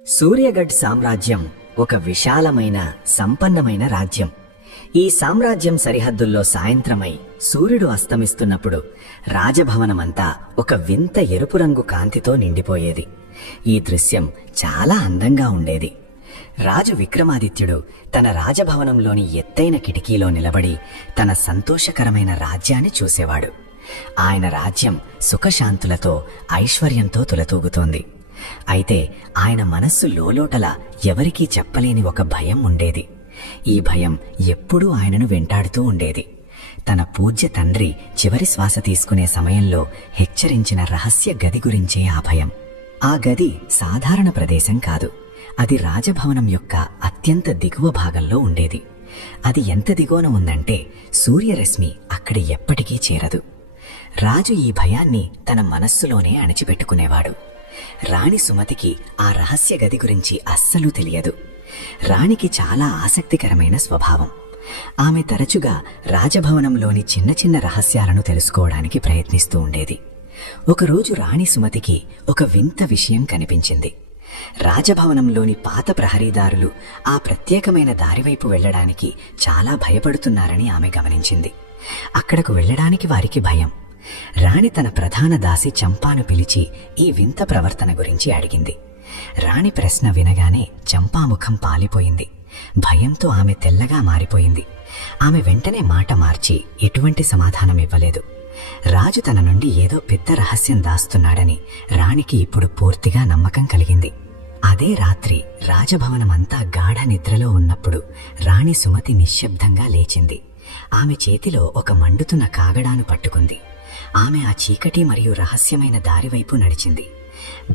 సూర్యగఢ్ సామ్రాజ్యం ఒక విశాలమైన సంపన్నమైన రాజ్యం. ఈ సామ్రాజ్యం సరిహద్దుల్లో సాయంత్రమై సూర్యుడు అస్తమిస్తున్నప్పుడు రాజభవనమంతా ఒక వింత ఎరుపు రంగు కాంతితో నిండిపోయేది. ఈ దృశ్యం చాలా అందంగా ఉండేది. రాజు విక్రమాదిత్యుడు తన రాజభవనంలోని ఎత్తైన కిటికీలో నిలబడి తన సంతోషకరమైన రాజ్యాన్ని చూసేవాడు. ఆయన రాజ్యం సుఖశాంతులతో ఐశ్వర్యంతో తులతూగుతోంది. అయితే ఆయన మనస్సు లోలోటల ఎవరికీ చెప్పలేని ఒక భయం ఉండేది. ఈ భయం ఎప్పుడూ ఆయనను వెంటాడుతూ ఉండేది. తన పూజ్య తండ్రి చివరి శ్వాస తీసుకునే సమయంలో హెచ్చరించిన రహస్య గది గురించే ఆ భయం. ఆ గది సాధారణ ప్రదేశం కాదు. అది రాజభవనం యొక్క అత్యంత దిగువ భాగంలో ఉండేది. అది ఎంత దిగువన ఉందంటే సూర్యరశ్మి అక్కడి ఎప్పటికీ చేరదు. రాజు ఈ భయాన్ని తన మనస్సులోనే అణిచిపెట్టుకునేవాడు. రాణి సుమతికి ఆ రహస్య గది గురించి అస్సలు తెలియదు. రాణికి చాలా ఆసక్తికరమైన స్వభావం. ఆమె తరచుగా రాజభవనంలోని చిన్న చిన్న రహస్యాలను తెలుసుకోవడానికి ప్రయత్నిస్తూ ఉండేది. ఒకరోజు రాణి సుమతికి ఒక వింత విషయం కనిపించింది. రాజభవనంలోని పాత ప్రహరీదారులు ఆ ప్రత్యేకమైన దారివైపు వెళ్లడానికి చాలా భయపడుతున్నారని ఆమె గమనించింది. అక్కడకు వెళ్లడానికి వారికి భయం. రాణి తన ప్రధాన దాసి చంపాను పిలిచి ఈ వింత ప్రవర్తన గురించి అడిగింది. రాణి ప్రశ్న వినగానే చంపా ముఖం పాలిపోయింది. భయంతో ఆమె తెల్లగా మారిపోయింది. ఆమె వెంటనే మాట మార్చి ఎటువంటి సమాధానం ఇవ్వలేదు. రాజు తన నుండి ఏదో పెద్ద రహస్యం దాస్తున్నాడని రాణికి ఇప్పుడు పూర్తిగా నమ్మకం కలిగింది. అదే రాత్రి రాజభవనమంతా గాఢ నిద్రలో ఉన్నప్పుడు రాణి సుమతి నిశ్శబ్దంగా లేచింది. ఆమె చేతిలో ఒక మండుతున్న కాగడాను పట్టుకుంది. ఆమె ఆ చీకటి మరియు రహస్యమైన దారివైపు నడిచింది.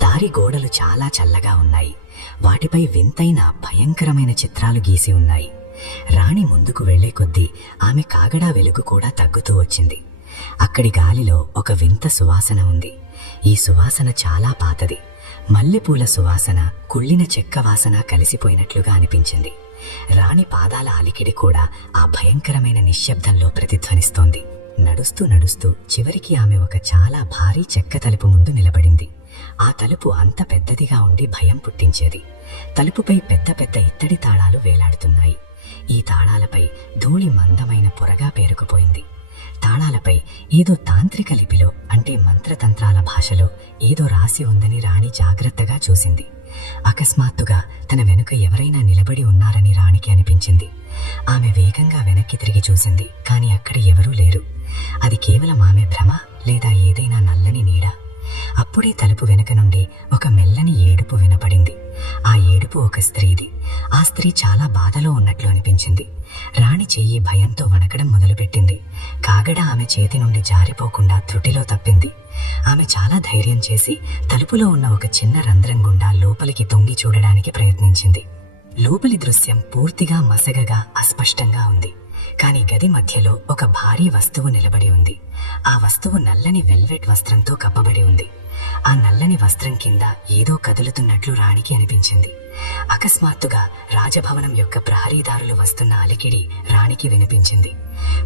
దారి గోడలు చాలా చల్లగా ఉన్నాయి. వాటిపై వింతైన భయంకరమైన చిత్రాలు గీసి ఉన్నాయి. రాణి ముందుకు వెళ్లే కొద్దీ ఆమె కాగడా వెలుగు కూడా తగ్గుతూ వచ్చింది. అక్కడి గాలిలో ఒక వింత సువాసన ఉంది. ఈ సువాసన చాలా పాతది. మల్లెపూల సువాసన, కుళ్ళిన చెక్క వాసన కలిసిపోయినట్లుగా అనిపించింది. రాణి పాదాల అలికిడి కూడా ఆ భయంకరమైన నిశ్శబ్దంలో ప్రతిధ్వనిస్తోంది. నడుస్తూ నడుస్తూ చివరికి ఆమె ఒక చాలా భారీ చెక్క తలుపు ముందు నిలబడింది. ఆ తలుపు అంత పెద్దదిగా ఉండి భయం పుట్టించేది. తలుపుపై పెద్ద పెద్ద ఇత్తడి తాళాలు వేలాడుతున్నాయి. ఈ తాళాలపై ధూళి మందమైన పొరగా పేరుకుపోయింది. తాళాలపై ఏదో తాంత్రిక లిపిలో అంటే మంత్రతంత్రాల భాషలో ఏదో రాసి ఉందని రాణి జాగ్రత్తగా చూసింది. అకస్మాత్తుగా తన వెనుక ఎవరైనా నిలబడి ఉన్నారని రాణికి అనిపించింది. ఆమె వేగంగా వెనక్కి తిరిగి చూసింది. కానీ అక్కడ ఎవరూ లేరు. అది కేవలం ఆమె భ్రమ లేదా ఏదైనా నల్లని నీడ. అప్పుడే తలుపు వెనుక నుండి ఒక మెల్లని ఏడుపు వినపడింది. ఆ ఏడుపు ఒక స్త్రీది. ఆ స్త్రీ చాలా బాధలో ఉన్నట్లు అనిపించింది. రాణి చెయ్యి భయంతో వణకడం మొదలుపెట్టింది. కాగడ ఆమె చేతి నుండి జారిపోకుండా త్రుటిలో తప్పింది. ఆమె చాలా ధైర్యం చేసి తలుపులో ఉన్న ఒక చిన్న రంధ్రం గుండా లోపలికి తొంగి చూడడానికి ప్రయత్నించింది. లోపలి దృశ్యం పూర్తిగా మసగగా అస్పష్టంగా ఉంది. కానీ గది మధ్యలో ఒక భారీ వస్తువు నిలబడి ఉంది. ఆ వస్తువు నల్లని వెల్వెట్ వస్త్రంతో కప్పబడి ఉంది. ఆ నల్లని వస్త్రం కింద ఏదో కదులుతున్నట్లు రాణికి అనిపించింది. అకస్మాత్తుగా రాజభవనం యొక్క ప్రహరీదారులు వస్తున్న అలికిడి రాణికి వినిపించింది.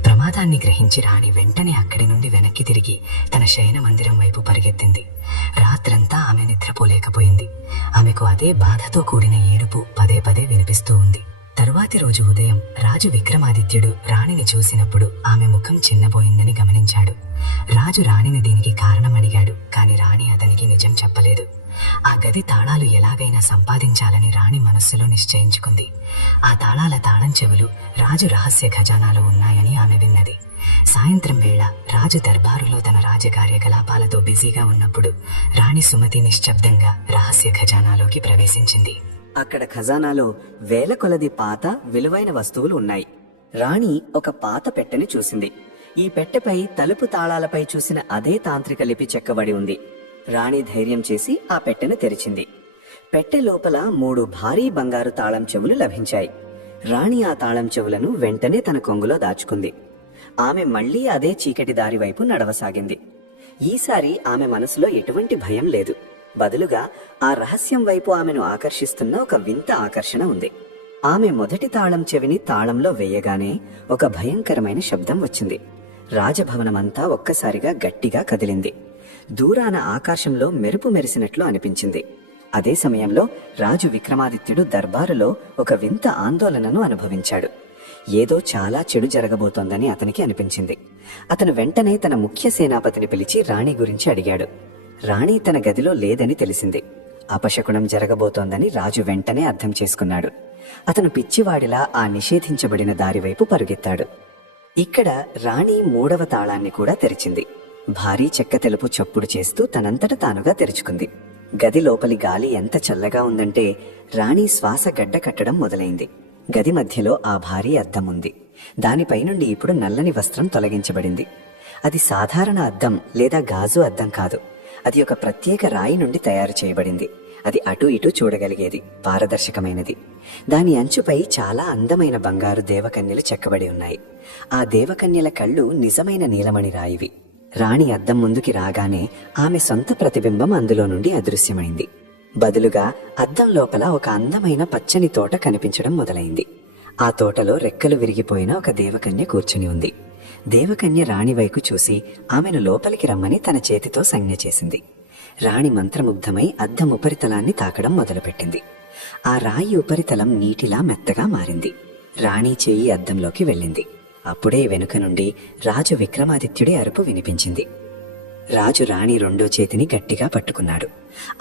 ప్రమాదాన్ని గ్రహించి రాణి వెంటనే అక్కడి నుండి వెనక్కి తిరిగి తన శయన మందిరం వైపు పరిగెత్తింది. రాత్రంతా ఆమె నిద్రపోలేకపోయింది. ఆమెకు అదే బాధతో కూడిన ఏడుపు పదే పదే వినిపిస్తూ ఉంది. తరువాతి రోజు ఉదయం రాజు విక్రమాదిత్యుడు రాణిని చూసినప్పుడు ఆమె ముఖం చిన్నబోయిందని గమనించాడు. రాజు రాణిని దీనికి కారణం అడిగాడు. కానీ రాణి అతనికి నిజం చెప్పలేదు. ఆ గది తాళాలు ఎలాగైనా సంపాదించాలని రాణి మనస్సులో నిశ్చయించుకుంది. ఆ తాళాల తాళం చెవులు రాజు రహస్య ఖజానాలో ఉన్నాయని ఆమె విన్నది. సాయంత్రం వేళ రాజు దర్బారులో తన రాజకార్యకలాపాలతో బిజీగా ఉన్నప్పుడు రాణి సుమతి నిశ్శబ్దంగా రహస్య ఖజానాలోకి ప్రవేశించింది. అక్కడ ఖజానాలో వేల కొలది పాత విలువైన వస్తువులు ఉన్నాయి. రాణి ఒక పాత పెట్టెని చూసింది. ఈ పెట్టెపై తలుపు తాళాలపై చూసిన అదే తాంత్రిక లిపి చెక్కబడి ఉంది. రాణి ధైర్యం చేసి ఆ పెట్టెను తెరిచింది. పెట్టె లోపల 3 భారీ బంగారు తాళం చెవులు లభించాయి. రాణి ఆ తాళం చెవులను వెంటనే తన కొంగులో దాచుకుంది. ఆమె మళ్లీ అదే చీకటి దారి వైపు నడవసాగింది. ఈసారి ఆమె మనసులో ఎటువంటి భయం లేదు. బదులుగా ఆ రహస్యం వైపు ఆమెను ఆకర్షిస్తున్న ఒక వింత ఆకర్షణ ఉంది. ఆమె మొదటి తాళం చెవిని తాళంలో వేయగానే ఒక భయంకరమైన శబ్దం వచ్చింది. రాజభవనమంతా ఒక్కసారిగా గట్టిగా కదిలింది. దూరాన ఆకాశంలో మెరుపు మెరిసినట్లు అనిపించింది. అదే సమయంలో రాజు విక్రమాదిత్యుడు దర్బారులో ఒక వింత ఆందోళనను అనుభవించాడు. ఏదో చాలా చెడు జరగబోతోందని అతనికి అనిపించింది. అతను వెంటనే తన ముఖ్య సేనాపతిని పిలిచి రాణి గురించి అడిగాడు. రాణి తన గదిలో లేదని తెలిసింది. అపశకునం జరగబోతోందని రాజు వెంటనే అర్థం చేసుకున్నాడు. అతను పిచ్చివాడిలా ఆ నిషేధించబడిన దారివైపు పరుగెత్తాడు. ఇక్కడ రాణి 3వ తాళాన్ని కూడా తెరిచింది. భారీ చెక్క తెలుపు చప్పుడు చేస్తూ తనంతట తానుగా తెరుచుకుంది. గది లోపలి గాలి ఎంత చల్లగా ఉందంటే రాణి శ్వాస గడ్డ కట్టడం మొదలైంది. గది మధ్యలో ఆ భారీ అద్దం ఉంది. దానిపై నుండి ఇప్పుడు నల్లని వస్త్రం తొలగించబడింది. అది సాధారణ అద్దం లేదా గాజు అద్దం కాదు. అది ఒక ప్రత్యేక రాయి నుండి తయారు చేయబడింది. అది అటు ఇటు చూడగలిగేది, పారదర్శకమైనది. దాని అంచుపై చాలా అందమైన బంగారు దేవకన్యలు చెక్కబడి ఉన్నాయి. ఆ దేవకన్యల కళ్ళు నిజమైన నీలమణి రాయివి. రాణి అద్దం ముందుకి రాగానే ఆమె సొంత ప్రతిబింబం అందులో నుండి అదృశ్యమైంది. బదులుగా అద్దం లోపల ఒక అందమైన పచ్చని తోట కనిపించడం మొదలైంది. ఆ తోటలో రెక్కలు విరిగిపోయిన ఒక దేవకన్య కూర్చుని ఉంది. దేవకన్య రాణి వైపు చూసి ఆమెను లోపలికి రమ్మని తన చేతితో సంజ్ఞ చేసింది. రాణి మంత్రముగ్ధమై అద్దం ఉపరితలాన్ని తాకడం మొదలుపెట్టింది. ఆ రాయి ఉపరితలం నీటిలా మెత్తగా మారింది. రాణి చెయ్యి అద్దంలోకి వెళ్ళింది. అప్పుడే వెనుక నుండి రాజు విక్రమాదిత్యుడి అరుపు వినిపించింది. రాజు రాణి 2వ చేతిని గట్టిగా పట్టుకున్నాడు.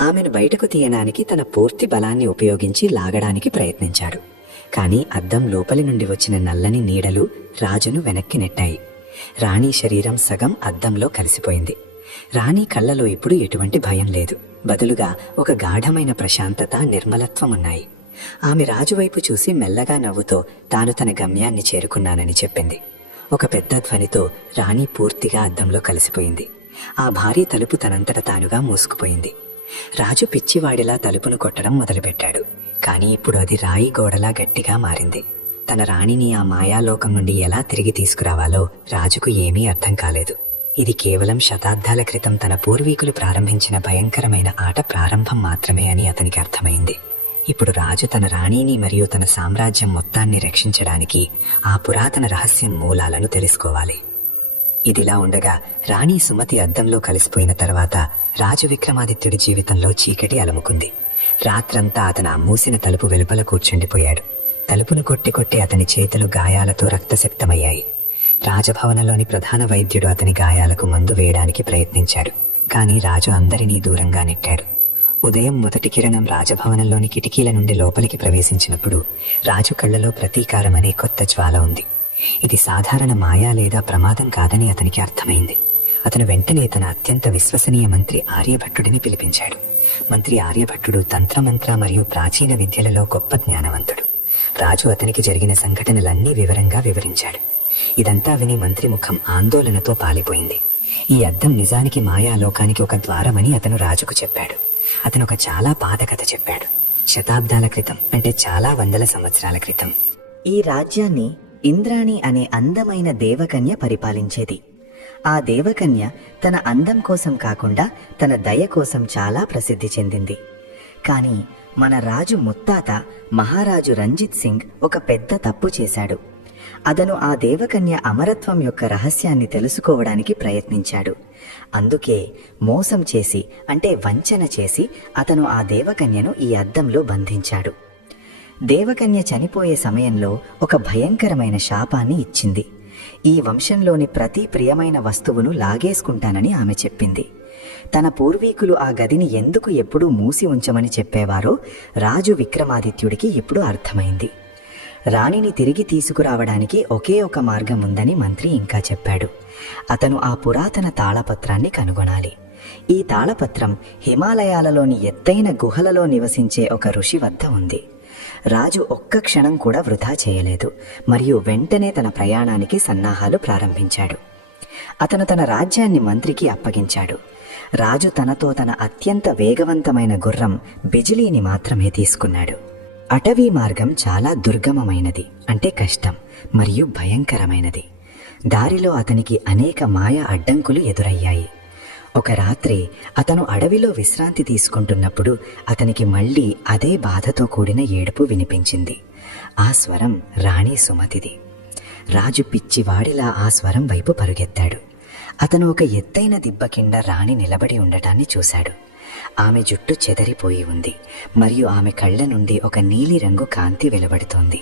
ఆమెను బయటకు తీయడానికి తన పూర్తి బలాన్ని ఉపయోగించి లాగడానికి ప్రయత్నించాడు. కాని అద్దం లోపలి నుండి వచ్చిన నల్లని నీడలు రాజును వెనక్కి నెట్టాయి. రాణి శరీరం సగం అద్దంలో కలిసిపోయింది. రాణి కళ్ళలో ఇప్పుడు ఎటువంటి భయం లేదు. బదులుగా ఒక గాఢమైన ప్రశాంతత, నిర్మలత్వం ఉన్నాయి. ఆమె రాజువైపు చూసి మెల్లగా నవ్వుతో తాను తన గమ్యాన్ని చేరుకున్నానని చెప్పింది. ఒక పెద్ద ధ్వనితో రాణి పూర్తిగా అద్దంలో కలిసిపోయింది. ఆ భారీ తలుపు తనంతట తానుగా మూసుకుపోయింది. రాజు పిచ్చివాడిలా తలుపును కొట్టడం మొదలుపెట్టాడు. కాని ఇప్పుడు అది రాయి గోడలా గట్టిగా మారింది. తన రాణిని ఆ మాయాలోకం నుండి ఎలా తిరిగి తీసుకురావాలో రాజుకు ఏమీ అర్థం కాలేదు. ఇది కేవలం శతాబ్దాల క్రితం తన పూర్వీకులు ప్రారంభించిన భయంకరమైన ఆట ప్రారంభం మాత్రమే అని అతనికి అర్థమైంది. ఇప్పుడు రాజు తన రాణిని మరియు తన సామ్రాజ్యం మొత్తాన్ని రక్షించడానికి ఆ పురాతన రహస్యం మూలాలను తెలుసుకోవాలి. ఇదిలా ఉండగా రాణి సుమతి అద్దంలో కలిసిపోయిన తర్వాత రాజు విక్రమాదిత్యుడి జీవితంలో చీకటి అలముకుంది. రాత్రంతా అతను ఆ మూసిన తలుపు వెలుపల కూర్చుండిపోయాడు. తలుపును కొట్టి అతని చేతులు గాయాలతో రక్తసిక్తమయ్యాయి. రాజభవనంలోని ప్రధాన వైద్యుడు అతని గాయాలకు మందు వేయడానికి ప్రయత్నించాడు. కాని రాజు అందరినీ దూరంగా నెట్టాడు. ఉదయం మొదటి కిరణం రాజభవనంలోని కిటికీల నుండి లోపలికి ప్రవేశించినప్పుడు రాజు కళ్ళలో ప్రతీకారం అనే కొత్త జ్వాల ఉంది. ఇది సాధారణ మాయా లేదా ప్రమాదం కాదని అతనికి అర్థమైంది. అతను వెంటనే తన అత్యంత విశ్వసనీయ మంత్రి ఆర్యభట్టుడిని పిలిపించాడు. మంత్రి ఆర్యభట్టుడు తంత్రమంత్ర మరియు ప్రాచీన విద్యలలో గొప్ప జ్ఞానవంతుడు. రాజు అతనికి జరిగిన సంఘటనలన్నీ వివరంగా వివరించాడు. ఇదంతా విని మంత్రి ముఖం ఆందోళనతో పాలిపోయింది. ఈ అద్దం నిజానికి మాయాలోకానికి ఒక ద్వారమని అతను రాజుకు చెప్పాడు. అతను ఒక చాలా పాత కథ చెప్పాడు. శతాబ్దాల క్రితం, అంటే చాలా వందల సంవత్సరాల క్రితం, ఈ రాజ్యాన్ని ఇంద్రాణి అనే అందమైన దేవకన్య పరిపాలించేది. ఆ దేవకన్య తన అందం కోసం కాకుండా తన దయ కోసం చాలా ప్రసిద్ధి చెందింది. కానీ మన రాజు ముత్తాత మహారాజు రంజిత్ సింగ్ ఒక పెద్ద తప్పు చేశాడు. అతను ఆ దేవకన్య అమరత్వం యొక్క రహస్యాన్ని తెలుసుకోవడానికి ప్రయత్నించాడు. అందుకే మోసం చేసి, అంటే వంచన చేసి అతను ఆ దేవకన్యను ఈ అద్దంలో బంధించాడు. దేవకన్య చనిపోయే సమయంలో ఒక భయంకరమైన శాపాన్ని ఇచ్చింది. ఈ వంశంలోని ప్రతి ప్రియమైన వస్తువును లాగేసుకుంటానని ఆమె చెప్పింది. తన పూర్వీకులు ఆ గదిని ఎందుకు ఎప్పుడూ మూసి ఉంచమని చెప్పేవారో రాజు విక్రమాదిత్యుడికి ఇప్పుడు అర్థమైంది. రాణిని తిరిగి తీసుకురావడానికి ఒకే ఒక మార్గం ఉందని మంత్రి ఇంకా చెప్పాడు. అతను ఆ పురాతన తాళపత్రాన్ని కనుగొనాలి. ఈ తాళపత్రం హిమాలయాలలోని ఎత్తైన గుహలలో నివసించే ఒక ఋషి వద్ద ఉంది. రాజు ఒక్క క్షణం కూడా వృధా చేయలేదు మరియు వెంటనే తన ప్రయాణానికి సన్నాహాలు ప్రారంభించాడు. అతను తన రాజ్యాన్ని మంత్రికి అప్పగించాడు. రాజు తనతో తన అత్యంత వేగవంతమైన గుర్రం బిజిలీని మాత్రమే తీసుకున్నాడు. అటవీ మార్గం చాలా దుర్గమమైనది, అంటే కష్టం మరియు భయంకరమైనది. దారిలో అతనికి అనేక మాయ అడ్డంకులు ఎదురయ్యాయి. ఒక రాత్రి అతను అడవిలో విశ్రాంతి తీసుకుంటున్నప్పుడు అతనికి మళ్ళీ అదే బాధతో కూడిన ఏడుపు వినిపించింది. ఆ స్వరం రాణి సుమతిది. రాజు పిచ్చివాడిలా ఆ స్వరం వైపు పరుగెత్తాడు. అతను ఒక ఎత్తైన దిబ్బ కింద రాణి నిలబడి ఉండటాన్ని చూశాడు. ఆమె జుట్టు చెదరిపోయి ఉంది మరియు ఆమె కళ్ళ నుండి ఒక నీలిరంగు కాంతి వెలువడుతోంది.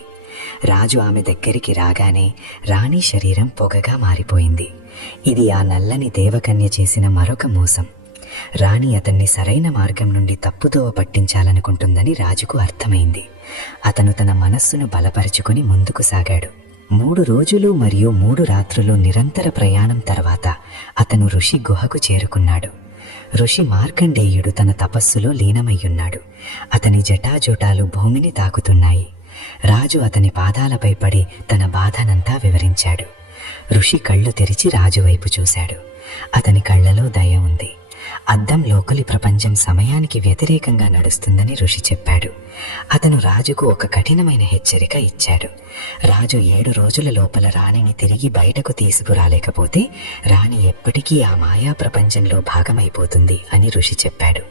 రాజు ఆమె దగ్గరికి రాగానే రాణి శరీరం పొగగా మారిపోయింది. ఇది ఆ నల్లని దేవకన్య చేసిన మరొక మోసం. రాణి అతన్ని సరైన మార్గం నుండి తప్పుదోవ పట్టించాలనుకుంటుందని రాజుకు అర్థమైంది. అతను తన మనస్సును బలపరుచుకుని ముందుకు సాగాడు. 3 రోజులు మరియు 3 రాత్రులు నిరంతర ప్రయాణం తర్వాత అతను ఋషి గుహకు చేరుకున్నాడు. ఋషి మార్కండేయుడు తన తపస్సులో లీనమయ్యున్నాడు. అతని జటాజూటాలు భూమిని తాకుతున్నాయి. రాజు అతని పాదాలపై పడి తన బాధనంతా వివరించాడు. ఋషి కళ్ళు తెరిచి రాజు వైపు చూశాడు. అతని కళ్ళలో దయ ఉంది. అద్దం లోకలి ప్రపంచం సమయానికి వ్యతిరేకంగా నడుస్తుందని ఋషి చెప్పాడు. అతను రాజుకు ఒక కఠినమైన హెచ్చరిక ఇచ్చాడు. రాజు 7 రోజుల లోపల రాణిని తిరిగి బయటకు తీసుకురాలేకపోతే రాణి ఎప్పటికీ ఆ మాయా ప్రపంచంలో భాగమైపోతుంది అని ఋషి చెప్పాడు.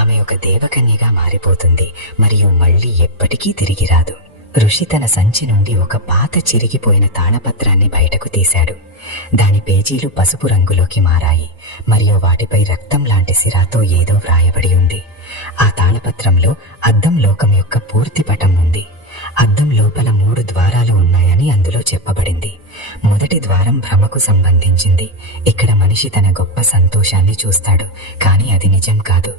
ఆమె ఒక దేవకన్యగా మారిపోతుంది మరియు మళ్ళీ ఎప్పటికీ తిరిగి రాదు. ఋషి తన సంచి నుండి ఒక పాత చిరిగిపోయిన తాళపత్రాన్ని బయటకు తీశాడు. దాని పేజీలు పసుపు రంగులోకి మారాయి మరియు వాటిపై రక్తం లాంటి సిరాతో ఏదో వ్రాయబడి ఉంది. ఆ తాళపత్రంలో అద్దం లోకం యొక్క పూర్తి పటం ఉంది. అద్దం లోపల 3 ద్వారాలు ఉన్నాయని అందులో చెప్పబడింది. మొదటి ద్వారం భ్రమకు సంబంధించింది. ఇక్కడ మనిషి తన గొప్ప సంతోషాన్ని చూస్తాడు, కానీ అది నిజం కాదు.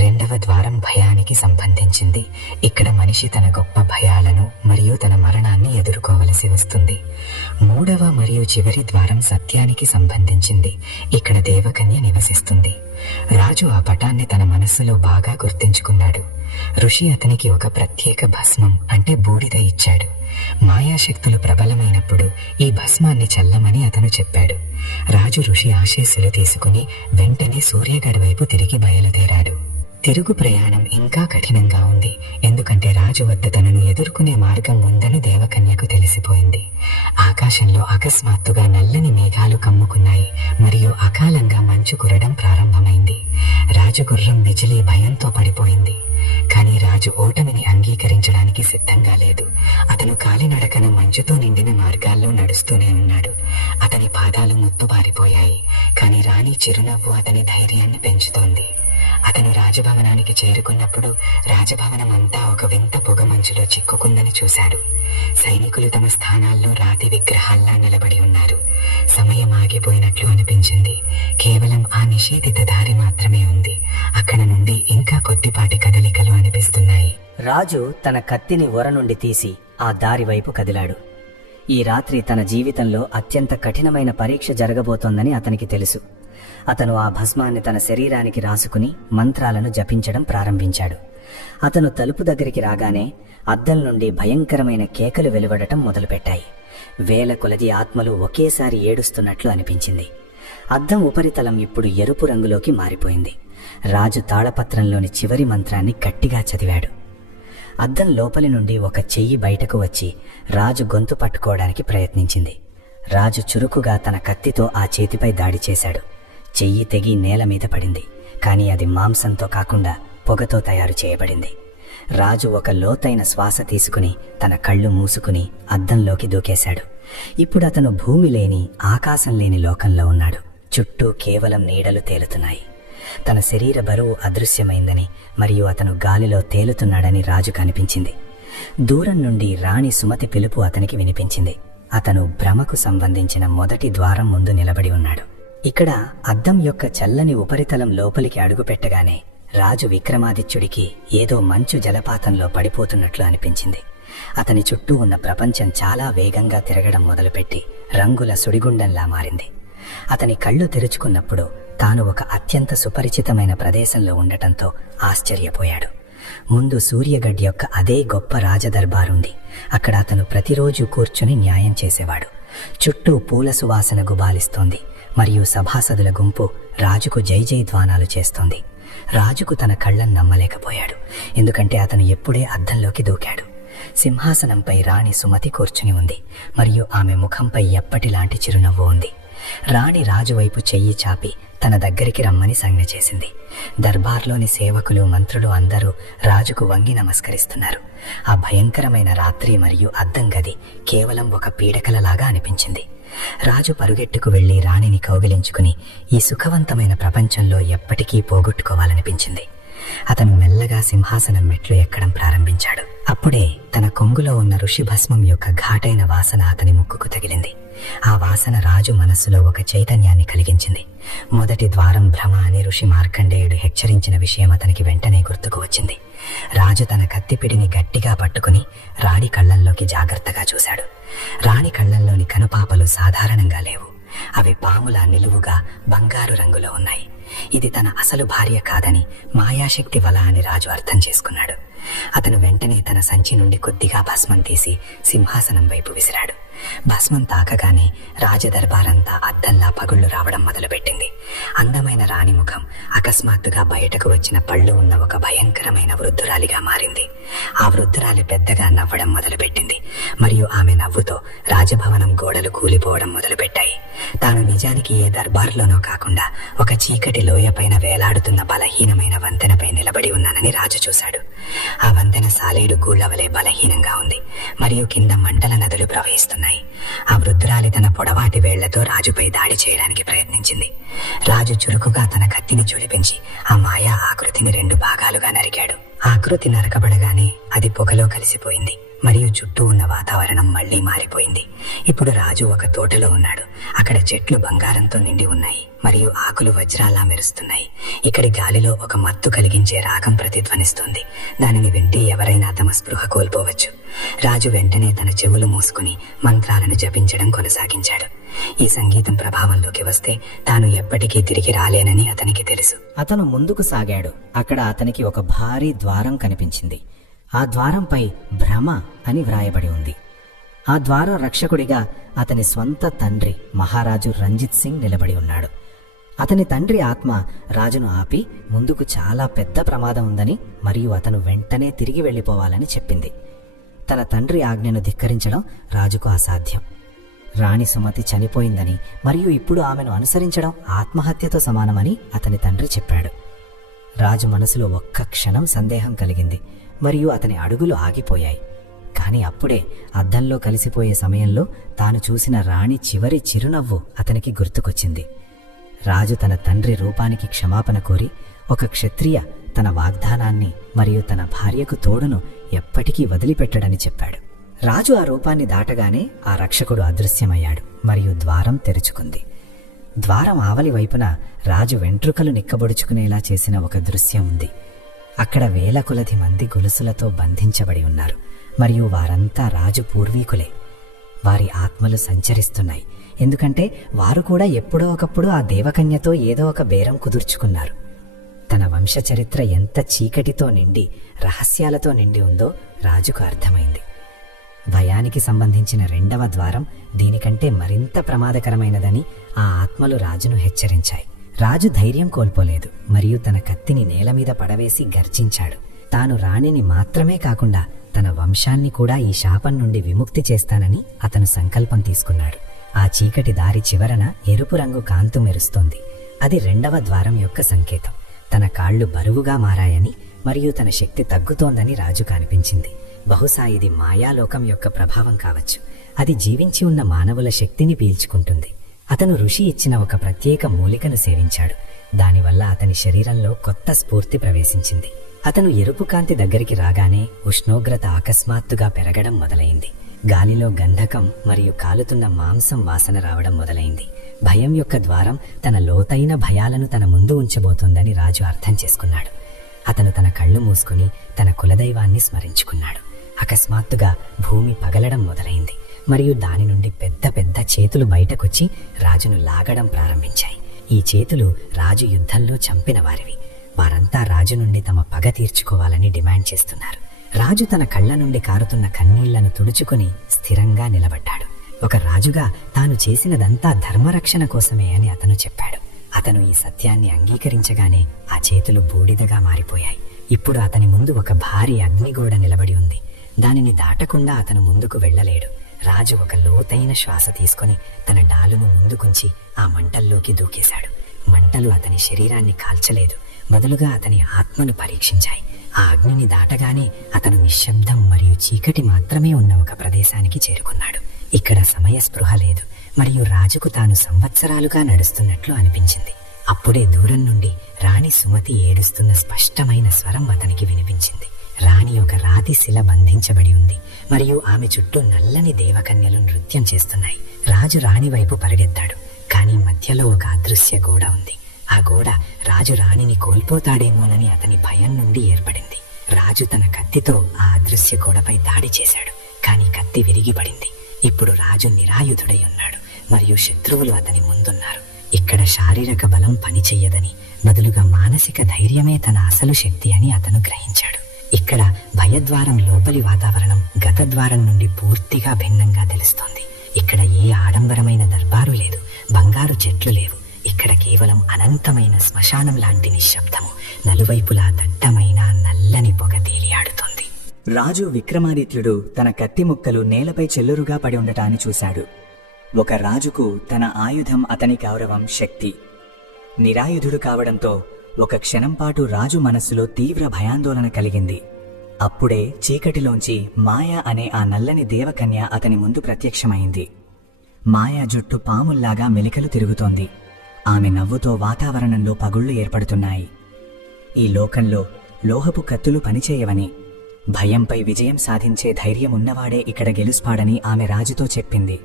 రెండవ ద్వారం భయానికి సంబంధించింది. ఇక్కడ మనిషి తన గొప్ప భయాలను మరియు తన మరణాన్ని ఎదుర్కోవలసి వస్తుంది. మూడవ మరియు చివరి ద్వారం సత్యానికి సంబంధించింది. ఇక్కడ దేవకన్య నివసిస్తుంది. రాజు ఆ పటాన్ని తన మనస్సులో బాగా గుర్తించుకున్నాడు. ఋషి అతనికి ఒక ప్రత్యేక భస్మం అంటే బూడిద ఇచ్చాడు. మాయాశక్తులు ప్రబలమైనప్పుడు ఈ భస్మాన్ని చల్లమని అతను చెప్పాడు. రాజు ఋషి ఆశీస్సులు తీసుకుని వెంటనే సూర్యగఢ్ వైపు తిరిగి బయలుదేరాడు. తిరుగు ప్రయాణం ఇంకా కఠినంగా ఉంది, ఎందుకంటే రాజు వద్ద తనను ఎదుర్కొనే మార్గం ఉందని దేవకన్యకు తెలిసిపోయింది. ఆకాశంలో అకస్మాత్తుగా నల్లని మేఘాలు కమ్ముకున్నాయి మరియు అకాలంగా మంచు కురడం ప్రారంభమైంది. రాజు గుర్రం బిజిలీ భయంతో పడిపోయింది. కానీ రాజు ఓటమిని అంగీకరించడానికి సిద్ధంగా లేదు. అతను కాలినడకన మంచుతో నిండిన మార్గాల్లో నడుస్తూనే ఉన్నాడు. అతని పాదాలు ముద్దుబారిపోయాయి, కానీ రాణి చిరునవ్వు అతని ధైర్యాన్ని పెంచుతోంది. అతను రాజభవనానికి చేరుకున్నప్పుడు రాజభవనం అంతా ఒక వింత పొగ మంచులో చిక్కుకుందని చూశాడు. సైనికులు తమ స్థానాల్లో రాతి విగ్రహాల్లా నిలబడి ఉన్నారు. సమయం ఆగిపోయినట్లు అనిపించింది. కేవలం ఆ నిషేధిత దారి మాత్రమే ఉంది. అక్కడ నుండి ఇంకా కొద్దిపాటి కదలికలు అనిపిస్తున్నాయి. రాజు తన కత్తిని ఒర నుండి తీసి ఆ దారి వైపు కదిలాడు. ఈ రాత్రి తన జీవితంలో అత్యంత కఠినమైన పరీక్ష జరగబోతోందని అతనికి తెలుసు. అతను ఆ భస్మాన్ని తన శరీరానికి రాసుకుని మంత్రాలను జపించడం ప్రారంభించాడు. అతను తలుపు దగ్గరికి రాగానే అద్దం నుండి భయంకరమైన కేకలు వెలువడటం మొదలుపెట్టాయి. వేల కొలది ఆత్మలు ఒకేసారి ఏడుస్తున్నట్లు అనిపించింది. అద్దం ఉపరితలం ఇప్పుడు ఎరుపు రంగులోకి మారిపోయింది. రాజు తాళపత్రంలోని చివరి మంత్రాన్ని గట్టిగా చదివాడు. అద్దం లోపలి నుండి ఒక చెయ్యి బయటకు వచ్చి రాజు గొంతు పట్టుకోవడానికి ప్రయత్నించింది. రాజు చురుకుగా తన కత్తితో ఆ చేతిపై దాడి చేశాడు. చెయ్యి తెగి నేల మీద పడింది, కానీ అది మాంసంతో కాకుండా పొగతో తయారు చేయబడింది. రాజు ఒక లోతైన శ్వాస తీసుకుని తన కళ్ళు మూసుకుని అద్దంలోకి దూకేశాడు. ఇప్పుడు అతను భూమి లేని, ఆకాశం లేని లోకంలో ఉన్నాడు. చుట్టూ కేవలం నీడలు తేలుతున్నాయి. తన శరీర బరువు అదృశ్యమైందని మరియు అతను గాలిలో తేలుతున్నాడని రాజుకు అనిపించింది. దూరం నుండి రాణి సుమతి పిలుపు అతనికి వినిపించింది. అతను భ్రమకు సంబంధించిన మొదటి ద్వారం ముందు నిలబడి ఉన్నాడు. ఇక్కడ అద్దం యొక్క చల్లని ఉపరితలం లోపలికి అడుగుపెట్టగానే రాజు విక్రమాదిత్యుడికి ఏదో మంచు జలపాతంలో పడిపోతున్నట్లు అనిపించింది. అతని చుట్టూ ఉన్న ప్రపంచం చాలా వేగంగా తిరగడం మొదలుపెట్టి రంగుల సుడిగుండంలా మారింది. అతని కళ్ళు తెరుచుకున్నప్పుడు తాను ఒక అత్యంత సుపరిచితమైన ప్రదేశంలో ఉండటంతో ఆశ్చర్యపోయాడు. ముందు సూర్యగఢ్ యొక్క అదే గొప్ప రాజదర్బారుంది. అక్కడ అతను ప్రతిరోజు కూర్చుని న్యాయం చేసేవాడు. చుట్టూ పూల సువాసన గుబాలిస్తోంది మరియు సభాసదుల గుంపు రాజుకు జై జయధ్వానాలు చేస్తోంది. రాజుకు తన కళ్ళను నమ్మలేకపోయాడు, ఎందుకంటే అతను ఎప్పుడే అద్దంలోకి దూకాడు. సింహాసనంపై రాణి సుమతి కూర్చుని ఉంది మరియు ఆమె ముఖంపై ఎప్పటిలాంటి చిరునవ్వు ఉంది. రాణి రాజు వైపు చెయ్యి చాపి తన దగ్గరికి రమ్మని సంజ్ఞ చేసింది. దర్బార్లోని సేవకులు, మంత్రులు అందరూ రాజుకు వంగి నమస్కరిస్తున్నారు. ఆ భయంకరమైన రాత్రి మరియు అద్దం గది కేవలం ఒక పీడకలలాగా అనిపించింది. రాజు పరుగెట్టుకు వెళ్లి రాణిని కౌగిలించుకుని ఈ సుఖవంతమైన ప్రపంచంలో ఎప్పటికీ పోగొట్టుకోవాలనిపించింది. అతను మెల్లగా సింహాసనం మెట్లు ఎక్కడం ప్రారంభించాడు. అప్పుడే తన కొంగులో ఉన్న ఋషి భస్మం యొక్క ఘాటైన వాసన అతని ముక్కుకు తగిలింది. ఆ వాసన రాజు మనస్సులో ఒక చైతన్యాన్ని కలిగించింది. మొదటి ద్వారం భ్రమ అని ఋషి మార్కండేయుడు హెచ్చరించిన విషయం అతనికి వెంటనే గుర్తుకు వచ్చింది. రాజు తన కత్తిపిడిని గట్టిగా పట్టుకుని రాణి కళ్లల్లోకి జాగ్రత్తగా చూశాడు. రాణి కళ్లల్లోని కనుపాపలు సాధారణంగా లేవు. అవి పాములా నిలువుగా బంగారు రంగులో ఉన్నాయి. ఇది తన అసలు భార్య కాదని, మాయాశక్తి వల అని రాజు అర్థం చేసుకున్నాడు. అతను వెంటనే తన సంచి నుండి కొద్దిగా భస్మం తీసి సింహాసనం వైపు విసిరాడు. భస్మం తాకగానే రాజదర్బారంతా అద్దంలా పగుళ్లు రావడం మొదలుపెట్టింది. అందమైన రాణి ముఖం అకస్మాత్తుగా బయటకు వచ్చిన పళ్ళు ఉన్న ఒక భయంకరమైన వృద్ధురాలిగా మారింది. ఆ వృద్ధురాలి పెద్దగా నవ్వడం మొదలుపెట్టింది మరియు ఆమె నవ్వుతో రాజభవనం గోడలు కూలిపోవడం మొదలుపెట్టాయి. తాను నిజానికి ఏ దర్బార్లోనో కాకుండా ఒక చీకటి లోయ పైన వేలాడుతున్న బలహీనమైన వంతెనపై నిలబడి ఉన్నానని రాజు చూశాడు. ఆ వంతెన సాలేడు గూళ్ల వలె బలహీనంగా ఉంది మరియు కింద మంటల నదులు ప్రవహిస్తున్నాయి. ఆ వృద్ధురాలి తన పొడవాటి వేళ్లతో రాజుపై దాడి చేయడానికి ప్రయత్నించింది. రాజు చురుకుగా తన కత్తిని జొలిపించి ఆ మాయా ఆకృతిని 2 భాగాలుగా నరికాడు. ఆకృతి నరకబడగానే అది పొగలో కలిసిపోయింది మరియు చుట్టూ ఉన్న వాతావరణం మళ్లీ మారిపోయింది. ఇప్పుడు రాజు ఒక తోటలో ఉన్నాడు. అక్కడ చెట్లు బంగారంతో నిండి ఉన్నాయి మరియు ఆకులు వజ్రాల్లా మెరుస్తున్నాయి. ఇక్కడి గాలిలో ఒక మత్తు కలిగించే రాగం ప్రతిధ్వనిస్తుంది. దానిని వింటే ఎవరైనా తమ స్పృహ కోల్పోవచ్చు. రాజు వెంటనే తన చెవులు మూసుకుని మంత్రాలను జపించడం కొనసాగించాడు. ఈ సంగీతం ప్రభావంలోకి వస్తే తాను ఎప్పటికీ తిరిగి రాలేనని అతనికి తెలుసు. అతను ముందుకు సాగాడు. అక్కడ అతనికి ఒక భారీ ద్వారం కనిపించింది. ఆ ద్వారంపై భ్రమ అని వ్రాయబడి ఉంది. ఆ ద్వారం రక్షకుడిగా అతని స్వంత తండ్రి మహారాజు రంజిత్ సింగ్ నిలబడి ఉన్నాడు. అతని తండ్రి ఆత్మ రాజును ఆపి ముందుకు చాలా పెద్ద ప్రమాదం ఉందని మరియు అతను వెంటనే తిరిగి వెళ్ళిపోవాలని చెప్పింది. తన తండ్రి ఆజ్ఞను ధిక్కరించడం రాజుకు అసాధ్యం. రాణి సుమతి చనిపోయిందని మరియు ఇప్పుడు ఆమెను అనుసరించడం ఆత్మహత్యతో సమానమని అతని తండ్రి చెప్పాడు. రాజు మనసులో ఒక్క క్షణం సందేహం కలిగింది మరియు అతని అడుగులు ఆగిపోయాయి. కాని అప్పుడే అద్దంలో కలిసిపోయే సమయంలో తాను చూసిన రాణి చివరి చిరునవ్వు అతనికి గుర్తుకొచ్చింది. రాజు తన తండ్రి రూపానికి క్షమాపణ కోరి ఒక క్షత్రియ తన వాగ్దానాన్ని మరియు తన భార్యకు తోడును ఎప్పటికీ వదిలిపెట్టడని చెప్పాడు. రాజు ఆ రూపాన్ని దాటగానే ఆ రక్షకుడు అదృశ్యమయ్యాడు మరియు ద్వారం తెరుచుకుంది. ద్వారం ఆవలి వైపున రాజు వెంట్రుకలు నిక్కబొడుచుకునేలా చేసిన ఒక దృశ్యం ఉంది. అక్కడ వేల కొలది మంది గొలుసులతో బంధించబడి ఉన్నారు మరియు వారంతా రాజు పూర్వీకులే. వారి ఆత్మలు సంచరిస్తున్నాయి, ఎందుకంటే వారు కూడా ఎప్పుడో ఒకప్పుడు ఆ దేవకన్యతో ఏదో ఒక బేరం కుదుర్చుకున్నారు. తన వంశ చరిత్ర ఎంత చీకటితో నిండి రహస్యాలతో నిండి ఉందో రాజుకు అర్థమైంది. భయానికి సంబంధించిన 2వ ద్వారం దీనికంటే మరింత ప్రమాదకరమైనదని ఆ ఆత్మలు రాజును హెచ్చరించాయి. రాజు ధైర్యం కోల్పోలేదు మరియు తన కత్తిని నేల మీద పడవేసి గర్జించాడు. తాను రాణిని మాత్రమే కాకుండా తన వంశాన్ని కూడా ఈ శాపం నుండి విముక్తి చేస్తానని అతను సంకల్పం తీసుకున్నాడు. ఆ చీకటి దారి చివరన ఎరుపు రంగు కాంతు మెరుస్తోంది. అది 2వ ద్వారం యొక్క సంకేతం. తన కాళ్లు బరువుగా మారాయని మరియు తన శక్తి తగ్గుతోందని రాజుకు అనిపించింది. బహుశా ఇది మాయాలోకం యొక్క ప్రభావం కావచ్చు. అది జీవించి ఉన్న మానవుల శక్తిని పీల్చుకుంటుంది. అతను ఋషి ఇచ్చిన ఒక ప్రత్యేక మూలికను సేవించాడు. దానివల్ల అతని శరీరంలో కొత్త స్ఫూర్తి ప్రవేశించింది. అతను ఎరుపు కాంతి దగ్గరికి రాగానే ఉష్ణోగ్రత అకస్మాత్తుగా పెరగడం మొదలైంది. గాలిలో గంధకం మరియు కాలుతున్న మాంసం వాసన రావడం మొదలైంది. భయం యొక్క ద్వారం తన లోతైన భయాలను తన ముందు ఉంచబోతోందని రాజు అర్థం చేసుకున్నాడు. అతను తన కళ్ళు మూసుకుని తన కులదైవాన్ని స్మరించుకున్నాడు. అకస్మాత్తుగా భూమి పగలడం మొదలైంది మరియు దాని నుండి పెద్ద పెద్ద చేతులు బయటకొచ్చి రాజును లాగడం ప్రారంభించాయి. ఈ చేతులు రాజు యుద్ధంలో చంపిన వారివి. వారంతా రాజు నుండి తమ పగ తీర్చుకోవాలని డిమాండ్ చేస్తున్నారు. రాజు తన కళ్ళ నుండి కారుతున్న కన్నీళ్లను తుడుచుకుని స్థిరంగా నిలబడ్డాడు. ఒక రాజుగా తాను చేసినదంతా ధర్మరక్షణ కోసమే అని అతను చెప్పాడు. అతను ఈ సత్యాన్ని అంగీకరించగానే ఆ చేతులు బూడిదగా మారిపోయాయి. ఇప్పుడు అతని ముందు ఒక భారీ అగ్నిగోడ నిలబడి ఉంది. దానిని దాటకుండా అతను ముందుకు వెళ్ళలేడు. రాజు ఒక లోతైన శ్వాస తీసుకుని తన డాలును ముందుకుంచి ఆ మంటల్లోకి దూకేశాడు. మంటలు అతని శరీరాన్ని కాల్చలేదు, బదులుగా అతని ఆత్మను పరీక్షించాయి. ఆ అగ్నిని దాటగానే అతను నిశ్శబ్దం మరియు చీకటి మాత్రమే ఉన్న ఒక ప్రదేశానికి చేరుకున్నాడు. ఇక్కడ సమయస్పృహ లేదు మరియు రాజుకు తాను సంవత్సరాలుగా నడుస్తున్నట్లు అనిపించింది. అప్పుడే దూరం నుండి రాణి సుమతి ఏడుస్తున్న స్పష్టమైన స్వరం అతనికి వినిపించింది. రాణి ఒక రాతి శిల బంధించబడి ఉంది మరియు ఆమె చుట్టూ నల్లని దేవకన్యలు నృత్యం చేస్తున్నాయి. రాజు రాణి వైపు పరిగెత్తాడు, కానీ మధ్యలో ఒక అదృశ్య గోడ ఉంది. ఆ గోడ రాజు రాణిని కోల్పోతాడేమోనని అతని భయం నుండి ఏర్పడింది. రాజు తన కత్తితో ఆ అదృశ్య గోడపై దాడి చేశాడు, కానీ కత్తి విరిగిపడింది. ఇప్పుడు రాజు నిరాయుధుడై ఉన్నాడు మరియు శత్రువులు అతని ముందున్నారు. ఇక్కడ శారీరక బలం పనిచెయ్యదని, బదులుగా మానసిక ధైర్యమే తన అసలు శక్తి అని అతను గ్రహించాడు. ఇక్కడ భయద్వారం లోపలి వాతావరణం గత ద్వారం నుండి పూర్తిగా భిన్నంగా తెలుస్తోంది. ఇక్కడ ఏ ఆడంబరమైన దర్బారు లేదు, బంగారు చెట్లు లేవు. ఇక్కడ కేవలం అనంతమైన శ్మశానం లాంటి నిశ్శబ్దము, నలువైపులా దట్టమైన నల్లని పొగ తేలియాడుతోంది. రాజు విక్రమాదిత్యుడు తన కత్తి ముక్కలు నేలపై చెల్లురుగా పడి ఉండటాన్ని చూశాడు. ఒక రాజుకు తన ఆయుధం అతని గౌరవం, శక్తి. నిరాయుధుడు కావడంతో ఒక క్షణం పాటు రాజు మనస్సులో తీవ్ర భయాందోళన కలిగింది. అప్పుడే చీకటిలోంచి మాయా అనే ఆ నల్లని దేవకన్య అతని ముందు ప్రత్యక్షమైంది. మాయా జుట్టు పాముల్లాగా మెలికలు తిరుగుతోంది. ఆమె నవ్వుతో వాతావరణంలో పగుళ్లు ఏర్పడుతున్నాయి. ఈ లోకంలో లోహపు కత్తులు పనిచేయవని, భయంపై విజయం సాధించే ధైర్యం ఉన్నవాడే ఇక్కడ గెలుస్తాడని ఆమె రాజుతో చెప్పింది.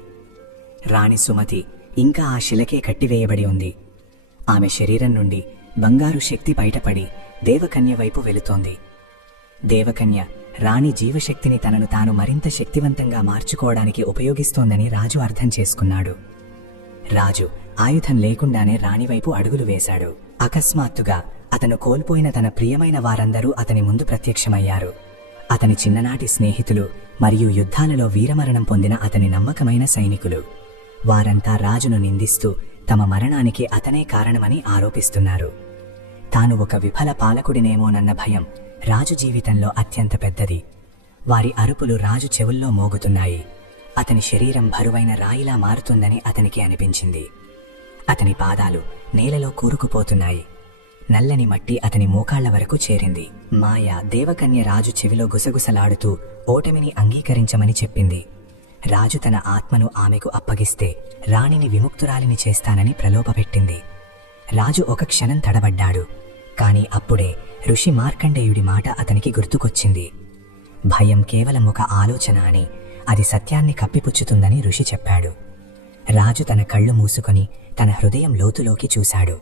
రాణి సుమతి ఇంకా ఆ శిలకే కట్టివేయబడి ఉంది. ఆమె శరీరం నుండి బంగారు శక్తి బయటపడి దేవకన్య వైపు వెళుతోంది. దేవకన్య రాణి జీవశక్తిని తనను తాను మరింత శక్తివంతంగా మార్చుకోవడానికి ఉపయోగిస్తోందని రాజు అర్థం చేసుకున్నాడు. రాజు ఆయుధం లేకుండానే రాణి వైపు అడుగులు వేశాడు. అకస్మాత్తుగా అతను కోల్పోయిన తన ప్రియమైన వారందరూ అతని ముందు ప్రత్యక్షమయ్యారు. అతని చిన్ననాటి స్నేహితులు మరియు యుద్ధాలలో వీరమరణం పొందిన అతని నమ్మకమైన సైనికులు. వారంతా రాజును నిందిస్తూ తమ మరణానికి అతనే కారణమని ఆరోపిస్తున్నారు. తాను ఒక విఫల పాలకుడినేమోనన్న భయం రాజు జీవితంలో అత్యంత పెద్దది. వారి అరుపులు రాజు చెవుల్లో మోగుతున్నాయి. అతని శరీరం బరువైన రాయిలా మారుతుందని అతనికి అనిపించింది. అతని పాదాలు నేలలో కూరుకుపోతున్నాయి. నల్లని మట్టి అతని మోకాళ్ల వరకు చేరింది. మాయ దేవకన్య రాజు చెవిలో గుసగుసలాడుతూ ఓటమిని అంగీకరించమని చెప్పింది. రాజు తన ఆత్మను ఆమెకు అప్పగిస్తే రాణిని విముక్తురాలిని చేస్తానని ప్రలోభపెట్టింది. రాజు ఒక క్షణం తడబడ్డాడు, కాని అప్పుడే ఋషి మార్కండేయుడి మాట అతనికి గుర్తుకొచ్చింది. భయం కేవలం ఒక ఆలోచన అని, అది సత్యాన్ని కప్పిపుచ్చుతుందని ఋషి చెప్పాడు. రాజు తన కళ్ళు మూసుకొని తన హృదయం లోతులోకి చూశాడు.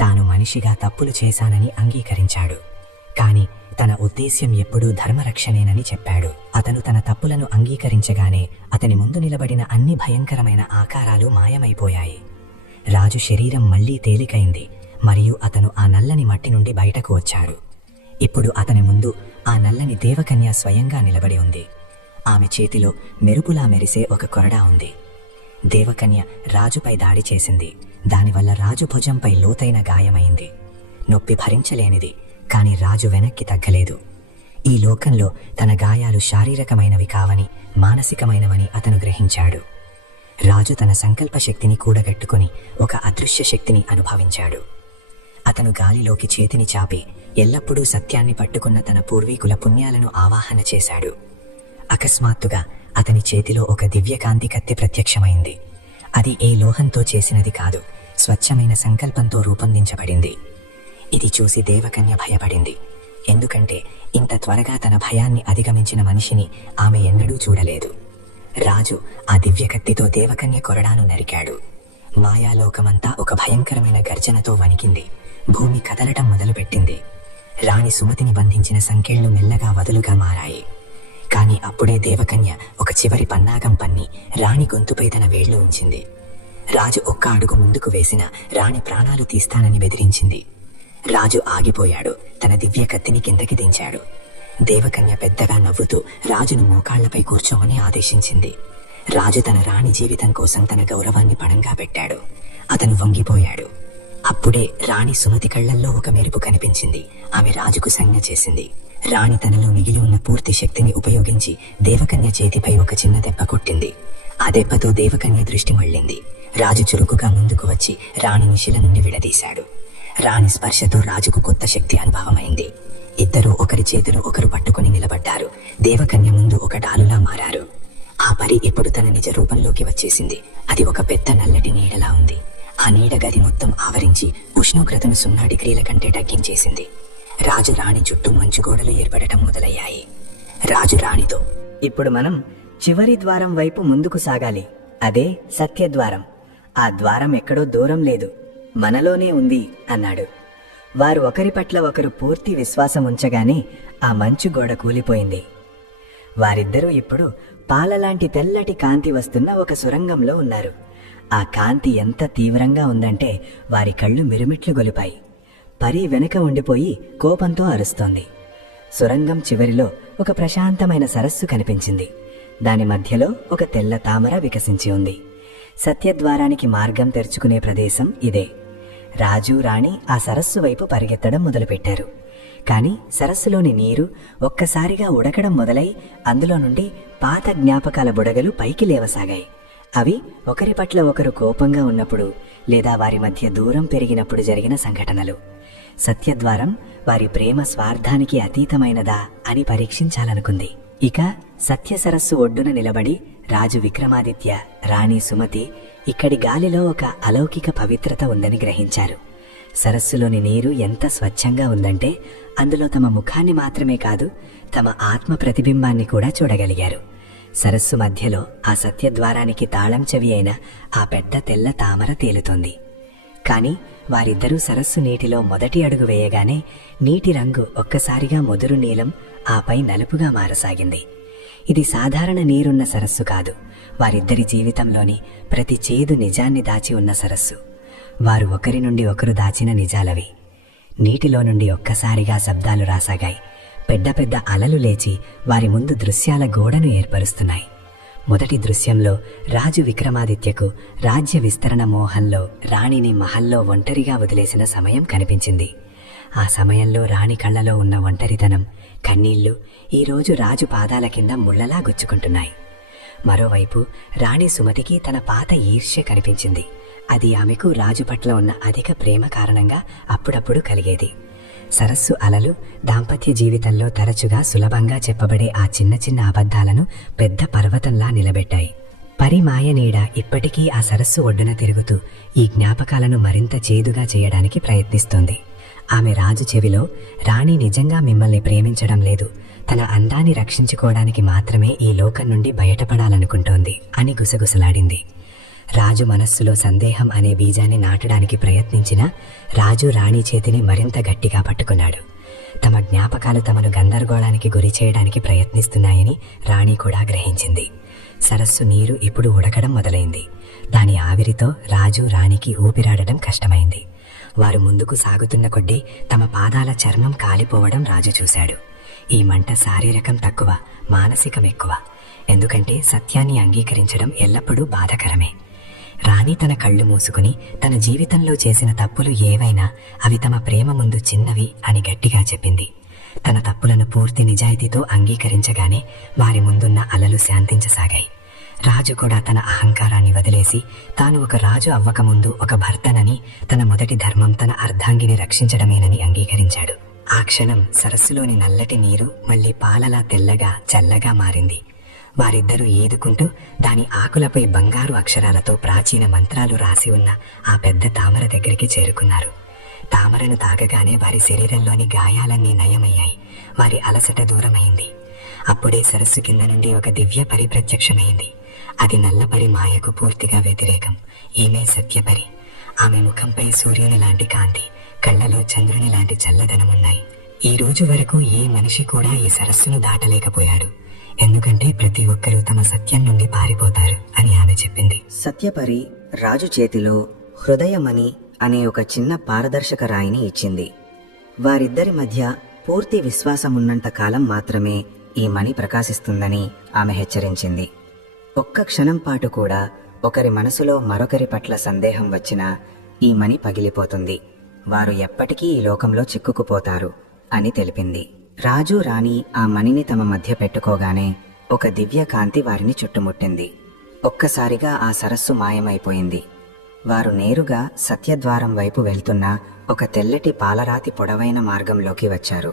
తాను మనిషిగా తప్పులు చేశానని అంగీకరించాడు, కాని తన ఉద్దేశ్యం ఎప్పుడూ ధర్మరక్షణేనని చెప్పాడు. అతను తన తప్పులను అంగీకరించగానే అతని ముందు నిలబడిన అన్ని భయంకరమైన ఆకారాలు మాయమైపోయాయి. రాజు శరీరం మళ్లీ తేలికైంది మరియు అతను ఆ నల్లని మట్టి నుండి బయటకు వచ్చాడు. ఇప్పుడు అతని ముందు ఆ నల్లని దేవకన్య స్వయంగా నిలబడి ఉంది. ఆమె చేతిలో మెరుపులా మెరిసే ఒక కొరడా ఉంది. దేవకన్య రాజుపై దాడి చేసింది. దానివల్ల రాజు భుజంపై లోతైన గాయమైంది. నొప్పి భరించలేనిది, కాని రాజు వెనక్కి తగ్గలేదు. ఈ లోకంలో తన గాయాలు శారీరకమైనవి కావని, మానసికమైనవని అతను గ్రహించాడు. రాజు తన సంకల్ప శక్తిని కూడగట్టుకుని ఒక అదృశ్య శక్తిని అనుభవించాడు. అతను గాలిలోకి చేతిని చాపి ఎల్లప్పుడూ సత్యాన్ని పట్టుకున్న తన పూర్వీకుల పుణ్యాలను ఆవాహన చేశాడు. అకస్మాత్తుగా అతని చేతిలో ఒక దివ్యకాంతి కత్తి ప్రత్యక్షమైంది. అది ఏ లోహంతో చేసినది కాదు, స్వచ్ఛమైన సంకల్పంతో రూపొందించబడింది. ఇది చూసి దేవకన్య భయపడింది. ఎందుకంటే ఇంత త్వరగా తన భయాన్ని అధిగమించిన మనిషిని ఆమె ఎన్నడూ చూడలేదు. రాజు ఆ దివ్య కత్తితో దేవకన్య కొరడాను నరికాడు. మాయాలోకమంతా ఒక భయంకరమైన గర్జనతో వణికింది. భూమి కదలటం మొదలుపెట్టింది. రాణి సుమతిని బంధించిన సంకెళ్ళు మెల్లగా వదులుగా మారాయి. కాని అప్పుడే దేవకన్య ఒక చివరి పన్నాగం పన్ని రాణి గొంతుపై తన వేళ్లు ఉంచింది. రాజు ఒక్క అడుగు ముందుకు వేసిన రాణి ప్రాణాలు తీస్తానని బెదిరించింది. రాజు ఆగిపోయాడు. తన దివ్య కత్తిని కిందకి దించాడు. దేవకన్య పెద్దగా నవ్వుతూ రాజును మోకాళ్లపై కూర్చోమని ఆదేశించింది. రాజు తన రాణి జీవితం కోసం తన గౌరవాన్ని పణంగా పెట్టాడు. అతను వంగిపోయాడు. అప్పుడే రాణి సుమతి కళ్లల్లో ఒక మెరుపు కనిపించింది. ఆమె రాజుకు సంజ్ఞ చేసింది. రాణి తనలో మిగిలి ఉన్న పూర్తి శక్తిని ఉపయోగించి దేవకన్య చేతిపై ఒక చిన్న దెబ్బ కొట్టింది. ఆ దెబ్బతో దేవకన్య దృష్టి మళ్లింది. రాజు చురుకుగా ముందుకు వచ్చి రాణిని శిల నుండి విడదీశాడు. రాణి స్పర్శతో రాజుకు కొత్త శక్తి అనుభవమైంది. ఇద్దరూ ఒకరి చేతులు ఒకరు పట్టుకుని నిలబడ్డారు. దేవకన్య ముందు ఒక డాలులా మారారు. ఆ పరి ఇప్పుడు తన నిజ రూపంలోకి వచ్చేసింది. అది ఒక పెద్ద నల్లటి నీడలా ఉంది. ఆ నీడ గది మొత్తం ఆవరించి ఉష్ణోగ్రతను 0 డిగ్రీల కంటే తగ్గించేసింది. రాజు రాణి చుట్టూ మంచు గోడలు ఏర్పడటం మొదలయ్యాయి. రాజు రాణితో, ఇప్పుడు మనం చివరి ద్వారం వైపు ముందుకు సాగాలి. అదే సత్యద్వారం. ఆ ద్వారం ఎక్కడో దూరం లేదు, మనలోనే ఉంది అన్నాడు. వారు ఒకరి పట్ల ఒకరు పూర్తి విశ్వాసం ఉంచగానే ఆ మంచు గోడ కూలిపోయింది. వారిద్దరూ ఇప్పుడు పాలలాంటి తెల్లటి కాంతి వస్తున్న ఒక సొరంగంలో ఉన్నారు. ఆ కాంతి ఎంత తీవ్రంగా ఉందంటే వారి కళ్ళు మిరుమిట్లు గొలిపాయి. పరి వెనక ఉండిపోయి కోపంతో అరుస్తోంది. సొరంగం చివరిలో ఒక ప్రశాంతమైన సరస్సు కనిపించింది. దాని మధ్యలో ఒక తెల్ల తామర వికసించి ఉంది. సత్యద్వారానికి మార్గం తెరుచుకునే ప్రదేశం ఇదే. రాజు రాణి ఆ సరస్సు వైపు పరిగెత్తడం మొదలుపెట్టారు. కాని సరస్సులోని నీరు ఒక్కసారిగా ఉడకడం మొదలై అందులో నుండి పాత జ్ఞాపకాల బుడగలు పైకి లేవసాగాయి. అవి ఒకరి పట్ల ఒకరు కోపంగా ఉన్నప్పుడు లేదా వారి మధ్య దూరం పెరిగినప్పుడు జరిగిన సంఘటనలు. సత్యద్వారం వారి ప్రేమ స్వార్థానికి అతీతమైనదా అని పరీక్షించాలనుకుంది. ఇక సత్య సరస్సు ఒడ్డున నిలబడి రాజు విక్రమాదిత్య, రాణి సుమతి ఇక్కడి గాలిలో ఒక అలౌకిక పవిత్రత ఉందని గ్రహించారు. సరస్సులోని నీరు ఎంత స్వచ్ఛంగా ఉందంటే అందులో తమ ముఖాన్ని మాత్రమే కాదు, తమ ఆత్మ ప్రతిబింబాన్ని కూడా చూడగలిగారు. సరస్సు మధ్యలో ఆ సత్యద్వారానికి తాళం చెవి అయిన ఆ పెద్ద తెల్ల తామర తేలుతోంది. కాని వారిద్దరూ సరస్సు నీటిలో మొదటి అడుగు వేయగానే నీటి రంగు ఒక్కసారిగా ముదురు నీలం, ఆపై నలుపుగా మారసాగింది. ఇది సాధారణ నీరున్న సరస్సు కాదు, వారిద్దరి జీవితంలోని ప్రతి చేదు నిజాన్ని దాచి ఉన్న సరస్సు. వారు ఒకరి నుండి ఒకరు దాచిన నిజాలవి. నీటిలో నుండి ఒక్కసారిగా శబ్దాలు రాసాగాయి. పెద్ద పెద్ద అలలు లేచి వారి ముందు దృశ్యాల గోడను ఏర్పరుస్తున్నాయి. మొదటి దృశ్యంలో రాజు విక్రమాదిత్యకు రాజ్య విస్తరణ మోహంలో రాణిని మహల్లో ఒంటరిగా వదిలేసిన సమయం కనిపించింది. ఆ సమయంలో రాణి కళ్ళలో ఉన్న ఒంటరితనం, కన్నీళ్లు ఈరోజు రాజు పాదాల కింద ముళ్లలా గుచ్చుకుంటున్నాయి. మరోవైపు రాణి సుమతికి తన పాత ఈర్ష్య కనిపించింది. అది ఆమెకు రాజు పట్ల ఉన్న అధిక ప్రేమ కారణంగా అప్పుడప్పుడు కలిగేది. సరస్సు అలలు దాంపత్య జీవితంలో తరచుగా సులభంగా చెప్పబడే ఆ చిన్న చిన్న అబద్ధాలను పెద్ద పర్వతంలా నిలబెట్టాయి. పరిమాయ నీడ ఇప్పటికీ ఆ సరస్సు ఒడ్డున తిరుగుతూ ఈ జ్ఞాపకాలను మరింత చేదుగా చేయడానికి ప్రయత్నిస్తోంది. ఆమె రాజు చెవిలో, రాణి నిజంగా మిమ్మల్ని ప్రేమించడం లేదు, తన అందాన్ని రక్షించుకోవడానికి మాత్రమే ఈ లోకం నుండి బయటపడాలనుకుంటోంది అని గుసగుసలాడింది. రాజు మనస్సులో సందేహం అనే బీజాన్ని నాటడానికి ప్రయత్నించిన రాజు రాణి చేతిని మరింత గట్టిగా పట్టుకున్నాడు. తమ జ్ఞాపకాలు తమను గందరగోళానికి గురి చేయడానికి ప్రయత్నిస్తున్నాయని రాణి కూడా గ్రహించింది. సరస్సు నీరు ఇప్పుడు ఉడకడం మొదలైంది. దాని ఆవిరితో రాజు రాణికి ఊపిరాడటం కష్టమైంది. వారు ముందుకు సాగుతున్న కొద్దీ తమ పాదాల చర్మం కాలిపోవడం రాజు చూశాడు. ఈ మంట శారీరకం తక్కువ, మానసికం ఎక్కువ. ఎందుకంటే సత్యాన్ని అంగీకరించడం ఎల్లప్పుడూ బాధకరమే. రాణి తన కళ్ళు మూసుకుని తన జీవితంలో చేసిన తప్పులు ఏవైనా అవి తమ ప్రేమ ముందు చిన్నవి అని గట్టిగా చెప్పింది. తన తప్పులను పూర్తి నిజాయితీతో అంగీకరించగానే వారి ముందున్న అలలు శాంతించసాగాయి. రాజు కూడా తన అహంకారాన్ని వదిలేసి తాను ఒక రాజు అవ్వకముందు ఒక భర్తనని, తన మొదటి ధర్మం తన అర్ధాంగిని రక్షించడమేనని అంగీకరించాడు. ఆ క్షణం సరస్సులోని నల్లటి నీరు మళ్లీ పాలలా తెల్లగా చల్లగా మారింది. వారిద్దరూ ఈదుకుంటూ దాని ఆకులపై బంగారు అక్షరాలతో ప్రాచీన మంత్రాలు రాసి ఉన్న ఆ పెద్ద తామర దగ్గరికి చేరుకున్నారు. తామరను తాగగానే వారి శరీరంలోని గాయాలన్నీ నయమయ్యాయి. వారి అలసట దూరమైంది. అప్పుడే సరస్సు కింద నుండి ఒక దివ్య పరి ప్రత్యక్షమైంది. అది నల్లపరి మాయకు పూర్తిగా వ్యతిరేకం. ఈమె సత్యపరి. ఆమె ముఖంపై సూర్యుని లాంటి కాంతి, కళ్ళలో చంద్రుని లాంటి చల్లదనమున్నాయి. ఈ రోజు వరకు ఏ మనిషి కూడా ఈ సరస్సును దాటలేకపోయారు. ఎందుకంటే ప్రతి ఒక్కరూ తమ సత్యం నుండి పారిపోతారు అని ఆమె చెప్పింది. సత్యపరి రాజు చేతిలో హృదయమణి అనే ఒక చిన్న పారదర్శక రాయిని ఇచ్చింది. వారిద్దరి మధ్య పూర్తి విశ్వాసం ఉన్నంత కాలం మాత్రమే ఈ మణి ప్రకాశిస్తుందని ఆమె హెచ్చరించింది. ఒక్క క్షణం పాటు కూడా ఒకరి మనసులో మరొకరి పట్ల సందేహం వచ్చినా ఈ మణి పగిలిపోతుంది. వారు ఎప్పటికీ ఈ లోకంలో చిక్కుకుపోతారు అని తెలిపింది. రాజు రాణి ఆ మణిని తమ మధ్య పెట్టుకోగానే ఒక దివ్య కాంతి వారిని చుట్టుముట్టింది. ఒక్కసారిగా ఆ సరస్సు మాయమైపోయింది. వారు నేరుగా సత్యద్వారం వైపు వెళ్తున్న ఒక తెల్లటి పాలరాతి పొడవైన మార్గంలోకి వచ్చారు.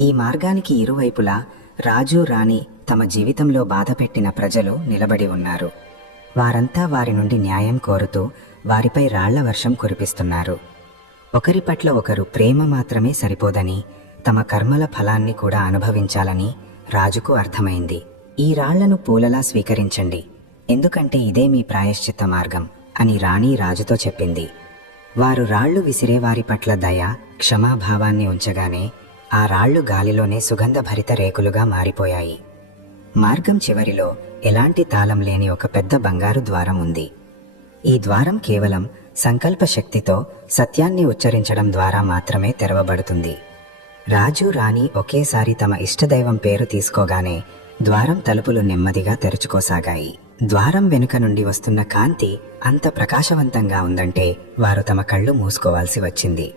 ఈ మార్గానికి ఇరువైపులా రాజు రాణి తమ జీవితంలో బాధపెట్టిన ప్రజలు నిలబడి ఉన్నారు. వారంతా వారి నుండి న్యాయం కోరుతూ వారిపై రాళ్ల వర్షం కురిపిస్తున్నారు. ఒకరి పట్ల ఒకరు ప్రేమ మాత్రమే సరిపోదని, తమ కర్మల ఫలాన్ని కూడా అనుభవించాలని రాజుకు అర్థమైంది. ఈ రాళ్లను పూలలా స్వీకరించండి, ఎందుకంటే ఇదే మీ ప్రాయశ్చిత్త మార్గం అని రాణి రాజుతో చెప్పింది. వారు రాళ్లు విసిరే వారి పట్ల దయ, క్షమాభావాన్ని ఉంచగానే ఆ రాళ్లు గాలిలోనే సుగంధభరిత రేకులుగా మారిపోయాయి. మార్గం చివరిలో ఎలాంటి తాళం లేని ఒక పెద్ద బంగారు ద్వారం ఉంది. ఈ ద్వారం కేవలం సంకల్ప శక్తితో సత్యాన్ని ఉచ్చరించడం ద్వారా మాత్రమే తెరవబడుతుంది. రాజు రాణి ఒకేసారి తమ ఇష్టదైవం పేరు తీసుకోగానే ద్వారం తలుపులు నెమ్మదిగా తెరుచుకోసాగాయి. ద్వారం వెనుక నుండి వస్తున్న కాంతి అంత ప్రకాశవంతంగా ఉందంటే వారు తమ కళ్ళు మూసుకోవాల్సి వచ్చింది.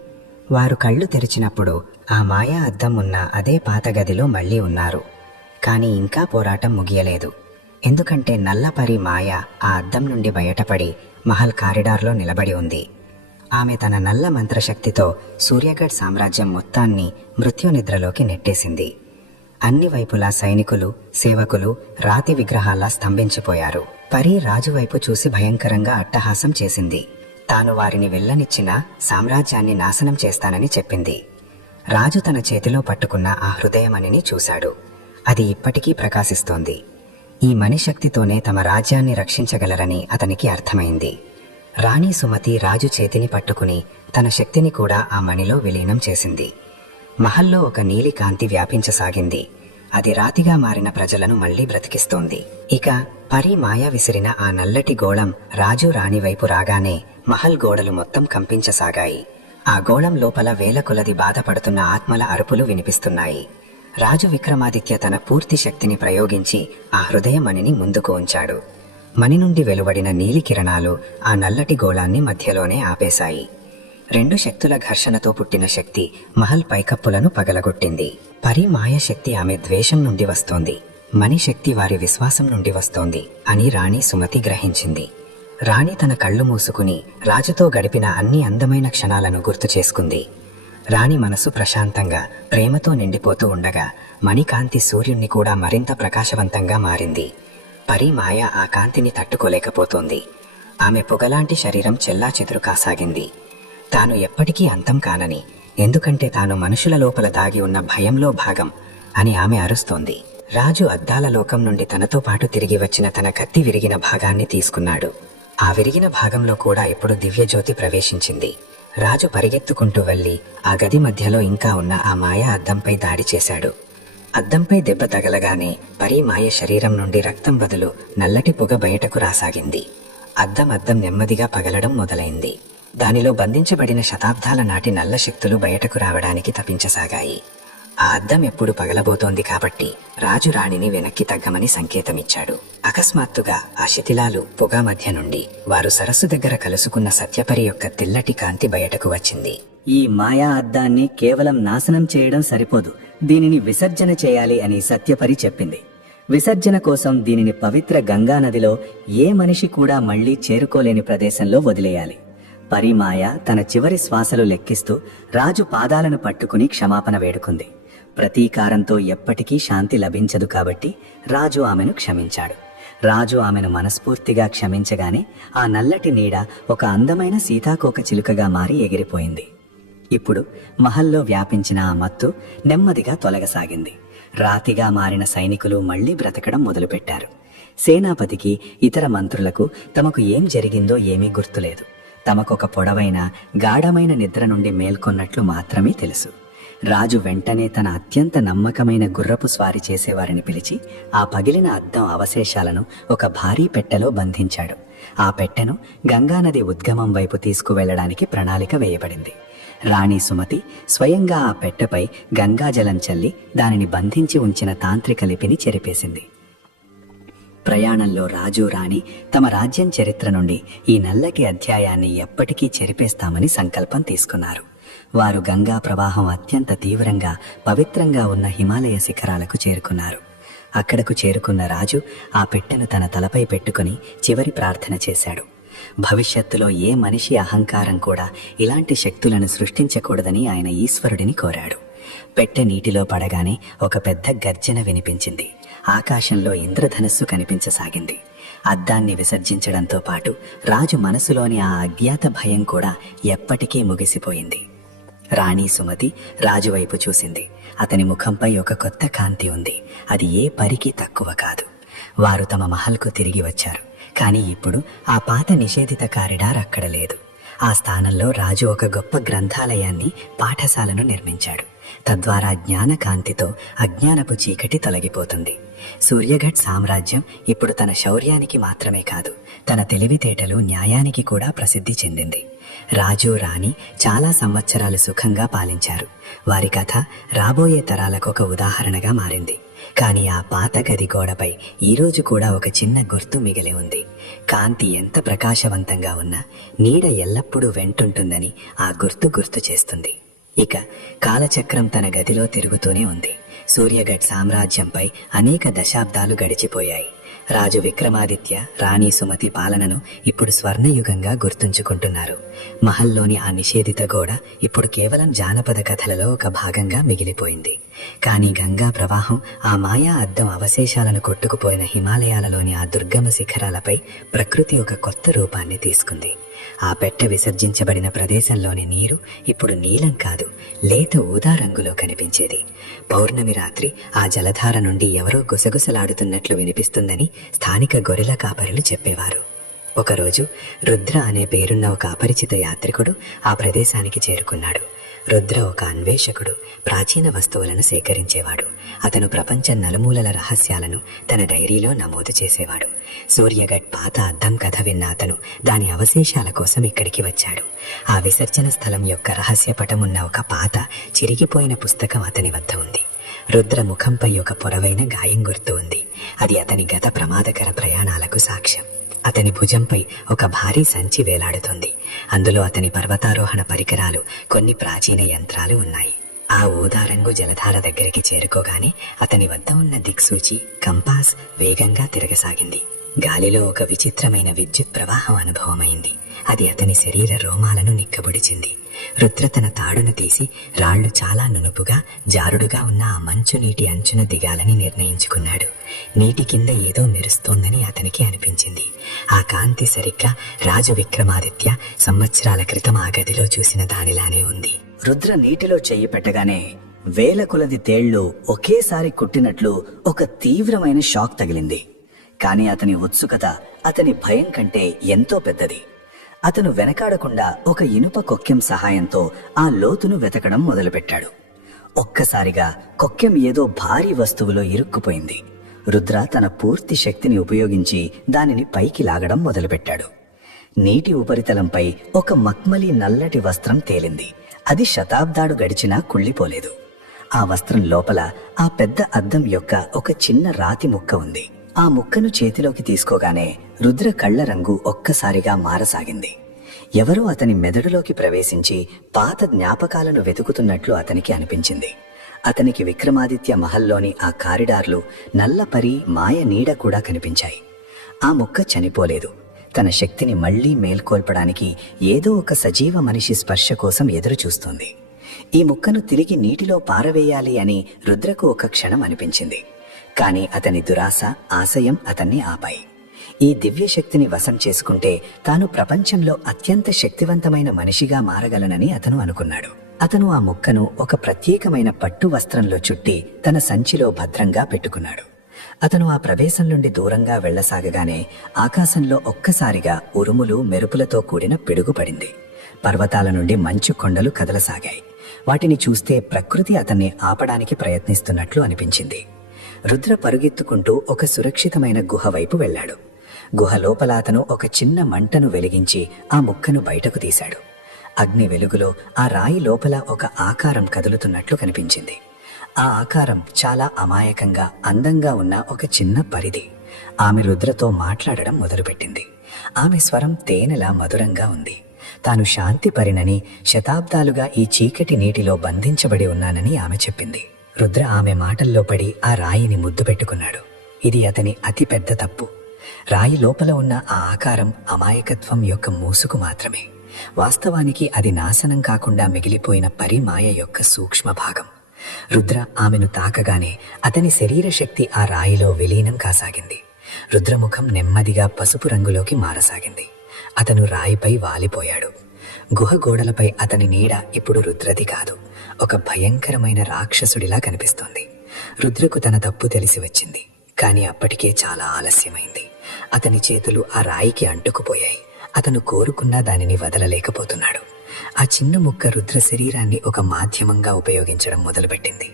వారు కళ్ళు తెరిచినప్పుడు ఆ మాయా అద్దం ఉన్న అదే పాత గదిలో మళ్లీ ఉన్నారు. కానీ ఇంకా పోరాటం ముగియలేదు. ఎందుకంటే నల్లపరి మాయ ఆ అద్దం నుండి బయటపడి మహల్ కారిడార్లో నిలబడి ఉంది. ఆమె తన నల్ల మంత్రశక్తితో సూర్యగఢ్ సామ్రాజ్యం మొత్తాన్ని మృత్యునిద్రలోకి నెట్టేసింది. అన్ని వైపులా సైనికులు, సేవకులు రాతి విగ్రహాల్లా స్తంభించిపోయారు. పరి రాజు వైపు చూసి భయంకరంగా అట్టహాసం చేసింది. తాను వారిని వెళ్ళనిచ్చినా సామ్రాజ్యాన్ని నాశనం చేస్తానని చెప్పింది. రాజు తన చేతిలో పట్టుకున్న ఆ హృదయమణిని చూశాడు. అది ఇప్పటికీ ప్రకాశిస్తోంది. ఈ మణిశక్తితోనే తమ రాజ్యాన్ని రక్షించగలరని అతనికి అర్థమైంది. రాణి సుమతి రాజు చేతిని పట్టుకుని తన శక్తిని కూడా ఆ మణిలో విలీనం చేసింది. మహల్లో ఒక నీలి కాంతి వ్యాపించసాగింది. అది రాతిగా మారిన ప్రజలను మళ్లీ బ్రతికిస్తోంది. ఇక పరి మాయ విసిరిన ఆ నల్లటి గోళం రాజు రాణి వైపు రాగానే మహల్ గోడలు మొత్తం కంపించసాగాయి. ఆ గోళం లోపల వేల కొలది బాధపడుతున్న ఆత్మల అరుపులు వినిపిస్తున్నాయి. రాజు విక్రమాదిత్య తన పూర్తి శక్తిని ప్రయోగించి ఆ హృదయమణిని ముందుకు ఉంచాడు. మణి నుండి వెలువడిన నీలి కిరణాలు ఆ నల్లటి గోళాన్ని మధ్యలోనే ఆపేశాయి. రెండు శక్తుల ఘర్షణతో పుట్టిన శక్తి మహల్ పైకప్పులను పగలగొట్టింది. పరి మాయ శక్తి ఆమె ద్వేషం నుండి వస్తోంది, మణి శక్తి వారి విశ్వాసం నుండి వస్తోంది అని రాణి సుమతి గ్రహించింది. రాణి తన కళ్ళు మూసుకుని రాజుతో గడిపిన అన్ని అందమైన క్షణాలను గుర్తు చేసుకుంది. రాణి మనసు ప్రశాంతంగా ప్రేమతో నిండిపోతూ ఉండగా మణికాంతి సూర్యుణ్ణి కూడా మరింత ప్రకాశవంతంగా మారింది. పరి మాయ ఆ కాంతిని తట్టుకోలేకపోతోంది. ఆమె పొగలాంటి శరీరం చెల్లాచెదురు కాసాగింది. తాను ఎప్పటికీ అంతం కానని, ఎందుకంటే తాను మనుషుల లోపల దాగి ఉన్న భయంలో భాగం అని ఆమె అరుస్తోంది. రాజు అద్దాల లోకం నుండి తనతో పాటు తిరిగి వచ్చిన తన కత్తి విరిగిన భాగాన్ని తీసుకున్నాడు. ఆ విరిగిన భాగంలో కూడా ఇప్పుడు దివ్యజ్యోతి ప్రవేశించింది. రాజు పరిగెత్తుకుంటూ వెళ్లి ఆ గది మధ్యలో ఇంకా ఉన్న ఆ మాయా అద్దంపై దాడి చేశాడు. అద్దంపై దెబ్బ తగలగానే పరి మాయ శరీరం నుండి రక్తం బదులు నల్లటి పొగ బయటకు రాసాగింది. అద్దం నెమ్మదిగా పగలడం మొదలైంది. దానిలో బంధించబడిన శతాబ్దాల నాటి నల్ల శక్తులు బయటకు రావడానికి తపించసాగాయి. ఆ అద్దం ఎప్పుడు పగలబోతోంది కాబట్టి రాజు రాణిని వెనక్కి తగ్గమని సంకేతమిచ్చాడు. అకస్మాత్తుగా ఆ శిథిలాలు, పొగ మధ్య నుండి వారు సరస్సు దగ్గర కలుసుకున్న సత్యపరి యొక్క తెల్లటి కాంతి బయటకు వచ్చింది. ఈ మాయా అద్దాన్ని కేవలం నాశనం చేయడం సరిపోదు, దీనిని విసర్జన చేయాలి అని సత్యపరి చెప్పింది. విసర్జన కోసం దీనిని పవిత్ర గంగా నదిలో ఏ మనిషి కూడా మళ్లీ చేరుకోలేని ప్రదేశంలో వదిలేయాలి. పరిమాయ తన చివరి శ్వాసలు లెక్కిస్తూ రాజు పాదాలను పట్టుకుని క్షమాపణ వేడుకుంది. ప్రతీకారంతో ఎప్పటికీ శాంతి లభించదు కాబట్టి రాజు ఆమెను క్షమించాడు. రాజు ఆమెను మనస్ఫూర్తిగా క్షమించగానే ఆ నల్లటి నీడ ఒక అందమైన సీతాకోక చిలుకగా మారి ఎగిరిపోయింది. ఇప్పుడు మహల్లో వ్యాపించిన ఆ మత్తు నెమ్మదిగా తొలగసాగింది. రాతిగా మారిన సైనికులు మళ్లీ బ్రతకడం మొదలుపెట్టారు. సేనాపతికి, ఇతర మంత్రులకు తమకు ఏం జరిగిందో ఏమీ గుర్తులేదు. తమకొక పొడవైన గాఢమైన నిద్ర నుండి మేల్కొన్నట్లు మాత్రమే తెలుసు. రాజు వెంటనే తన అత్యంత నమ్మకమైన గుర్రపు స్వారీ చేసేవారిని పిలిచి ఆ పగిలిన అద్దం అవశేషాలను ఒక భారీ పెట్టెలో బంధించాడు. ఆ పెట్టెను గంగానది ఉద్గమం వైపు తీసుకువెళ్లడానికి ప్రణాళిక వేయబడింది. రాణి సుమతి స్వయంగా ఆ పెట్టెపై గంగాజలం చల్లి దానిని బంధించి ఉంచిన తాంత్రిక లిపిని చెరిపేసింది. ప్రయాణంలో రాజు రాణి తమ రాజ్యం చరిత్ర నుండి ఈ నల్లటి అధ్యాయాన్ని ఎప్పటికీ చెరిపేస్తామని సంకల్పం తీసుకున్నారు. వారు గంగా ప్రవాహం అత్యంత తీవ్రంగా, పవిత్రంగా ఉన్న హిమాలయ శిఖరాలకు చేరుకున్నారు. అక్కడకు చేరుకున్న రాజు ఆ పెట్టెను తన తలపై పెట్టుకుని చివరి ప్రార్థన చేశాడు. భవిష్యత్తులో ఏ మనిషి అహంకారం కూడా ఇలాంటి శక్తులను సృష్టించకూడదని ఆయన ఈశ్వరుడిని కోరాడు. పెట్టె నీటిలో పడగానే ఒక పెద్ద గర్జన వినిపించింది. ఆకాశంలో ఇంద్రధనస్సు కనిపించసాగింది. అద్దాన్ని విసర్జించడంతో పాటు రాజు మనసులోని ఆ అజ్ఞాత భయం కూడా ఎప్పటికీ ముగిసిపోయింది. రాణి సుమతి రాజువైపు చూసింది. అతని ముఖంపై ఒక కొత్త కాంతి ఉంది. అది ఏ పరికి తక్కువ కాదు. వారు తమ మహల్కు తిరిగి వచ్చారు. కానీ ఇప్పుడు ఆ పాత నిషేధిత కారిడార్ అక్కడ లేదు. ఆ స్థానంలో రాజు ఒక గొప్ప గ్రంథాలయాన్ని, పాఠశాలను నిర్మించాడు. తద్వారా జ్ఞాన కాంతితో అజ్ఞానపు చీకటి తొలగిపోతుంది. సూర్యగఢ్ సామ్రాజ్యం ఇప్పుడు తన శౌర్యానికి మాత్రమే కాదు, తన తెలివితేటలు, న్యాయానికి కూడా ప్రసిద్ధి చెందింది. రాజు రాణి చాలా సంవత్సరాలు సుఖంగా పాలించారు. వారి కథ రాబోయే తరాలకు ఒక ఉదాహరణగా మారింది. కానీ ఆ పాత గది గోడపై ఈరోజు కూడా ఒక చిన్న గుర్తు మిగిలి ఉంది. కాంతి ఎంత ప్రకాశవంతంగా ఉన్నా నీడ ఎల్లప్పుడూ వెంటుంటుందని ఆ గుర్తు చేస్తుంది. ఇక కాలచక్రం తన గదిలో తిరుగుతూనే ఉంది. సూర్యగఢ్ సామ్రాజ్యంపై అనేక దశాబ్దాలు గడిచిపోయాయి. రాజు విక్రమాదిత్య, రాణి సుమతి పాలనను ఇప్పుడు స్వర్ణయుగంగా గుర్తుంచుకుంటున్నారు. మహల్లోని ఆ నిషేధిత గోడ ఇప్పుడు కేవలం జానపద కథలలో ఒక భాగంగా మిగిలిపోయింది. కానీ గంగా ప్రవాహం, ఆ మాయా అద్దం అవశేషాలను కొట్టుకుపోయిన హిమాలయాలలోని ఆ దుర్గమ శిఖరాలపై ప్రకృతి ఒక కొత్త రూపాన్ని తీసుకుంది. ఆ పెట్టె విసర్జించబడిన ప్రదేశంలోని నీరు ఇప్పుడు నీలం కాదు, లేత ఊదా రంగులో కనిపించేది. పౌర్ణమి రాత్రి ఆ జలధార నుండి ఎవరో గుసగుసలాడుతున్నట్లు వినిపిస్తుందని స్థానిక గొర్రెల కాపరులు చెప్పేవారు. ఒకరోజు రుద్ర అనే పేరున్న ఒక అపరిచిత యాత్రికుడు ఆ ప్రదేశానికి చేరుకున్నాడు. రుద్ర ఒక అన్వేషకుడు, ప్రాచీన వస్తువులను సేకరించేవాడు. అతను ప్రపంచం నలుమూలల రహస్యాలను తన డైరీలో నమోదు చేసేవాడు. సూర్యగఢ్ పాత అద్దం కథ విన్న అతను దాని అవశేషాల కోసం ఇక్కడికి వచ్చాడు. ఆ విసర్జన స్థలం యొక్క రహస్య పటమున్న ఒక పాత చిరిగిపోయిన పుస్తకం అతని వద్ద ఉంది. రుద్ర ముఖంపై ఒక పొడవైన గాయం గుర్తు ఉంది. అది అతని గత ప్రమాదకర ప్రయాణాలకు సాక్ష్యం. అతని భుజంపై ఒక భారీ సంచి వేలాడుతుంది. అందులో అతని పర్వతారోహణ పరికరాలు, కొన్ని ప్రాచీన యంత్రాలు ఉన్నాయి. ఆ ఊదారంగు జలధార దగ్గరికి చేరుకోగానే అతని వద్ద ఉన్న దిక్సూచి, కంపాస్ వేగంగా తిరగసాగింది. గాలిలో ఒక విచిత్రమైన విద్యుత్ ప్రవాహం అనుభవమైంది. అది అతని శరీర రోమాలను నిక్కబొడిచింది. రుద్ర తన తాడును తీసి రాళ్లు చాలా నునుపుగా, జారుడుగా ఉన్న ఆ మంచు నీటి అంచున దిగాలని నిర్ణయించుకున్నాడు. నీటి కింద ఏదో మెరుస్తోందని అతనికి అనిపించింది. ఆ కాంతి సరిగ్గా రాజు విక్రమాదిత్య సంవత్సరాల క్రితం ఆ గదిలో చూసిన దానిలానే ఉంది. రుద్ర నీటిలో చెయ్యి పెట్టగానే వేల కొలది తేళ్లు ఒకేసారి కుట్టినట్లు ఒక తీవ్రమైన షాక్ తగిలింది. కాని అతని ఉత్సుకత అతని భయం కంటే ఎంతో పెద్దది. అతను వెనకాడకుండా ఒక ఇనుప కొక్కెం సహాయంతో ఆ లోతును వెతకడం మొదలుపెట్టాడు. ఒక్కసారిగా కొక్కెం ఏదో భారీ వస్తువులో ఇరుక్కుపోయింది. రుద్ర తన పూర్తి శక్తిని ఉపయోగించి దానిని పైకి లాగడం మొదలుపెట్టాడు. నీటి ఉపరితలంపై ఒక మక్మలి నల్లటి వస్త్రం తేలింది. అది శతాబ్దాలు గడిచినా కుళ్ళిపోలేదు. ఆ వస్త్రం లోపల ఆ పెద్ద అద్దం యొక్క ఒక చిన్న రాతి ముక్క ఉంది. ఆ ముక్కను చేతిలోకి తీసుకోగానే రుద్ర కళ్ల రంగు ఒక్కసారిగా మారసాగింది. ఎవరో అతని మెదడులోకి ప్రవేశించి పాత జ్ఞాపకాలను వెతుకుతున్నట్లు అతనికి అనిపించింది. అతనికి విక్రమాదిత్య మహల్లోని ఆ కారిడార్లు, నల్లపరి, మాయ నీడ కూడా కనిపించాయి. ఆ ముక్క చనిపోలేదు. తన శక్తిని మళ్లీ మేల్కొల్పడానికి ఏదో ఒక సజీవ మనిషి స్పర్శ కోసం ఎదురు చూస్తోంది. ఈ ముక్కను తిరిగి నీటిలో పారవేయాలి అని రుద్రకు ఒక క్షణం అనిపించింది. కాని అతని దురాశ, ఆశయం అతన్ని ఆపాయి. ఈ దివ్య శక్తిని వశం చేసుకుంటే తాను ప్రపంచంలో అత్యంత శక్తివంతమైన మనిషిగా మారగలనని అతను అనుకున్నాడు. అతను ఆ ముక్కను ఒక ప్రత్యేకమైన పట్టు వస్త్రంలో చుట్టి తన సంచిలో భద్రంగా పెట్టుకున్నాడు. అతను ఆ ప్రవేశం నుండి దూరంగా వెళ్లసాగగానే ఆకాశంలో ఒక్కసారిగా ఉరుములు, మెరుపులతో కూడిన పిడుగు పడింది. పర్వతాల నుండి మంచు కొండలు కదలసాగాయి. వాటిని చూస్తే ప్రకృతి అతన్ని ఆపడానికి ప్రయత్నిస్తున్నట్లు అనిపించింది. రుద్ర పరుగెత్తుకుంటూ ఒక సురక్షితమైన గుహ వైపు వెళ్లాడు. గుహ లోపల అతను ఒక చిన్న మంటను వెలిగించి ఆ ముక్కను బయటకు తీశాడు. అగ్ని వెలుగులో ఆ రాయి లోపల ఒక ఆకారం కదులుతున్నట్లు కనిపించింది. ఆ ఆకారం చాలా అమాయకంగా, అందంగా ఉన్న ఒక చిన్న పరిధి. ఆమె రుద్రతో మాట్లాడడం మొదలుపెట్టింది. ఆమె స్వరం తేనెలా మధురంగా ఉంది. తాను శాంతి పరినని, శతాబ్దాలుగా ఈ చీకటి నీటిలో బంధించబడి ఉన్నానని ఆమె చెప్పింది. రుద్ర ఆమె మాటల్లో పడి ఆ రాయిని ముద్దు పెట్టుకున్నాడు. ఇది అతని అతి పెద్ద తప్పు. రాయి లోపల ఉన్న ఆ ఆకారం అమాయకత్వం యొక్క మూసుకు మాత్రమే. వాస్తవానికి అది నాశనం కాకుండా మిగిలిపోయిన పరిమాయ యొక్క సూక్ష్మ భాగం. రుద్ర ఆమెను తాకగానే అతని శరీర శక్తి ఆ రాయిలో విలీనం కాసాగింది. రుద్రముఖం నెమ్మదిగా పసుపు రంగులోకి మారసాగింది. అతను రాయిపై వాలిపోయాడు. గుహ గోడలపై అతని నీడ ఇప్పుడు రుద్రది కాదు, ఒక భయంకరమైన రాక్షసుడిలా కనిపిస్తోంది. రుద్రకు తన తప్పు తెలిసి వచ్చింది, కాని అప్పటికే చాలా ఆలస్యమైంది. అతని చేతులు ఆ రాయికి అంటుకుపోయాయి. అతను కోరుకున్నా దానిని వదలలేకపోతున్నాడు. ఆ చిన్న ముక్క రుద్ర శరీరాన్ని ఒక మాధ్యమంగా ఉపయోగించడం మొదలుపెట్టింది.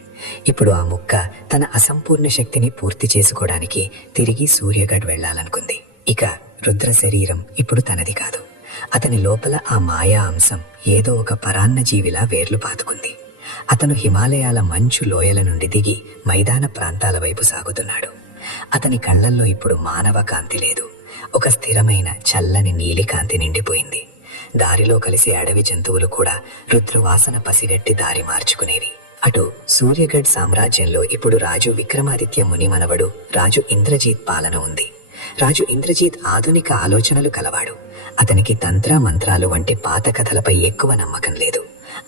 ఇప్పుడు ఆ ముక్క తన అసంపూర్ణ శక్తిని పూర్తి చేసుకోవడానికి తిరిగి సూర్యగఢ్ వెళ్లాలనుకుంది. ఇక రుద్ర శరీరం ఇప్పుడు తనది కాదు. అతని లోపల ఆ మాయా అంశం ఏదో ఒక పరాన్న జీవిలా వేర్లు పాతుకుంది. అతను హిమాలయాల మంచు లోయల నుండి దిగి మైదాన ప్రాంతాల వైపు సాగుతున్నాడు. అతని కళ్లల్లో ఇప్పుడు మానవ కాంతి లేదు, ఒక స్థిరమైన చల్లని నీలి కాంతి నిండిపోయింది. దారిలో కలిసే అడవి జంతువులు కూడా రుద్రవాసన పసిగట్టి దారి మార్చుకునేవి. అటు సూర్యగఢ్ సామ్రాజ్యంలో ఇప్పుడు రాజు విక్రమాదిత్య ముని మనవడు రాజు ఇంద్రజీత్ పాలన ఉంది. రాజు ఇంద్రజీత్ ఆధునిక ఆలోచనలు కలవాడు. అతనికి తంత్ర మంత్రాలు వంటి పాత కథలపై ఎక్కువ నమ్మకం లేదు.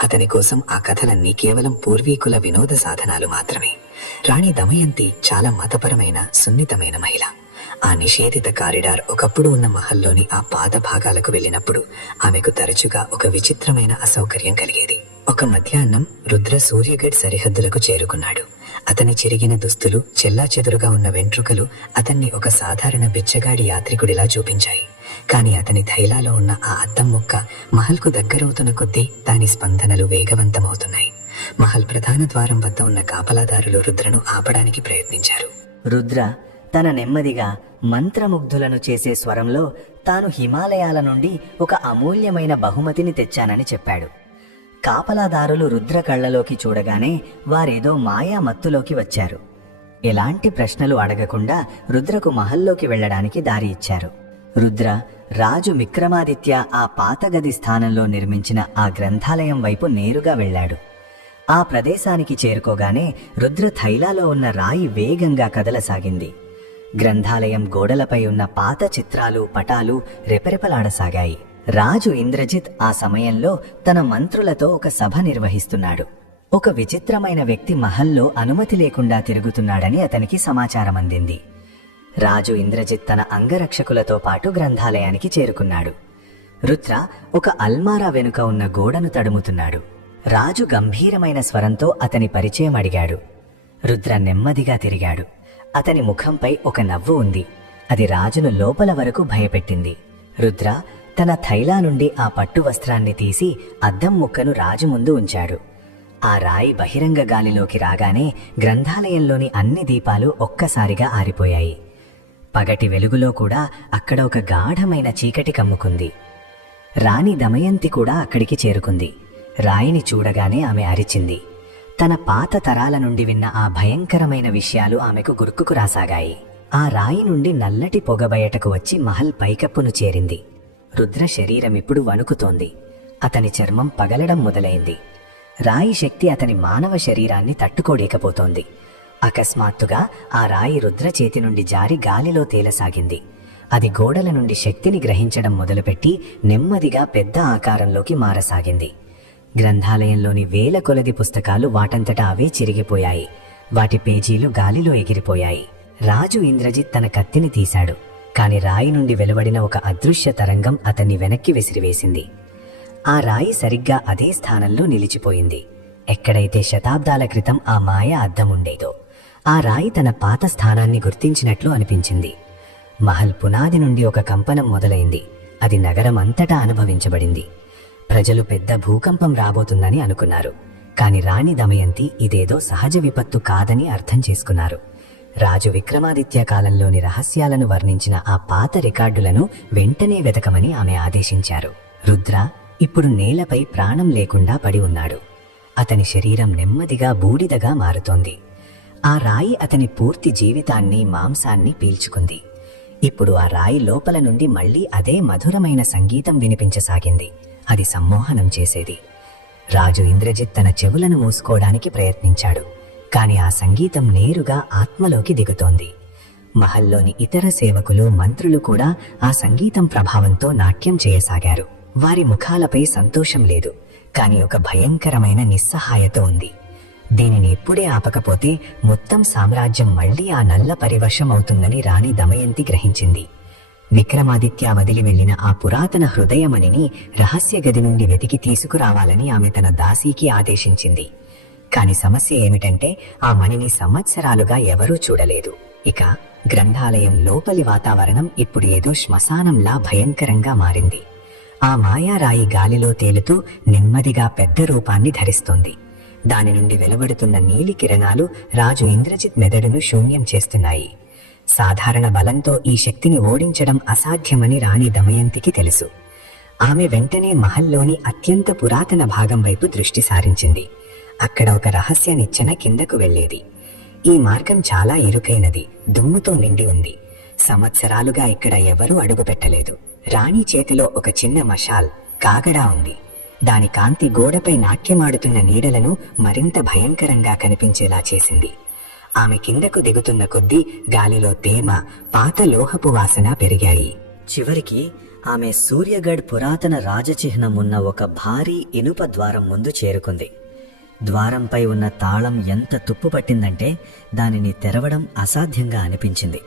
అతని కోసం ఆ కథలన్నీ కేవలం పూర్వీకుల వినోద సాధనాలు మాత్రమే. రాణి దమయంతి చాలా మతపరమైన, సున్నితమైన మహిళ. ఆ నిషేధిత కారిడార్ ఒకప్పుడు ఉన్న మహల్లోని ఆ పాత భాగాలకు వెళ్ళినప్పుడు ఆమెకు తరచుగా ఒక విచిత్రమైన అసౌకర్యం కలిగేది. ఒక మధ్యాహ్నం రుద్ర సూర్యగఢ్ సరిహద్దులకు చేరుకున్నాడు. అతని చిరిగిన దుస్తులు, చెల్లాచెదురుగా ఉన్న వెంట్రుకలు అతన్ని ఒక సాధారణ బిచ్చగాడి యాత్రికుడిలా చూపించాయి. కాని అతని థైలాలో ఉన్న ఆ అద్దం ముక్క మహల్కు దగ్గరవుతున్న కొద్దీ దాని స్పందనలు వేగవంతమవుతున్నాయి. మహల్ ప్రధాన ద్వారం వద్ద ఉన్న కాపలాదారులు రుద్రను ఆపడానికి ప్రయత్నించారు. రుద్ర తన నెమ్మదిగా మంత్రముగ్ధులను చేసే స్వరంలో తాను హిమాలయాల నుండి ఒక అమూల్యమైన బహుమతిని తెచ్చానని చెప్పాడు. కాపలాదారులు రుద్ర కళ్ళలోకి చూడగానే వారేదో మాయా మత్తులోకి వచ్చారు. ఎలాంటి ప్రశ్నలు అడగకుండా రుద్రకు మహల్లోకి వెళ్లడానికి దారి ఇచ్చారు. రుద్ర రాజు విక్రమాదిత్య ఆ పాత గది స్థానంలో నిర్మించిన ఆ గ్రంథాలయం వైపు నేరుగా వెళ్ళాడు. ఆ ప్రదేశానికి చేరుకోగానే రుద్ర థైలాలో ఉన్న రాయి వేగంగా కదలసాగింది. గ్రంథాలయం గోడలపై ఉన్న పాత చిత్రాలు, పటాలు రెపరెపలాడసాగాయి. రాజు ఇంద్రజిత్ ఆ సమయంలో తన మంత్రులతో ఒక సభ నిర్వహిస్తున్నాడు. ఒక విచిత్రమైన వ్యక్తి మహల్లో అనుమతి లేకుండా తిరుగుతున్నాడని అతనికి సమాచారం అందింది. రాజు ఇంద్రజిత్ తన అంగరక్షకులతో పాటు గ్రంథాలయానికి చేరుకున్నాడు. రుద్ర ఒక అల్మారా వెనుక ఉన్న గోడను తడుముతున్నాడు. రాజు గంభీరమైన స్వరంతో అతని పరిచయం అడిగాడు. రుద్ర నెమ్మదిగా తిరిగాడు. అతని ముఖంపై ఒక నవ్వు ఉంది. అది రాజును లోపల వరకు భయపెట్టింది. రుద్ర తన థైలా నుండి ఆ పట్టు వస్త్రాన్ని తీసి అద్దం ముక్కను రాజు ముందు ఉంచాడు. ఆ రాయి బహిరంగ గాలిలోకి రాగానే గ్రంథాలయంలోని అన్ని దీపాలు ఒక్కసారిగా ఆరిపోయాయి. పగటి వెలుగులో కూడా అక్కడ ఒక గాఢమైన చీకటి కమ్ముకుంది. రాణి దమయంతి కూడా అక్కడికి చేరుకుంది. రాయిని చూడగానే ఆమె అరిచింది. తన పాత తరాల నుండి విన్న ఆ భయంకరమైన విషయాలు ఆమెకు గుర్తుకు రాసాగాయి. ఆ రాయి నుండి నల్లటి పొగ బయటకు వచ్చి మహల్ పైకప్పును చేరింది. రుద్ర శరీరం ఇప్పుడు వణుకుతోంది. అతని చర్మం పగలడం మొదలైంది. రాయి శక్తి అతని మానవ శరీరాన్ని తట్టుకోలేకపోతోంది. అకస్మాత్తుగా ఆ రాయి రుద్ర చేతి నుండి జారి గాలిలో తేలసాగింది. అది గోడల నుండి శక్తిని గ్రహించడం మొదలుపెట్టి నెమ్మదిగా పెద్ద ఆకారంలోకి మారసాగింది. గ్రంథాలయంలోని వేల కొలది పుస్తకాలు వాటంతటా అవే చిరిగిపోయాయి. వాటి పేజీలు గాలిలో ఎగిరిపోయాయి. రాజు ఇంద్రజిత్ తన కత్తిని తీశాడు. కాని రాయి నుండి వెలువడిన ఒక అదృశ్య తరంగం అతన్ని వెనక్కి విసిరివేసింది. ఆ రాయి సరిగ్గా అదే స్థానంలో నిలిచిపోయింది, ఎక్కడైతే శతాబ్దాల క్రితం ఆ మాయ అద్దం ఉండేదో. ఆ రాయి తన పాత స్థానాన్ని గుర్తించినట్లు అనిపించింది. మహల్ పునాది నుండి ఒక కంపనం మొదలైంది. అది నగరం అంతటా అనుభవించబడింది. ప్రజలు పెద్ద భూకంపం రాబోతుందని అనుకున్నారు. కాని రాణి దమయంతి ఇదేదో సహజ విపత్తు కాదని అర్థం చేసుకున్నారు. రాజు విక్రమాదిత్య కాలంలోని రహస్యాలను వర్ణించిన ఆ పాత రికార్డులను వెంటనే వెతకమని ఆమె ఆదేశించారు. రుద్ర ఇప్పుడు నేలపై ప్రాణం లేకుండా పడి ఉన్నాడు. అతని శరీరం నెమ్మదిగా బూడిదగా మారుతోంది. ఆ రాయి అతని పూర్తి జీవితాన్ని, మాంసాన్ని పీల్చుకుంది. ఇప్పుడు ఆ రాయి లోపల నుండి మళ్లీ అదే మధురమైన సంగీతం వినిపించసాగింది. అది సమ్మోహనం చేసేది. రాజు ఇంద్రజిత్ తన చెవులను మూసుకోవడానికి ప్రయత్నించాడు. కాని ఆ సంగీతం నేరుగా ఆత్మలోకి దిగుతోంది. మహల్లోని ఇతర సేవకులు, మంత్రులు కూడా ఆ సంగీతం ప్రభావంతో నాట్యం చేయసాగారు. వారి ముఖాలపై సంతోషం లేదు, కాని ఒక భయంకరమైన నిస్సహాయత ఉంది. దీనిని ఇప్పుడే ఆపకపోతే మొత్తం సామ్రాజ్యం మళ్లీ ఆ నల్ల పరివర్షం అవుతుందని రాణి దమయంతి గ్రహించింది. విక్రమాదిత్య వదిలి వెళ్లిన ఆ పురాతన హృదయమణిని రహస్య గది నుండి వెతికి తీసుకురావాలని ఆమె తన దాసీకి ఆదేశించింది. కాని సమస్య ఏమిటంటే ఆ మణిని సంవత్సరాలుగా ఎవరూ చూడలేదు. ఇక గ్రంథాలయం లోపలి వాతావరణం ఇప్పుడు ఏదో శ్మశానంలా భయంకరంగా మారింది. ఆ మాయారాయి గాలిలో తేలుతూ నెమ్మదిగా పెద్ద రూపాన్ని ధరిస్తోంది. దాని నుండి వెలువడుతున్న నీలి కిరణాలు రాజు ఇంద్రజిత్ మెదడును శూన్యం చేస్తున్నాయి. సాధారణ బలంతో ఈ శక్తిని ఓడించడం అసాధ్యమని రాణి దమయంతికి తెలుసు. ఆమె వెంటనే మహల్లోని అత్యంత పురాతన భాగం వైపు దృష్టి సారించింది. అక్కడ ఒక రహస్య నిచ్చెన కిందకు వెళ్లేది. ఈ మార్గం చాలా ఇరుకైనది, దుమ్ముతో నిండి ఉంది. సంవత్సరాలుగా ఇక్కడ ఎవరూ అడుగుపెట్టలేదు. రాణి చేతిలో ఒక చిన్న మషాల్ కాగడా ఉంది. దాని కాంతి గోడపై నాట్యమాడుతున్న నీడలను మరింత భయంకరంగా కనిపించేలా చేసింది. ఆమె కిందకు దిగుతున్న కొద్దీ గాలిలో తేమ, పాత లోహపు వాసన పెరిగాయి. చివరికి ఆమె సూర్యగఢ్ పురాతన రాజచిహ్నం ఉన్న ఒక భారీ ఇనుప ద్వారం ముందు చేరుకుంది. ద్వారంపై ఉన్న తాళం ఎంత తుప్పు పట్టిందంటే దానిని తెరవడం అసాధ్యంగా అనిపించింది.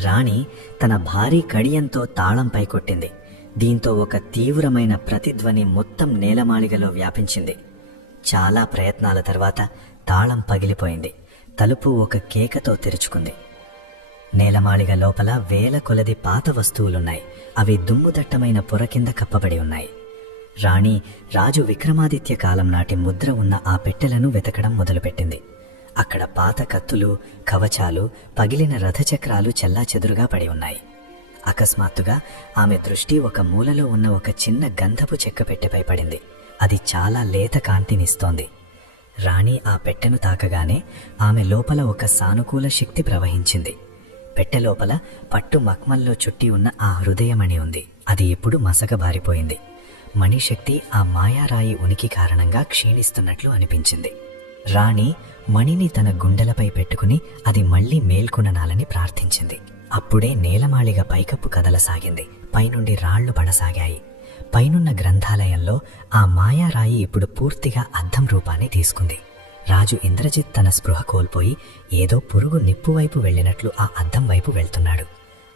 రాణి తన భారీ కడియంతో తాళంపై కొట్టింది. దీంతో ఒక తీవ్రమైన ప్రతిధ్వని మొత్తం నేలమాళిగలో వ్యాపించింది. చాలా ప్రయత్నాల తర్వాత తాళం పగిలిపోయింది. తలుపు ఒక కేకతో తెరుచుకుంది. నేలమాళిగ లోపల వేల కొలది పాత వస్తువులున్నాయి. అవి దుమ్ముదట్టమైన పొర కింద కప్పబడి ఉన్నాయి. రాణి రాజు విక్రమాదిత్య కాలం నాటి ముద్ర ఉన్న ఆ పెట్టెలను వెతకడం మొదలుపెట్టింది. అక్కడ పాత కత్తులు, కవచాలు, పగిలిన రథచక్రాలు చెల్లాచెదురుగా పడి ఉన్నాయి. అకస్మాత్తుగా ఆమె దృష్టి ఒక మూలలో ఉన్న ఒక చిన్న గంధపు చెక్క పెట్టెపై పడింది. అది చాలా లేత కాంతినిస్తోంది. రాణి ఆ పెట్టెను తాకగానే ఆమె లోపల ఒక సానుకూల శక్తి ప్రవహించింది. పెట్టె లోపల పట్టు మక్మల్లో చుట్టి ఉన్న ఆ హృదయమణి ఉంది. అది ఇప్పుడు మసకబారిపోయింది. మణిశక్తి ఆ మాయారాయి ఉనికి కారణంగా క్షీణిస్తున్నట్లు అనిపించింది. రాణి మణిని తన గుండెలపై పెట్టుకుని అది మళ్లీ మేల్కొననాలని ప్రార్థించింది. అప్పుడే నేలమాళిగ పైకప్పు కదలసాగింది. పైనుండి రాళ్లు పడసాగాయి. పైనున్న గ్రంథాలయంలో ఆ మాయారాయి ఇప్పుడు పూర్తిగా అద్దం రూపాన్ని తీసుకుంది. రాజు ఇంద్రజిత్ తన స్పృహ కోల్పోయి ఏదో పురుగు నిప్పు వైపు వెళ్లినట్లు ఆ అద్దం వైపు వెళ్తున్నాడు.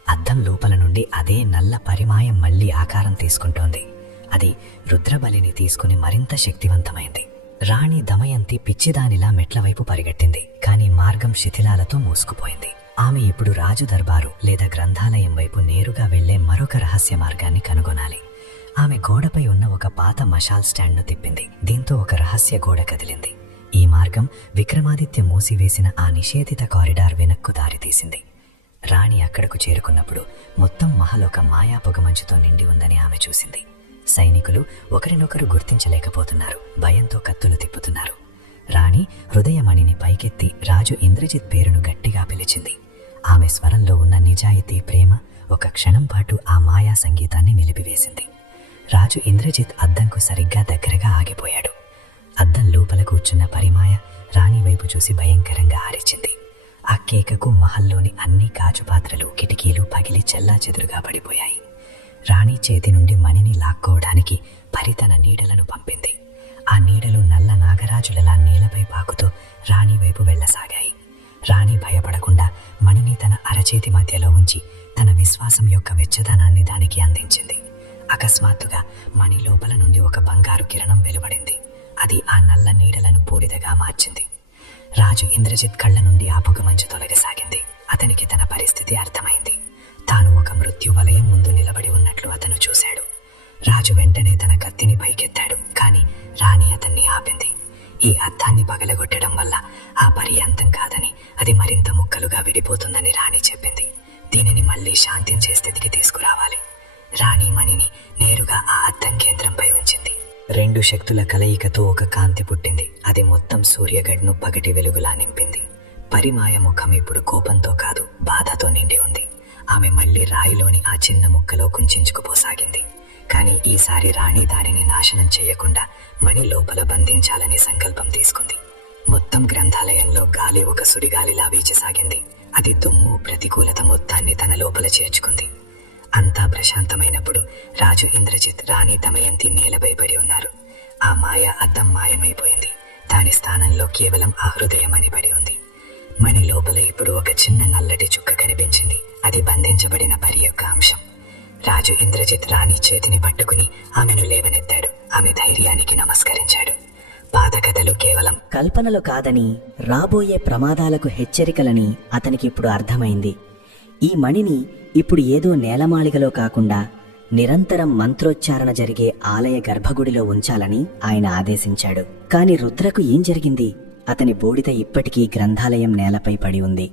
అద్దం లోపల నుండి అదే నల్ల పరిమాయం మళ్లీ ఆకారం తీసుకుంటోంది. అది రుద్రబలిని తీసుకుని మరింత శక్తివంతమైంది. రాణి దమయంతి పిచ్చిదానిలా మెట్ల వైపు పరిగెట్టింది. కాని మార్గం శిథిలాలతో మూసుకుపోయింది. ఆమె ఇప్పుడు రాజు దర్బారు లేదా గ్రంథాలయం వైపు నేరుగా వెళ్లే మరొక రహస్య మార్గాన్ని కనుగొనాలి. ఆమె గోడపై ఉన్న ఒక పాత మషాల్ స్టాండ్ను తిప్పింది. దీంతో ఒక రహస్య గోడ కదిలింది. ఈ మార్గం విక్రమాదిత్య మూసివేసిన ఆ నిషేధిత కారిడార్ వెనక్కు దారితీసింది. రాణి అక్కడకు చేరుకున్నప్పుడు మొత్తం మహల్ ఒక మాయా పొగమంచుతో నిండి ఉందని ఆమె చూసింది. సైనికులు ఒకరినొకరు గుర్తించలేకపోతున్నారు. భయంతో కత్తులు తిప్పుతున్నారు. రాణి హృదయమణిని పైకెత్తి రాజు ఇంద్రజిత్ పేరును గట్టిగా పిలిచింది. ఆమె స్వరంలో ఉన్న నిజాయితీ, ప్రేమ ఒక క్షణం పాటు ఆ మాయా సంగీతాన్ని నిలిపివేసింది. రాజు ఇంద్రజిత్ అద్దంకు సరిగ్గా దగ్గరగా ఆగిపోయాడు. అద్దం లోపల కూర్చున్న పరిమాయ రాణి వైపు చూసి భయంకరంగా అరిచింది. ఆ కేకకు మహల్లోని అన్ని గాజు పాత్రలు, కిటికీలు పగిలి చెల్లాచెదురుగా పడిపోయాయి. రాణి చేతి నుండి మణిని లాక్కోవడానికి పరి తన నీడలను పంపింది. ఆ నీడలు నల్ల నాగరాజులలా నేలపై పాకుతూ రాణి వైపు వెళ్లసాగాయి. రాణి భయపడకుండా మణిని తన అరచేతి మధ్యలో ఉంచి తన విశ్వాసం యొక్క వెచ్చదనాన్ని దానికి అందించింది. అకస్మాత్తుగా మణి లోపల నుండి ఒక బంగారు కిరణం వెలువడింది. అది ఆ నల్ల నీడలను బూడిదగా మార్చింది. రాజు ఇంద్రజిత్ కళ్ళ నుండి ఆ పొగమంచు తొలగసాగింది. అతనికి తన పరిస్థితి అర్థమైంది. తాను ఒక మృత్యు వలయం ముందు నిలబడి ఉన్నట్లు అతను చూశాడు. రాజు వెంటనే తన కత్తిని పైకెత్తాడు. కాని రాణి అతన్ని ఆపింది. ఈ అద్దాన్ని పగలగొట్టడం వల్ల ఆ పరి అంతం కాదని, అది మరింత ముక్కలుగా విడిపోతుందని రాణి చెప్పింది. దీనిని మళ్లీ శాంతించే స్థితికి తీసుకురావాలి. రాణి మణిని నేరుగా ఆ అద్దం కేంద్రంపై ఉంచింది. రెండు శక్తుల కలయికతో ఒక కాంతి పుట్టింది. అది మొత్తం సూర్యగఢ్ను పగటి వెలుగులా నింపింది. పరిమాయ ముఖం ఇప్పుడు కోపంతో కాదు, బాధతో నిండి ఉంది. ఆమె మళ్లీ రాయిలోని ఆ చిన్న ముక్కలో కుంచుకుపోసాగింది. కాని ఈసారి రాణి దానిని నాశనం చేయకుండా మణి లోపల బంధించాలని సంకల్పం తీసుకుంది. మొత్తం గ్రంథాలయంలో గాలి ఒక సుడిగాలిలా వీచసాగింది. అది దుమ్ము, ప్రతికూలత మొత్తాన్ని తన లోపల చేర్చుకుంది. అంతా ప్రశాంతమైనప్పుడు రాజు ఇంద్రజిత్, రాణి దమయంతి నేలపై పడి ఉన్నారు. ఆ మాయ అద్దం మాయమైపోయింది. దాని స్థానంలో కేవలం ఆ హృదయం అని పడి ఉంది. మణి లోపల ఇప్పుడు ఒక చిన్న నల్లటి చుక్క కనిపించింది. అది బంధించబడిన పరి యొక్క అంశం. రాజు ఇంద్రజిత్ రాణి చేతిని పట్టుకుని ఆమెను లేవనెత్తాడు. ఆమె ధైర్యానికి నమస్కరించాడు. పాత కథలు కేవలం కల్పనలు కాదని, రాబోయే ప్రమాదాలకు హెచ్చరికలని అతనికి ఇప్పుడు అర్థమైంది. ఈ మణిని ఇప్పుడు ఏదో నేలమాళిగలో కాకుండా నిరంతరం మంత్రోచ్చారణ జరిగే ఆలయ గర్భగుడిలో ఉంచాలని ఆయన ఆదేశించాడు. కాని రుద్రకు ఏం జరిగింది? అతని బూడిద ఇప్పటికీ గ్రంథాలయం నేలపై పడి ఉంది.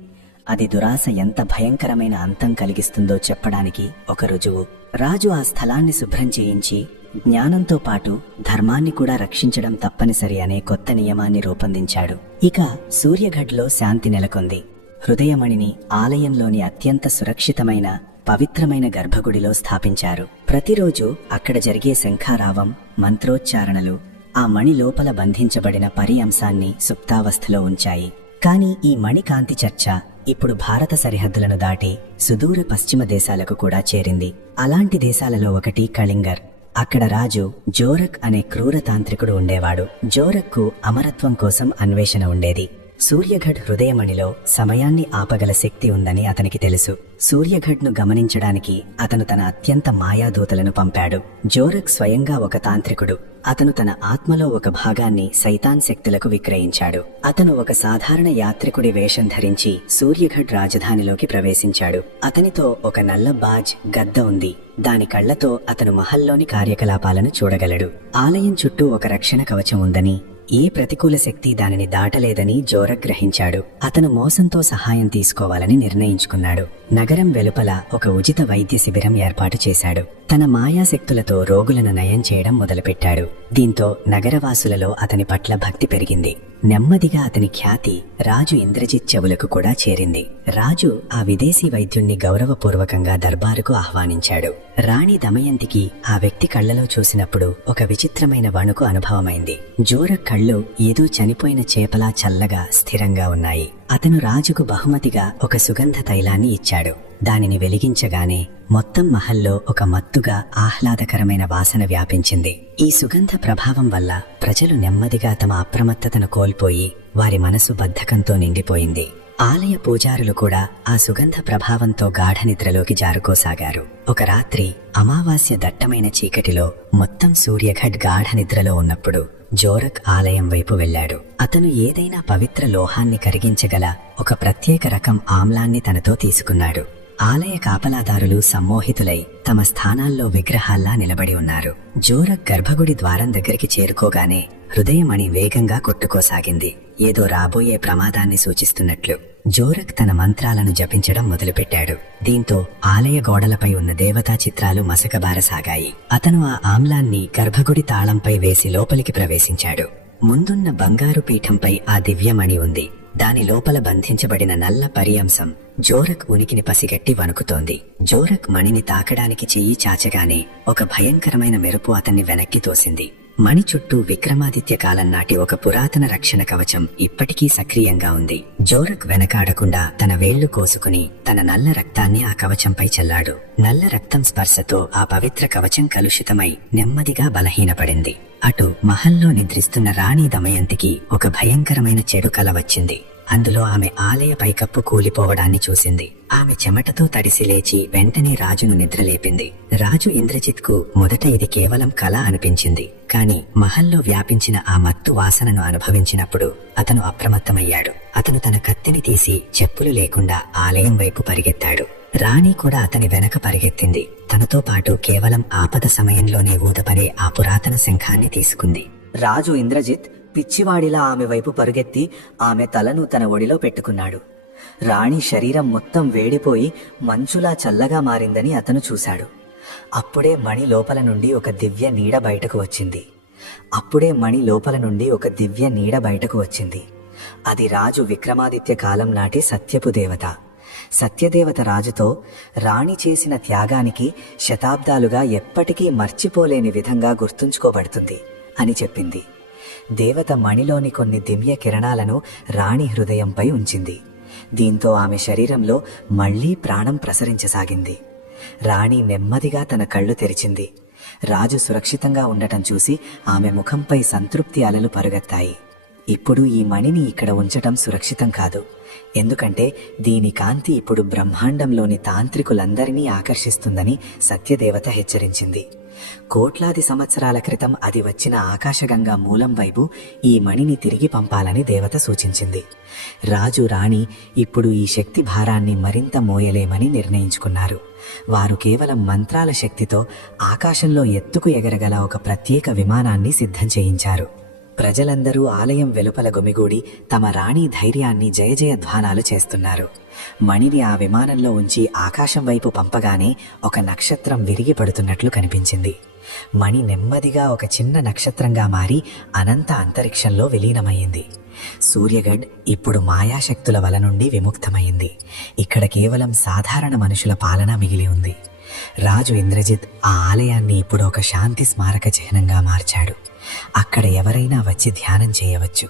అది దురాశ ఎంత భయంకరమైన అంతం కలిగిస్తుందో చెప్పడానికి ఒక రుజువు. రాజు ఆ స్థలాన్ని శుభ్రం చేయించి జ్ఞానంతో పాటు ధర్మాన్ని కూడా రక్షించడం తప్పనిసరి అనే కొత్త నియమాన్ని రూపొందించాడు. ఇక సూర్యగఢ్లో శాంతి నెలకొంది. హృదయమణిని ఆలయంలోని అత్యంత సురక్షితమైన పవిత్రమైన గర్భగుడిలో స్థాపించారు. ప్రతిరోజు అక్కడ జరిగే శంఖారావం, మంత్రోచ్చారణలు ఆ మణి లోపల బంధించబడిన పరి అంశాన్ని సుప్తావస్థలో ఉంచాయి. కాని ఈ మణి కాంతి చర్చ ఇప్పుడు భారత సరిహద్దులను దాటి సుదూర పశ్చిమ దేశాలకు కూడా చేరింది. అలాంటి దేశాలలో ఒకటి కళింగర్. అక్కడ రాజు జోరక్ అనే క్రూర తాంత్రికుడు ఉండేవాడు. జోరక్కు అమరత్వం కోసం అన్వేషణ ఉండేది. సూర్యగఢ్ హృదయమణిలో సమయాన్ని ఆపగల శక్తి ఉందని అతనికి తెలుసు. సూర్యగఢ్ను గమనించడానికి అతను తన అత్యంత మాయాదూతలను పంపాడు. జోరక్ స్వయంగా ఒక తాంత్రికుడు. అతను తన ఆత్మలో ఒక భాగాన్ని సైతాన్ శక్తులకు విక్రయించాడు. అతను ఒక సాధారణ యాత్రికుడి వేషం ధరించి సూర్యగఢ్ రాజధానిలోకి ప్రవేశించాడు. అతనితో ఒక నల్ల బాజ్ గద్ద ఉంది. దాని కళ్లతో అతను మహల్లోని కార్యకలాపాలను చూడగలడు. ఆలయం చుట్టూ ఒక రక్షణ కవచం ఉందని, ఏ ప్రతికూల శక్తి దానిని దాటలేదని జోరక్ గ్రహించాడు. అతను మోసంతో సహాయం తీసుకోవాలని నిర్ణయించుకున్నాడు. నగరం వెలుపల ఒక ఉచిత వైద్య శిబిరం ఏర్పాటు చేశాడు. తన మాయాశక్తులతో రోగులను నయం చేయడం మొదలుపెట్టాడు. దీంతో నగరవాసులలో అతని పట్ల భక్తి పెరిగింది. నెమ్మదిగా అతని ఖ్యాతి రాజు ఇంద్రజిత్ చెవులకు కూడా చేరింది. రాజు ఆ విదేశీ వైద్యుణ్ణి గౌరవపూర్వకంగా దర్బారుకు ఆహ్వానించాడు. రాణి దమయంతికి ఆ వ్యక్తి కళ్లలో చూసినప్పుడు ఒక విచిత్రమైన వణుకు అనుభవమైంది. జోరక్ కళ్ళు ఏదో చనిపోయిన చేపలా చల్లగా స్థిరంగా ఉన్నాయి. అతను రాజుకు బహుమతిగా ఒక సుగంధ తైలాన్ని ఇచ్చాడు. దానిని వెలిగించగానే మొత్తం మహల్లో ఒక మత్తుగా ఆహ్లాదకరమైన వాసన వ్యాపించింది. ఈ సుగంధ ప్రభావం వల్ల ప్రజలు నెమ్మదిగా తమ అప్రమత్తతను కోల్పోయి వారి మనసు బద్ధకంతో నిండిపోయింది. ఆలయ పూజారులు కూడా ఆ సుగంధ ప్రభావంతో గాఢ నిద్రలోకి జారుకోసాగారు. ఒక రాత్రి అమావాస్య దట్టమైన చీకటిలో మొత్తం సూర్యగఢ్ గాఢ నిద్రలో ఉన్నప్పుడు జోరక్ ఆలయం వైపు వెళ్లాడు. అతను ఏదైనా పవిత్ర లోహాన్ని కరిగించగల ఒక ప్రత్యేక రకం ఆమ్లాన్ని తనతో తీసుకున్నాడు. ఆలయ కాపలాదారులు సమ్మోహితులై తమ స్థానాల్లో విగ్రహాల్లా నిలబడి ఉన్నారు. జోరక్ గర్భగుడి ద్వారం దగ్గరికి చేరుకోగానే హృదయమణి వేగంగా కొట్టుకోసాగింది. ఏదో రాబోయే ప్రమాదాన్ని సూచిస్తున్నట్లు. జోరక్ తన మంత్రాలను జపించడం మొదలుపెట్టాడు. దీంతో ఆలయ గోడలపై ఉన్న దేవతా చిత్రాలు మసకబారసాగాయి. అతను ఆ ఆమ్లాన్ని గర్భగుడి తాళంపై వేసి లోపలికి ప్రవేశించాడు. ముందున్న బంగారు పీఠంపై ఆ దివ్యమణి ఉంది. దాని లోపల బంధించబడిన నల్ల పరియంశం జోరక్ ఉనికిని పసిగట్టి వణుకుతోంది. జోరక్ మణిని తాకడానికి చెయ్యి చాచగానే ఒక భయంకరమైన మెరుపు అతన్ని వెనక్కి తోసింది. మణి చుట్టూ విక్రమాదిత్య కాలం నాటి ఒక పురాతన రక్షణ కవచం ఇప్పటికీ సక్రియంగా ఉంది. జోరక్ వెనకాడకుండా తన వేళ్లు కోసుకుని తన నల్ల రక్తాన్ని ఆ కవచంపై చల్లాడు. నల్ల రక్తం స్పర్శతో ఆ పవిత్ర కవచం కలుషితమై నెమ్మదిగా బలహీనపడింది. అటు మహల్లో నిద్రిస్తున్న రాణి దమయంతికి ఒక భయంకరమైన చెడు కల వచ్చింది. అందులో ఆమె ఆలయ పైకప్పు కూలిపోవడాన్ని చూసింది. ఆమె చెమటతో తడిసి లేచి వెంటనే రాజును నిద్రలేపింది. రాజు ఇంద్రజిత్ కు మొదట ఇది కేవలం కల అనిపించింది. కాని మహల్లో వ్యాపించిన ఆ మత్తు వాసనను అనుభవించినప్పుడు అతను అప్రమత్తమయ్యాడు. అతను తన కత్తిని తీసి చెప్పులు లేకుండా ఆలయం వైపు పరిగెత్తాడు. రాణి కూడా అతని వెనక పరిగెత్తింది. తనతో పాటు కేవలం ఆపద సమయంలోనే ఊదపడే ఆ పురాతన శంఖాన్ని తీసుకుంది. రాజు ఇంద్రజిత్ పిచ్చివాడిలా ఆమె వైపు పరుగెత్తి ఆమె తలను తన ఒడిలో పెట్టుకున్నాడు. రాణి శరీరం మొత్తం వేడిపోయి మంచులా చల్లగా మారిందని అతను చూశాడు. అప్పుడే మణి లోపల నుండి ఒక దివ్య నీడ బయటకు వచ్చింది. అది రాజు విక్రమాదిత్య కాలం నాటి సత్యపు దేవత. సత్యదేవత రాజుతో రాణి చేసిన త్యాగానికి శతాబ్దాలుగా ఎప్పటికీ మర్చిపోలేని విధంగా గుర్తుంచుకోబడుతుంది అని చెప్పింది. దేవత మణిలోని కొన్ని దివ్య కిరణాలను రాణి హృదయంపై ఉంచింది. దీంతో ఆమె శరీరంలో మళ్లీ ప్రాణం ప్రసరించసాగింది. రాణి నెమ్మదిగా తన కళ్ళు తెరిచింది. రాజు సురక్షితంగా ఉండటం చూసి ఆమె ముఖంపై సంతృప్తి అలలు పరుగెత్తాయి. ఇప్పుడు ఈ మణిని ఇక్కడ ఉంచటం సురక్షితం కాదు. ఎందుకంటే దీని కాంతి ఇప్పుడు బ్రహ్మాండంలోని తాంత్రికులందరినీ ఆకర్షిస్తుందని సత్యదేవత హెచ్చరించింది. కోట్లాది సంవత్సరాల క్రితం అది వచ్చిన ఆకాశగంగా మూలం వైపు ఈ మణిని తిరిగి పంపాలని దేవత సూచించింది. రాజు రాణి ఇప్పుడు ఈ శక్తి భారాన్ని మరింత మోయలేమని నిర్ణయించుకున్నారు. వారు కేవలం మంత్రాల శక్తితో ఆకాశంలో ఎత్తుకు ఎగరగల ఒక ప్రత్యేక విమానాన్ని సిద్ధం చేయించారు. ప్రజలందరూ ఆలయం వెలుపల గుమిగూడి తమ రాణి ధైర్యాన్ని జయజయధ్వానాలు చేస్తున్నారు. మణిని ఆ విమానంలో ఉంచి ఆకాశం వైపు పంపగానే ఒక నక్షత్రం విరిగి పడుతున్నట్లు కనిపించింది. మణి నెమ్మదిగా ఒక చిన్న నక్షత్రంగా మారి అనంత అంతరిక్షంలో విలీనమయ్యింది. సూర్యగఢ్ ఇప్పుడు మాయాశక్తుల వల నుండి విముక్తమైంది. ఇక్కడ కేవలం సాధారణ మనుషుల పాలన మిగిలి ఉంది. రాజు ఇంద్రజిత్ ఆ ఆలయాన్ని ఇప్పుడు ఒక శాంతి స్మారక చిహ్నంగా మార్చాడు. అక్కడ ఎవరైనా వచ్చి ధ్యానం చేయవచ్చు.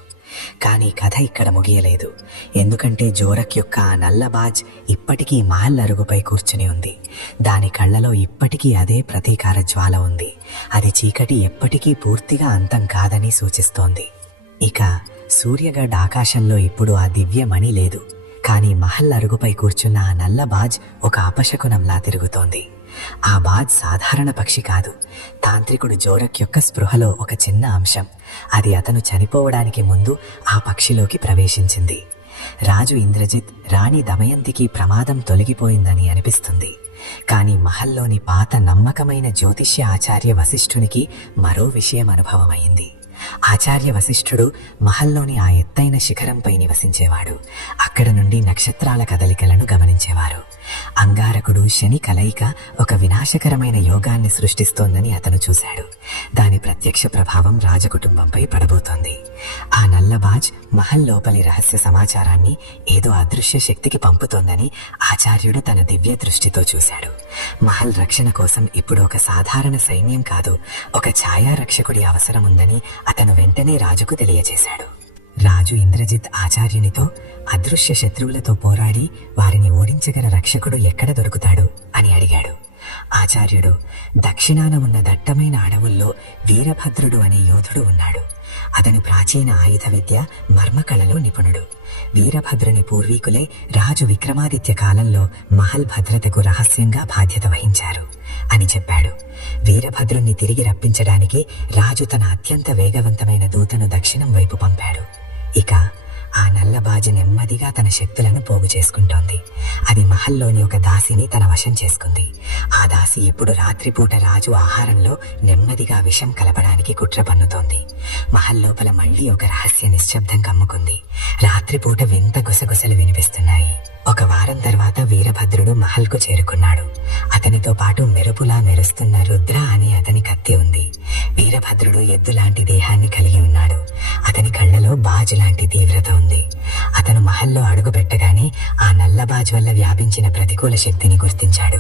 కానీ కథ ఇక్కడ ముగియలేదు. ఎందుకంటే జోరక్ యొక్క ఆ నల్లబాజ్ ఇప్పటికీ మహల్ అరుగుపై కూర్చుని ఉంది. దాని కళ్ళలో ఇప్పటికీ అదే ప్రతీకార జ్వాల ఉంది. అది చీకటి ఎప్పటికీ పూర్తిగా అంతం కాదని సూచిస్తోంది. ఇక సూర్యగఢ్ ఆకాశంలో ఇప్పుడు ఆ దివ్యమణి లేదు. కానీ మహల్ అరుగుపై కూర్చున్న ఆ నల్లబాజ్ ఒక అపశకునంలా తిరుగుతోంది. ఆ బాజ్ సాధారణ పక్షి కాదు. తాంత్రికుడు జోరక్ యొక్క స్పృహలో ఒక చిన్న అంశం. అది అతను చనిపోవడానికి ముందు ఆ పక్షిలోకి ప్రవేశించింది. రాజు ఇంద్రజిత్ రాణి దమయంతికి ప్రమాదం తొలగిపోయిందని అనిపిస్తుంది. కానీ మహల్లోని పాత నమ్మకమైన జ్యోతిష్య ఆచార్య వశిష్ఠునికి మరో విషయం అనుభవమైంది. ఆచార్య వశిష్ఠుడు మహల్లోని ఆ ఎత్తైన శిఖరంపై నివసించేవాడు. అక్కడ నుండి నక్షత్రాల కదలికలను గమనించేవారు. అంగారకుడు శని కలయిక ఒక వినాశకరమైన యోగాన్ని సృష్టిస్తోందని అతను చూశాడు. దాని ప్రత్యక్ష ప్రభావం రాజకుటుంబంపై పడబోతోంది. ఆ నల్లబాజ్ మహల్ లోపలి రహస్య సమాచారాన్ని ఏదో అదృశ్య శక్తికి పంపుతోందని ఆచార్యుడు తన దివ్య దృష్టితో చూశాడు. మహల్ రక్షణ కోసం ఇప్పుడు ఒక సాధారణ సైన్యం కాదు, ఒక ఛాయారక్షకుడి అవసరం ఉందని అతను వెంటనే రాజుకు తెలియజేశాడు. రాజు ఇంద్రజిత్ ఆచార్యునితో అదృశ్య శత్రువులతో పోరాడి వారిని ఓడించగల రక్షకుడు ఎక్కడ దొరుకుతాడు అని అడిగాడు. ఆచార్యుడు, దక్షిణాన ఉన్న దట్టమైన అడవుల్లో వీరభద్రుడు అనే యోధుడు ఉన్నాడు. అతను ప్రాచీన ఆయుధ విద్య మర్మకళలో నిపుణుడు. వీరభద్రుని పూర్వీకులే రాజు విక్రమాదిత్య కాలంలో మహల్ భద్రతకు రహస్యంగా బాధ్యత వహించారు అని చెప్పాడు. వీరభద్రుణ్ణి తిరిగి రప్పించడానికి రాజు తన అత్యంత వేగవంతమైన దూతను దక్షిణం వైపు పంపాడు. ఇక ఆ నల్లబాజు నెమ్మదిగా తన శక్తులను పోగు చేసుకుంటోంది. అది మహల్లోని ఒక దాసిని తన వశం చేసుకుంది. ఆ దాసి ఇప్పుడు రాత్రిపూట రాజు ఆహారంలో నెమ్మదిగా విషం కలపడానికి కుట్ర పన్నుతోంది. మహల్ లోపల మళ్లీ ఒక రహస్య నిశ్శబ్దం కమ్ముకుంది. రాత్రిపూట వింత గుసగుసలు వినిపిస్తున్నాయి. ఒక వారం తర్వాత వీరభద్రుడు మహల్కు చేరుకున్నాడు. అతనితో పాటు మెరుపులా మెరుస్తున్న రుద్ర అనే అతని కత్తి ఉంది. వీరభద్రుడు ఎద్దు లాంటి దేహాన్ని కలిగి ఉన్నాడు. అతని కళ్ళలో బాజు లాంటి తీవ్రత ఉంది. అతను మహల్లో అడుగు పెట్టగానే ఆ నల్లబాజు వల్ల వ్యాపించిన ప్రతికూల శక్తిని గుర్తించాడు.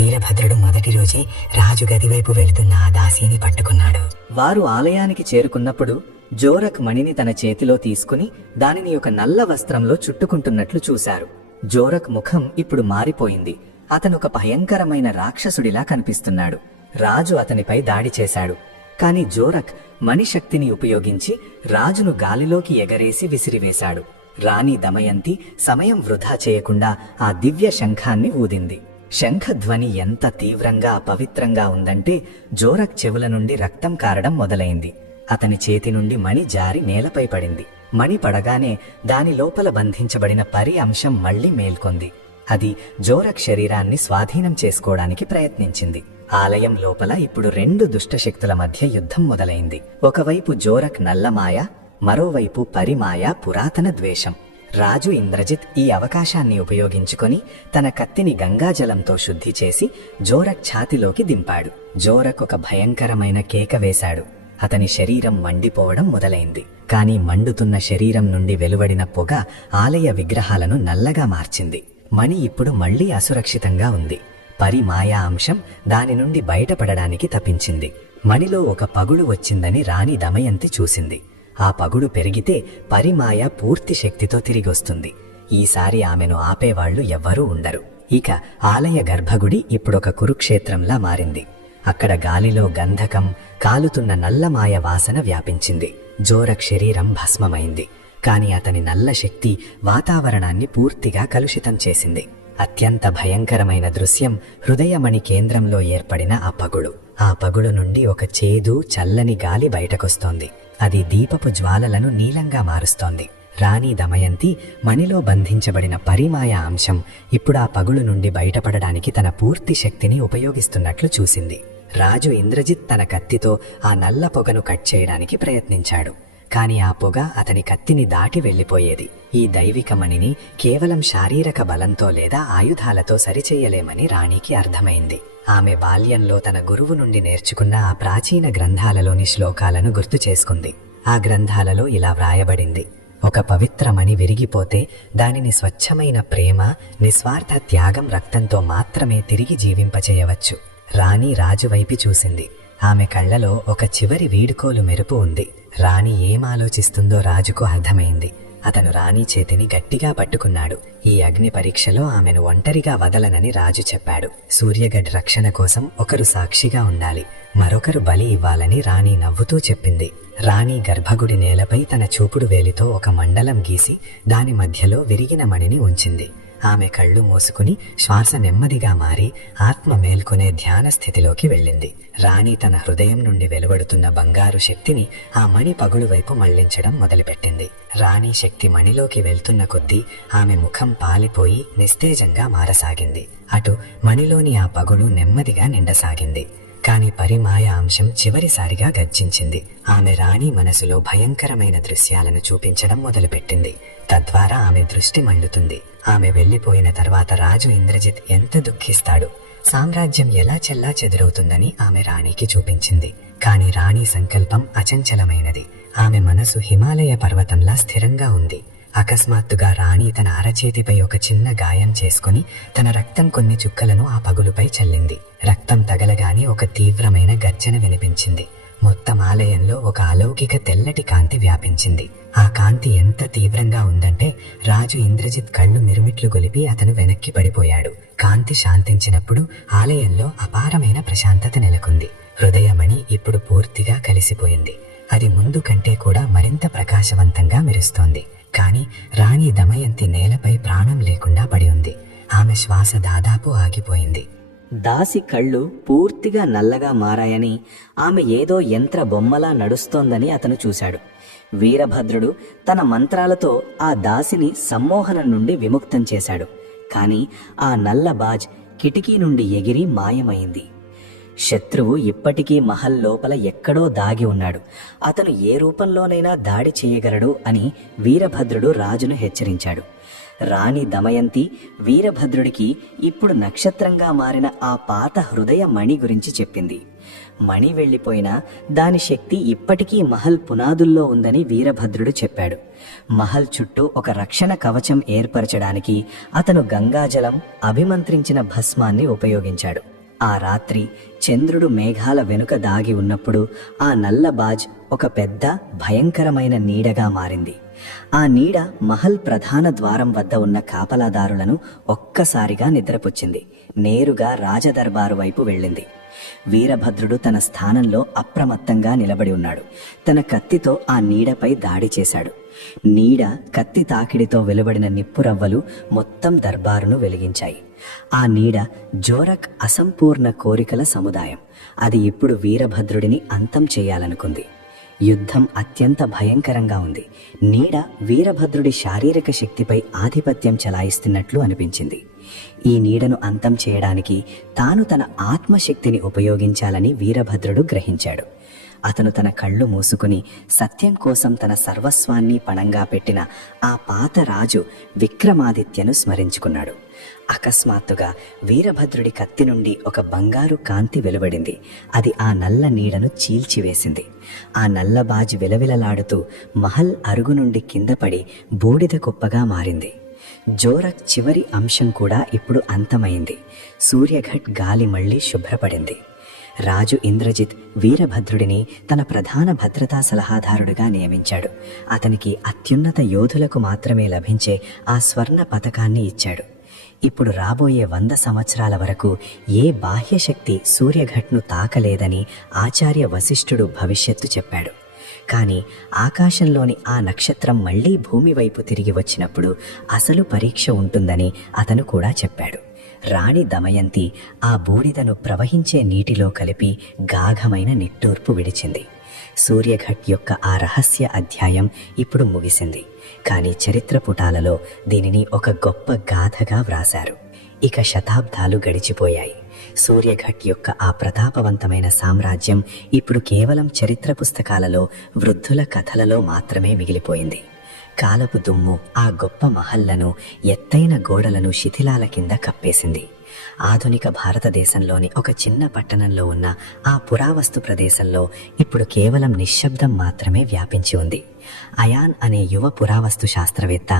వీరభద్రుడు మొదటి రోజే రాజు గది వైపు వెళుతున్న ఆ దాసీని పట్టుకున్నాడు. వారు ఆలయానికి చేరుకున్నప్పుడు జోరక్ మణిని తన చేతిలో తీసుకుని దానిని ఒక నల్ల వస్త్రంలో చుట్టుకుంటున్నట్లు చూశారు. జోరక్ ముఖం ఇప్పుడు మారిపోయింది. అతను ఒక భయంకరమైన రాక్షసుడిలా కనిపిస్తున్నాడు. రాజు అతనిపై దాడి చేశాడు. కాని జోరక్ మణిశక్తిని ఉపయోగించి రాజును గాలిలోకి ఎగరేసి విసిరివేశాడు. రాణి దమయంతి సమయం వృధా చేయకుండా ఆ దివ్య శంఖాన్ని ఊదింది. శంఖధ్వని ఎంత తీవ్రంగా పవిత్రంగా ఉందంటే జోరక్ చెవుల నుండి రక్తం కారడం మొదలైంది. అతని చేతి నుండి మణి జారి నేలపై పడింది. మణి పడగానే దాని లోపల బంధించబడిన పరి అంశం మళ్లీ మేల్కొంది. అది జోరక్ శరీరాన్ని స్వాధీనం చేసుకోవడానికి ప్రయత్నించింది. ఆలయం లోపల ఇప్పుడు రెండు దుష్టశక్తుల మధ్య యుద్ధం మొదలైంది. ఒకవైపు జోరక్ నల్లమాయ, మరోవైపు పరిమాయ పురాతన ద్వేషం. రాజు ఇంద్రజిత్ ఈ అవకాశాన్ని ఉపయోగించుకొని తన కత్తిని గంగాజలంతో శుద్ధి చేసి జోరక్ ఛాతిలోకి దింపాడు. జోరక్ ఒక భయంకరమైన కేక వేశాడు. అతని శరీరం మండిపోవడం మొదలైంది. కాని మండుతున్న శరీరం నుండి వెలువడిన పొగ ఆలయ విగ్రహాలను నల్లగా మార్చింది. మణి ఇప్పుడు మళ్లీ అసురక్షితంగా ఉంది. పరిమాయా అంశం దాని నుండి బయటపడడానికి తప్పించింది. మణిలో ఒక పగుడు వచ్చిందని రాణి దమయంతి చూసింది. ఆ పగుడు పెరిగితే పరిమాయ పూర్తి శక్తితో తిరిగొస్తుంది. ఈసారి ఆమెను ఆపేవాళ్లు ఎవ్వరూ ఉండరు. ఇక ఆలయ గర్భగుడి ఇప్పుడొక కురుక్షేత్రంలా మారింది. అక్కడ గాలిలో గంధకం, కాలుతున్న నల్లమాయ వాసన వ్యాపించింది. జోరక్ శరీరం భస్మమైంది. కాని అతని నల్ల శక్తి వాతావరణాన్ని పూర్తిగా కలుషితం చేసింది. అత్యంత భయంకరమైన దృశ్యం హృదయమణి కేంద్రంలో ఏర్పడిన ఆ పగుడు. ఆ పగుడు నుండి ఒక చేదు చల్లని గాలి బయటకొస్తోంది. అది దీపపు జ్వాలలను నీలంగా మారుస్తోంది. రాణి దమయంతి మణిలో బంధించబడిన పరిమాయ అంశం ఇప్పుడు ఆ పగులు నుండి బయటపడడానికి తన పూర్తి శక్తిని ఉపయోగిస్తున్నట్లు చూసింది. రాజు ఇంద్రజిత్ తన కత్తితో ఆ నల్ల పొగను కట్ చేయడానికి ప్రయత్నించాడు. కాని ఆ పొగ అతని కత్తిని దాటి వెళ్లిపోయేది. ఈ దైవిక మణిని కేవలం శారీరక బలంతో లేదా ఆయుధాలతో సరిచెయ్యలేమని రాణికి అర్థమైంది. ఆమె బాల్యంలో తన గురువు నుండి నేర్చుకున్న ఆ ప్రాచీన గ్రంథాలలోని శ్లోకాలను గుర్తు చేసుకుంది. ఆ గ్రంథాలలో ఇలా వ్రాయబడింది: ఒక పవిత్రమణి విరిగిపోతే దానిని స్వచ్ఛమైన ప్రేమ, నిస్వార్థ త్యాగం రక్తంతో మాత్రమే తిరిగి జీవింపచేయవచ్చు. రాణి రాజు వైపు చూసింది. ఆమె కళ్లలో ఒక చివరి వీడుకోలు మెరుపు ఉంది. రాణి ఏం ఆలోచిస్తుందో రాజుకు అర్థమైంది. అతను రాణి చేతిని గట్టిగా పట్టుకున్నాడు. ఈ అగ్ని పరీక్షలో ఆమెను ఒంటరిగా వదలనని రాజు చెప్పాడు. సూర్యగఢ్ రక్షణ కోసం ఒకరు సాక్షిగా ఉండాలి, మరొకరు బలి ఇవ్వాలని రాణి నవ్వుతూ చెప్పింది. రాణి గర్భగుడి నేలపై తన చూపుడు వేలితో ఒక మండలం గీసి దాని మధ్యలో విరిగిన మణిని ఉంచింది. ఆమె కళ్ళు మూసుకుని శ్వాస నెమ్మదిగా మారి ఆత్మ మేల్కొనే ధ్యాన స్థితిలోకి వెళ్ళింది. రాణి తన హృదయం నుండి వెలువడుతున్న బంగారు శక్తిని ఆ మణి పగులు వైపు మళ్లించడం మొదలుపెట్టింది. రాణి శక్తి మణిలోకి వెళ్తున్న కొద్దీ ఆమె ముఖం పాలిపోయి నిస్తేజంగా మారసాగింది. అటు మణిలోని ఆ పగులు నెమ్మదిగా నిండసాగింది. కాని పరిమాయ అంశం చివరిసారిగా గర్జించింది. ఆమె రాణి మనసులో భయంకరమైన దృశ్యాలను చూపించడం మొదలుపెట్టింది. తద్వారా ఆమె దృష్టి మండుతుంది. ఆమె వెళ్లిపోయిన తర్వాత రాజు ఇంద్రజిత్ ఎంత దుఃఖిస్తాడు, సామ్రాజ్యం ఎలా చెల్లా చెదురవుతుందని ఆమె రాణికి చూపించింది. కాని రాణి సంకల్పం అచంచలమైనది. ఆమె మనసు హిమాలయ పర్వతంలా స్థిరంగా ఉంది. అకస్మాత్తుగా రాణి తన అరచేతిపై ఒక చిన్న గాయం చేసుకుని తన రక్తం కొన్ని చుక్కలను ఆ పగులుపై చల్లింది. రక్తం తగలగానే ఒక తీవ్రమైన గర్జన వినిపించింది. మొత్తం ఆలయంలో ఒక అలౌకిక తెల్లటి కాంతి వ్యాపించింది. ఆ కాంతి ఎంత తీవ్రంగా ఉందంటే రాజు ఇంద్రజిత్ కళ్ళు మిరుమిట్లు గొలిపి అతను వెనక్కి పడిపోయాడు. కాంతి శాంతించినప్పుడు ఆలయంలో అపారమైన ప్రశాంతత నెలకొంది. హృదయమణి ఇప్పుడు పూర్తిగా కలిసిపోయింది. అది ముందు కంటే కూడా మరింత ప్రకాశవంతంగా మెరుస్తోంది. కాని రాణి దమయంతి నేలపై ప్రాణం లేకుండా పడి ఉంది. ఆమె శ్వాస దాదాపు ఆగిపోయింది. దాసి కళ్ళు పూర్తిగా నల్లగా మారాయని, ఆమె ఏదో యంత్ర బొమ్మలా నడుస్తోందని అతను చూశాడు. వీరభద్రుడు తన మంత్రాలతో ఆ దాసిని సమ్మోహనం నుండి విముక్తం చేశాడు. కాని ఆ నల్ల బాజ్ కిటికీ నుండి ఎగిరి మాయమైంది. శత్రువు ఇప్పటికీ మహల్ లోపల ఎక్కడో దాగి ఉన్నాడు. అతను ఏ రూపంలోనైనా దాడి చేయగలడు అని వీరభద్రుడు రాజును హెచ్చరించాడు. రాణి దమయంతి వీరభద్రుడికి ఇప్పుడు నక్షత్రంగా మారిన ఆ పాత హృదయ మణి గురించి చెప్పింది. మణి వెళ్ళిపోయినా దాని శక్తి ఇప్పటికీ మహల్ పునాదుల్లో ఉందని వీరభద్రుడు చెప్పాడు. మహల్ చుట్టూ ఒక రక్షణ కవచం ఏర్పరచడానికి అతను గంగాజలం, అభిమంత్రించిన భస్మాన్ని ఉపయోగించాడు. ఆ రాత్రి చంద్రుడు మేఘాల వెనుక దాగి ఉన్నప్పుడు ఆ నల్లబాజ్ ఒక పెద్ద భయంకరమైన నీడగా మారింది. ఆ నీడ మహల్ ప్రధాన ద్వారం వద్ద ఉన్న కాపలాదారులను ఒక్కసారిగా నిద్రపుచ్చింది. నేరుగా రాజదర్బారు వైపు వెళ్ళింది. వీరభద్రుడు తన స్థానంలో అప్రమత్తంగా నిలబడి ఉన్నాడు. తన కత్తితో ఆ నీడపై దాడి చేశాడు. నీడ కత్తి తాకిడితో వెలువడిన నిప్పురవ్వలు మొత్తం దర్బారును వెలిగించాయి. ఆ నీడ జోరక్ అసంపూర్ణ కోరికల సముదాయం. అది ఇప్పుడు వీరభద్రుడిని అంతం చేయాలనుకుంది. యుద్ధం అత్యంత భయంకరంగా ఉంది. నీడ వీరభద్రుడి శారీరక శక్తిపై ఆధిపత్యం చెలాయిస్తున్నట్లు అనిపించింది. ఈ నీడను అంతం చేయడానికి తాను తన ఆత్మశక్తిని ఉపయోగించాలని వీరభద్రుడు గ్రహించాడు. అతను తన కళ్ళు మూసుకుని సత్యం కోసం తన సర్వస్వాన్ని పణంగా పెట్టిన ఆ పాత రాజు విక్రమాదిత్యను స్మరించుకున్నాడు. అకస్మాత్తుగా వీరభద్రుడి కత్తి నుండి ఒక బంగారు కాంతి వెలువడింది. అది ఆ నల్ల నీడను చీల్చివేసింది. ఆ నల్లబాజు విలవిలలాడుతూ మహల్ అరుగు నుండి కింద పడి బూడిద కుప్పగా మారింది. జోరక్ చివరి అంశం కూడా ఇప్పుడు అంతమైంది. సూర్యఘట్ గాలి మళ్లీ శుభ్రపడింది. రాజు ఇంద్రజిత్ వీరభద్రుడిని తన ప్రధాన భద్రతా సలహాదారుడిగా నియమించాడు. అతనికి అత్యున్నత యోధులకు మాత్రమే లభించే ఆ స్వర్ణ పతకాన్ని ఇచ్చాడు. ఇప్పుడు రాబోయే 100 సంవత్సరాల వరకు ఏ బాహ్యశక్తి సూర్యఘట్ను తాకలేదని ఆచార్య వశిష్ఠుడు భవిష్యత్తు చెప్పాడు. కానీ ఆకాశంలోని ఆ నక్షత్రం మళ్లీ భూమి వైపు తిరిగి వచ్చినప్పుడు అసలు పరీక్ష ఉంటుందని అతను కూడా చెప్పాడు. రాణి దమయంతి ఆ బూడిదను ప్రవహించే నీటిలో కలిపి గాఢమైన నిట్టూర్పు విడిచింది. సూర్యఘట్ యొక్క ఆ రహస్య అధ్యాయం ఇప్పుడు ముగిసింది. కానీ చరిత్ర పుటాలలో దీనిని ఒక గొప్ప గాథగా వ్రాశారు. ఇక శతాబ్దాలు గడిచిపోయాయి. సూర్యఘట్ యొక్క ఆ ప్రతాపవంతమైన సామ్రాజ్యం ఇప్పుడు కేవలం చరిత్ర పుస్తకాలలో, వృద్ధుల కథలలో మాత్రమే మిగిలిపోయింది. కాలపు దుమ్ము ఆ గొప్ప మహల్లను, ఎత్తైన గోడలను శిథిలాల కింద కప్పేసింది. ఆధునిక భారతదేశంలోని ఒక చిన్న పట్టణంలో ఉన్న ఆ పురావస్తు ప్రదేశంలో ఇప్పుడు కేవలం నిశ్శబ్దం మాత్రమే వ్యాపించి ఉంది. అయాన్ అనే యువ పురావస్తు శాస్త్రవేత్త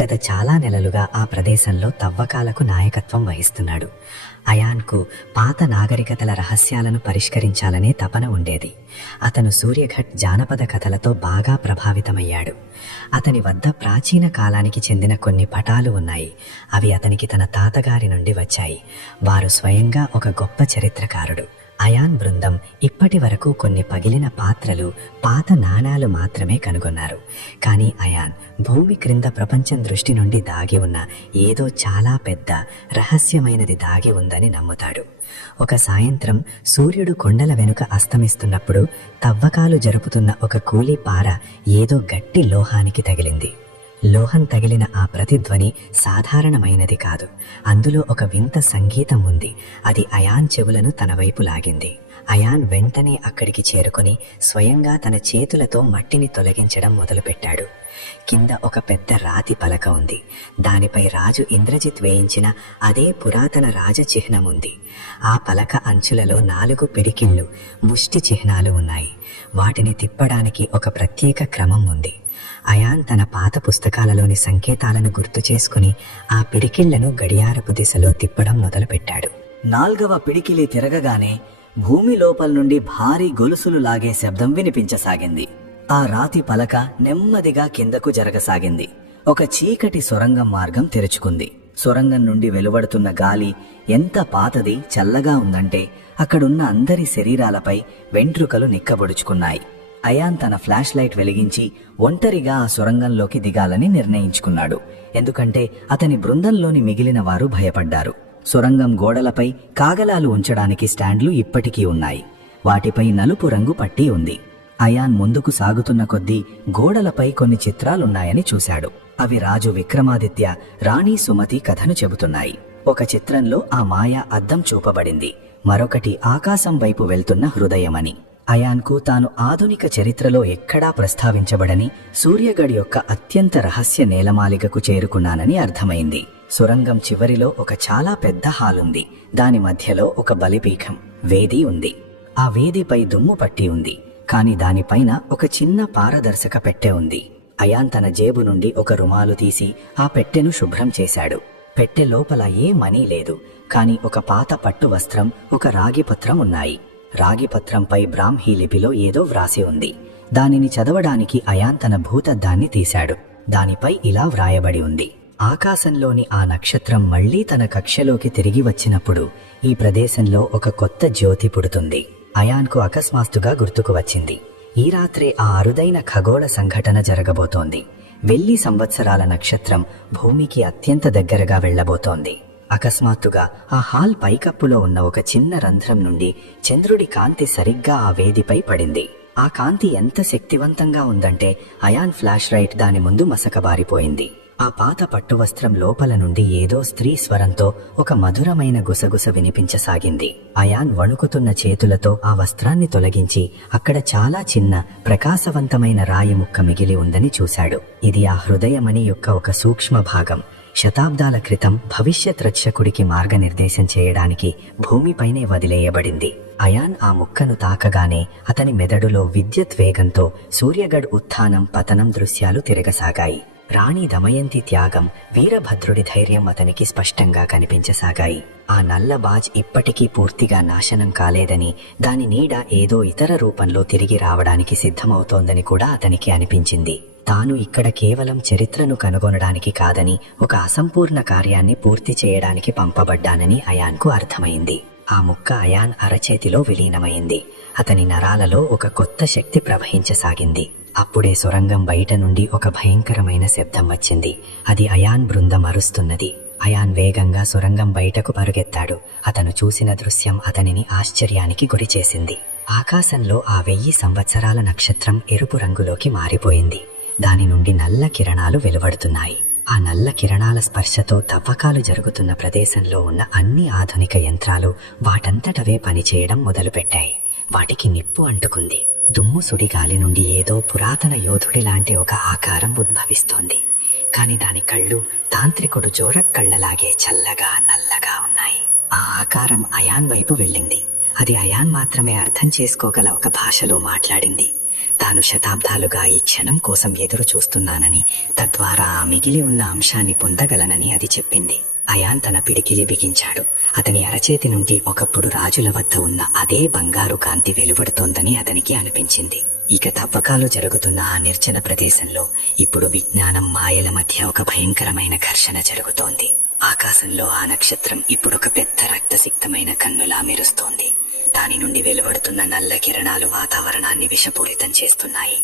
గత చాలా నెలలుగా ఆ ప్రదేశంలో తవ్వకాలకు నాయకత్వం వహిస్తున్నాడు. అయాన్కు పాత నాగరికతల రహస్యాలను పరిష్కరించాలనే తపన ఉండేది. అతను సూర్యఘట్ జానపద కథలతో బాగా ప్రభావితమయ్యాడు. అతని వద్ద ప్రాచీన కాలానికి చెందిన కొన్ని పటాలు ఉన్నాయి. అవి అతనికి తన తాతగారి నుండి వచ్చాయి. వారు స్వయంగా ఒక గొప్ప చరిత్రకారుడు. అయాన్ బృందం ఇప్పటి వరకు కొన్ని పగిలిన పాత్రలు, పాత నాణాలు మాత్రమే కనుగొన్నారు. కానీ అయాన్ భూమి క్రింద ప్రపంచం దృష్టి నుండి దాగి ఉన్న ఏదో చాలా పెద్ద రహస్యమైనది దాగి ఉందని నమ్ముతాడు. ఒక సాయంత్రం సూర్యుడు కొండల వెనుక అస్తమిస్తున్నప్పుడు తవ్వకాలు జరుపుతున్న ఒక కూలీ పార ఏదో గట్టి లోహానికి తగిలింది. లోహం తగిలిన ఆ ప్రతిధ్వని సాధారణమైనది కాదు. అందులో ఒక వింత సంగీతం ఉంది. అది అయాన్ చెవులను తన వైపు లాగింది. అయాన్ వెంటనే అక్కడికి చేరుకుని స్వయంగా తన చేతులతో మట్టిని తొలగించడం మొదలుపెట్టాడు. కింద ఒక పెద్ద రాతి పలక ఉంది. దానిపై రాజు ఇంద్రజిత్ వేయించిన అదే పురాతన రాజ చిహ్నం ఉంది. ఆ పలక అంచులలో 4 పిడికిళ్ళు, ముష్టి చిహ్నాలు ఉన్నాయి. వాటిని తిప్పడానికి ఒక ప్రత్యేక క్రమం ఉంది. అయాన్ తన పాత పుస్తకాలలోని సంకేతాలను గుర్తు చేసుకుని ఆ పిడికిళ్లను గడియారపు దిశలో తిప్పడం మొదలుపెట్టాడు. 4వ పిడికిలి తిరగగానే భూమి లోపల నుండి భారీ గొలుసులు లాగే శబ్దం వినిపించసాగింది. ఆ రాతి పలక నెమ్మదిగా కిందకు జరగసాగింది. ఒక చీకటి సొరంగం మార్గం తెరుచుకుంది. సొరంగం నుండి వెలువడుతున్న గాలి ఎంత పాతది, చల్లగా ఉందంటే అక్కడున్న అందరి శరీరాలపై వెంట్రుకలు నిక్కబొడుచుకున్నాయి. అయాన్ తన ఫ్లాష్ లైట్ వెలిగించి ఒంటరిగా ఆ సొరంగంలోకి దిగాలని నిర్ణయించుకున్నాడు. ఎందుకంటే అతని బృందంలోని మిగిలిన వారు భయపడ్డారు. సొరంగం గోడలపై కాగలాలు ఉంచడానికి స్టాండ్లు ఇప్పటికీ ఉన్నాయి. వాటిపై నలుపు రంగు పట్టీ ఉంది. అయాన్ ముందుకు సాగుతున్న కొద్దీ గోడలపై కొన్ని చిత్రాలున్నాయని చూశాడు. అవి రాజు విక్రమాదిత్య, రాణి సుమతి కథను చెబుతున్నాయి. ఒక చిత్రంలో ఆ మాయా అద్దం చూపబడింది. మరొకటి ఆకాశం వైపు వెళ్తున్న హృదయమని. అయాన్కు తాను ఆధునిక చరిత్రలో ఎక్కడా ప్రస్తావించబడని సూర్యగఢ్ యొక్క అత్యంత రహస్య నేలమాలిగకు చేరుకున్నానని అర్థమైంది. సొరంగం చివరిలో ఒక చాలా పెద్ద హాల్ ఉంది. దాని మధ్యలో ఒక బలిపీఠం, వేది ఉంది. ఆ వేదిపై దుమ్ము పట్టి ఉంది. కాని దానిపైన ఒక చిన్న పారదర్శక పెట్టె ఉంది. అయాన్ తన జేబు నుండి ఒక రుమాలు తీసి ఆ పెట్టెను శుభ్రం చేశాడు. పెట్టె లోపల ఏ మనీ లేదు. కాని ఒక పాత పట్టు వస్త్రం, ఒక రాగి పత్రం ఉన్నాయి. రాగి పత్రంపై బ్రాహ్మీ లిపిలో ఏదో వ్రాసి ఉంది. దానిని చదవడానికి అయాన్ తన భూతద్దాన్ని తీశాడు. దానిపై ఇలా వ్రాయబడి ఉంది: ఆకాశంలోని ఆ నక్షత్రం మళ్లీ తన కక్షలోకి తిరిగి వచ్చినప్పుడు ఈ ప్రదేశంలో ఒక కొత్త జ్యోతి పుడుతుంది. అయాన్కు అకస్మాత్తుగా గుర్తుకు వచ్చింది. ఈ రాత్రే ఆ అరుదైన ఖగోళ సంఘటన జరగబోతోంది. వెయ్యి సంవత్సరాల నక్షత్రం భూమికి అత్యంత దగ్గరగా వెళ్లబోతోంది. అకస్మాత్తుగా ఆ హాల్ పైకప్పులో ఉన్న ఒక చిన్న రంధ్రం నుండి చంద్రుడి కాంతి సరిగ్గా ఆ వేదిపై పడింది. ఆ కాంతి ఎంత శక్తివంతంగా ఉందంటే అయాన్ ఫ్లాష్ లైట్ దాని ముందు మసకబారిపోయింది. ఆ పాత పట్టు వస్త్రం లోపల నుండి ఏదో స్త్రీ స్వరంతో ఒక మధురమైన గుసగుస వినిపించసాగింది. అయాన్ వణుకుతున్న చేతులతో ఆ వస్త్రాన్ని తొలగించి అక్కడ చాలా చిన్న ప్రకాశవంతమైన రాయి ముక్క మిగిలి ఉందని చూశాడు. ఇది ఆ హృదయమణి యొక్క ఒక సూక్ష్మ భాగం. శతాబ్దాల క్రితం భవిష్యత్ రక్షకుడికి మార్గనిర్దేశం చేయడానికి భూమిపైనే వదిలేయబడింది. అయాన్ ఆ ముక్కను తాకగానే అతని మెదడులో విద్యుత్ వేగంతో సూర్యగఢ్ ఉత్థానం, పతనం దృశ్యాలు తిరగసాగాయి. రాణి దమయంతి త్యాగం, వీరభద్రుడి ధైర్యం అతనికి స్పష్టంగా కనిపించసాగాయి. ఆ నల్ల బాజ్ ఇప్పటికీ పూర్తిగా నాశనం కాలేదని, దాని నీడ ఏదో ఇతర రూపంలో తిరిగి రావడానికి సిద్ధమవుతోందని కూడా అతనికి అనిపించింది. తాను ఇక్కడ కేవలం చరిత్రను కనుగొనడానికి కాదని, ఒక అసంపూర్ణ కార్యాన్ని పూర్తి చేయడానికి పంపబడ్డానని అయాన్కు అర్థమైంది. ఆ ముక్క అయాన్ అరచేతిలో విలీనమైంది. అతని నరాలలో ఒక కొత్త శక్తి ప్రవహించసాగింది. అప్పుడే సొరంగం బయట నుండి ఒక భయంకరమైన శబ్దం వచ్చింది. అది అయాన్ బృందం అరుస్తున్నది. అయాన్ వేగంగా సొరంగం బయటకు పరుగెత్తాడు. అతను చూసిన దృశ్యం అతనిని ఆశ్చర్యానికి గురిచేసింది. ఆకాశంలో ఆ 1000 సంవత్సరాల నక్షత్రం ఎరుపు రంగులోకి మారిపోయింది. దాని నుండి నల్ల కిరణాలు వెలువడుతున్నాయి. ఆ నల్ల కిరణాల స్పర్శతో తవ్వకాలు జరుగుతున్న ప్రదేశంలో ఉన్న అన్ని ఆధునిక యంత్రాలు వాటంతటవే పనిచేయడం మొదలుపెట్టాయి. వాటికి నిప్పు అంటుకుంది. దుమ్ము సుడిగాలి నుండి ఏదో పురాతన యోధుడి లాంటి ఒక ఆకారం ఉద్భవిస్తోంది. కాని దాని కళ్ళు తాంత్రికుడు జోరక్ కళ్ళలాగే చల్లగా నల్లగా ఉన్నాయి. ఆ ఆకారం అయాన్ వైపు వెళ్ళింది. అది అయాన్ మాత్రమే అర్థం చేసుకోగల ఒక భాషలో మాట్లాడింది. తాను శతాబ్దాలుగా ఈ క్షణం కోసం ఎదురు చూస్తున్నానని, తద్వారా ఆ మిగిలి ఉన్న అంశాన్ని పొందగలనని అది చెప్పింది. అయాన్ తన పిడికిలి బిగించాడు. అతని అరచేతి నుండి ఒకప్పుడు రాజుల వద్ద ఉన్న అదే బంగారు కాంతి వెలువడుతోందని అతనికి అనిపించింది. ఇక తవ్వకాలు జరుగుతున్న ఆ నిర్జన ప్రదేశంలో ఇప్పుడు విజ్ఞానం మాయల మధ్య ఒక భయంకరమైన ఘర్షణ జరుగుతోంది. ఆకాశంలో ఆ నక్షత్రం ఇప్పుడు ఒక పెద్ద రక్తసిక్తమైన కన్నులా మెరుస్తోంది. దాని నుండి వెలువడుతున్న నల్ల కిరణాలు వాతావరణాన్ని విషపూరితం చేస్తున్నాయి.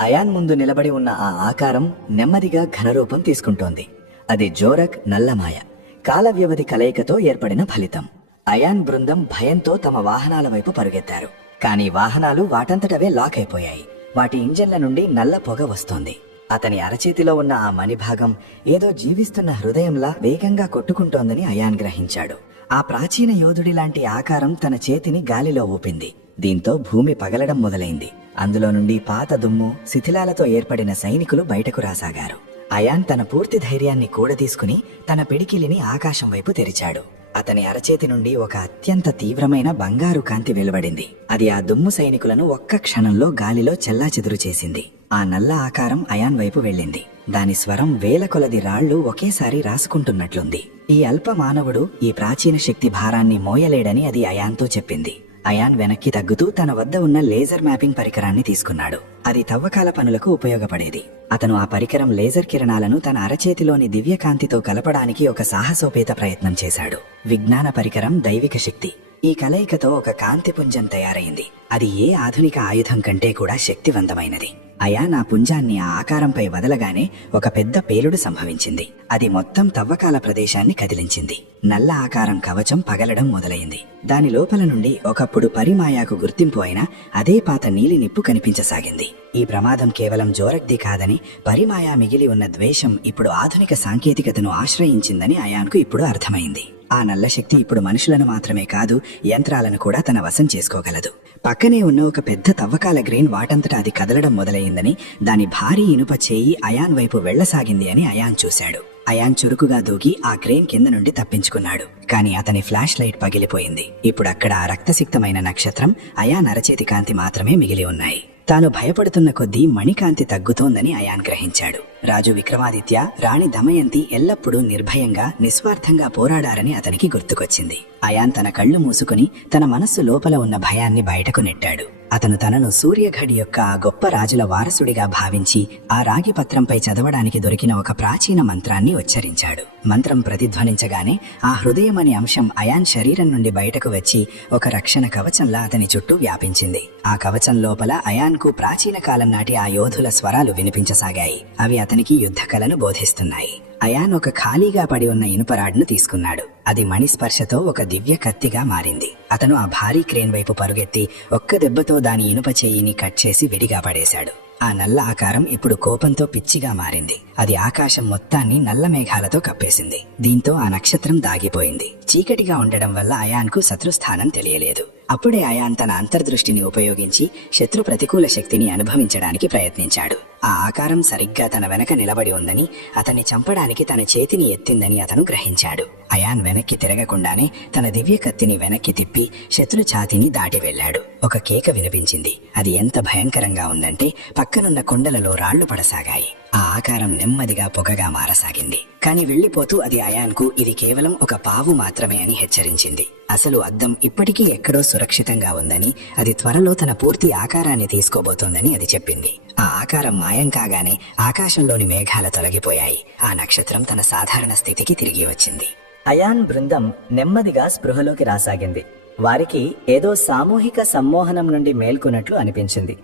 అయాన్ ముందు నిలబడి ఉన్న ఆ ఆకారం నెమ్మదిగా ఘనరూపం తీసుకుంటోంది. అది జోరక్ నల్లమాయ కాల వ్యవధి కలయికతో ఏర్పడిన ఫలితం. అయాన్ బృందం భయంతో తమ వాహనాల వైపు పరుగెత్తారు. కానీ వాహనాలు వాటంతటవే లాక్ అయిపోయాయి. వాటి ఇంజన్ల నుండి నల్ల పొగ వస్తోంది. అతని అరచేతిలో ఉన్న ఆ మణిభాగం ఏదో జీవిస్తున్న హృదయంలా వేగంగా కొట్టుకుంటోందని అయాన్ గ్రహించాడు. ఆ ప్రాచీన యోధుడి లాంటి ఆకారం తన చేతిని గాలిలో ఊపింది. దీంతో భూమి పగలడం మొదలైంది. అందులో నుండి పాత దుమ్ము, శిథిలాలతో ఏర్పడిన సైనికులు బయటకు రాసాగారు. అయాన్ తన పూర్తి ధైర్యాన్ని కూడదీసుకుని తన పిడికిలిని ఆకాశం వైపు తెరిచాడు. అతని అరచేతి నుండి ఒక అత్యంత తీవ్రమైన బంగారు కాంతి వెలువడింది. అది ఆ దుమ్ము సైనికులను ఒక్క క్షణంలో గాలిలో చెల్లాచెదురు చేసింది. ఆ నల్ల ఆకారం అయాన్ వైపు వెళ్ళింది. దాని స్వరం వేల కొలది రాళ్లు ఒకేసారి రాసుకుంటున్నట్లుంది. ఈ అల్ప మానవుడు ఈ ప్రాచీన శక్తి భారాన్ని మోయలేడని అది అయాన్తో చెప్పింది. అయాన్ వెనక్కి తగ్గుతూ తన వద్ద ఉన్న లేజర్ మ్యాపింగ్ పరికరాన్ని తీసుకున్నాడు. అది తవ్వకాల పనులకు ఉపయోగపడేది. అతను ఆ పరికరం లేజర్ కిరణాలను తన అరచేతిలోని దివ్యకాంతితో కలపడానికి ఒక సాహసోపేత ప్రయత్నం చేశాడు. విజ్ఞాన పరికరం, దైవిక శక్తి, ఈ కలయికతో ఒక కాంతిపుంజం తయారైంది. అది ఏ ఆధునిక ఆయుధం కంటే కూడా శక్తివంతమైనది. అయాన్ ఆ పుంజాన్ని ఆ ఆకారంపై వదలగానే ఒక పెద్ద పేలుడు సంభవించింది. అది మొత్తం తవ్వకాల ప్రదేశాన్ని కదిలించింది. నల్ల ఆకారం కవచం పగలడం మొదలైంది. దాని లోపల నుండి ఒకప్పుడు పరిమాయాకు గుర్తింపు అయిన అదే పాత నీలి నిప్పు కనిపించసాగింది. ఈ ప్రమాదం కేవలం జోరక్ది కాదని, పరిమాయా మిగిలి ఉన్న ద్వేషం ఇప్పుడు ఆధునిక సాంకేతికతను ఆశ్రయించిందని అయాన్కు ఇప్పుడు అర్థమైంది. ఆ నల్ల శక్తి ఇప్పుడు మనుషులను మాత్రమే కాదు, యంత్రాలను కూడా తన వశం చేసుకోగలదు. పక్కనే ఉన్న ఒక పెద్ద తవ్వకాల గ్రెయిన్ వాటంతటా అది కదలడం మొదలైందని, దాని భారీ ఇనుప చేయి అయాన్ వైపు వెళ్లసాగింది అని అయాన్ చూశాడు. అయాన్ చురుకుగా దూకి ఆ క్రేన్ కింద నుండి తప్పించుకున్నాడు. కానీ అతని ఫ్లాష్ లైట్ పగిలిపోయింది. ఇప్పుడు అక్కడ ఆ రక్తసిక్తమైన నక్షత్రం, అయాన్ అరచేతి కాంతి మాత్రమే మిగిలి ఉన్నాయి. తాను భయపడుతున్న కొద్దీ మణికాంతి తగ్గుతోందని అయాన్ గ్రహించాడు. రాజు విక్రమాదిత్య, రాణి దమయంతి ఎల్లప్పుడూ నిర్భయంగా, నిస్వార్థంగా పోరాడారని అతనికి గుర్తుకొచ్చింది. అయాన్ తన కళ్ళు మూసుకుని తన మనస్సు లోపల ఉన్న భయాన్ని బయటకు నెట్టాడు. అతను తనను సూర్యఘడి యొక్క ఆ గొప్ప రాజుల వారసుడిగా భావించి ఆ రాగి పత్రంపై చదవడానికి దొరికిన ఒక ప్రాచీన మంత్రాన్ని ఉచ్చరించాడు. మంత్రం ప్రతిధ్వనించగానే ఆ హృదయమని అంశం అయాన్ శరీరం నుండి బయటకు వచ్చి ఒక రక్షణ కవచంలా అతని చుట్టూ వ్యాపించింది. ఆ కవచం లోపల అయాన్కు ప్రాచీన కాలం నాటి ఆ యోధుల స్వరాలు వినిపించసాగాయి. అవి అతనికి యుద్ధ కళను బోధిస్తున్నాయి. అయాన్ ఒక ఖాళీగా పడి ఉన్న ఇనుపరాడ్ను తీసుకున్నాడు. అది మణిస్పర్శతో ఒక దివ్య కత్తిగా మారింది. అతను ఆ భారీ క్రేన్ వైపు పరుగెత్తి ఒక్క దెబ్బతో దాని ఇనుప చేయిని కట్ చేసి విడిగా పడేశాడు. ఆ నల్ల ఆకారం ఇప్పుడు కోపంతో పిచ్చిగా మారింది. అది ఆకాశం మొత్తాన్ని నల్ల మేఘాలతో కప్పేసింది. దీంతో ఆ నక్షత్రం దాగిపోయింది. చీకటిగా ఉండడం వల్ల అయాన్కు శత్రుస్థానం తెలియలేదు. అప్పుడే అయాన్ తన అంతర్దృష్టిని ఉపయోగించి శత్రు ప్రతికూల శక్తిని అనుభవించడానికి ప్రయత్నించాడు. ఆ ఆకారం సరిగ్గా తన వెనక నిలబడి ఉందని, అతన్ని చంపడానికి తన చేతిని ఎత్తిందని అతను గ్రహించాడు. అయాన్ వెనక్కి తిరగకుండానే తన దివ్య కత్తిని వెనక్కి తిప్పి శత్రు ఛాతీని దాటి వెళ్లాడు. ఒక కేక వినిపించింది. అది ఎంత భయంకరంగా ఉందంటే పక్కనున్న కొండలలో రాళ్లు పడసాగాయి. ఆ ఆకారం నెమ్మదిగా పొగగా మారసాగింది. కాని వెళ్లిపోతూ అది అయాన్కు ఇది కేవలం ఒక పావు మాత్రమే అని హెచ్చరించింది. అసలు అద్దం ఇప్పటికీ ఎక్కడో సురక్షితంగా ఉందని, అది త్వరలో తన పూర్తి ఆకారాన్ని తీసుకోబోతోందని అది చెప్పింది. ఆ ఆకారం మాయం కాగానే ఆకాశంలోని మేఘాలు తొలగిపోయాయి. ఆ నక్షత్రం తన సాధారణ స్థితికి తిరిగి వచ్చింది. అయాన్ బృందం నెమ్మదిగా స్పృహలోకి రాసాగింది. వారికి ఏదో సామూహిక సమ్మోహనం నుండి మేల్కొన్నట్లు అనిపించింది.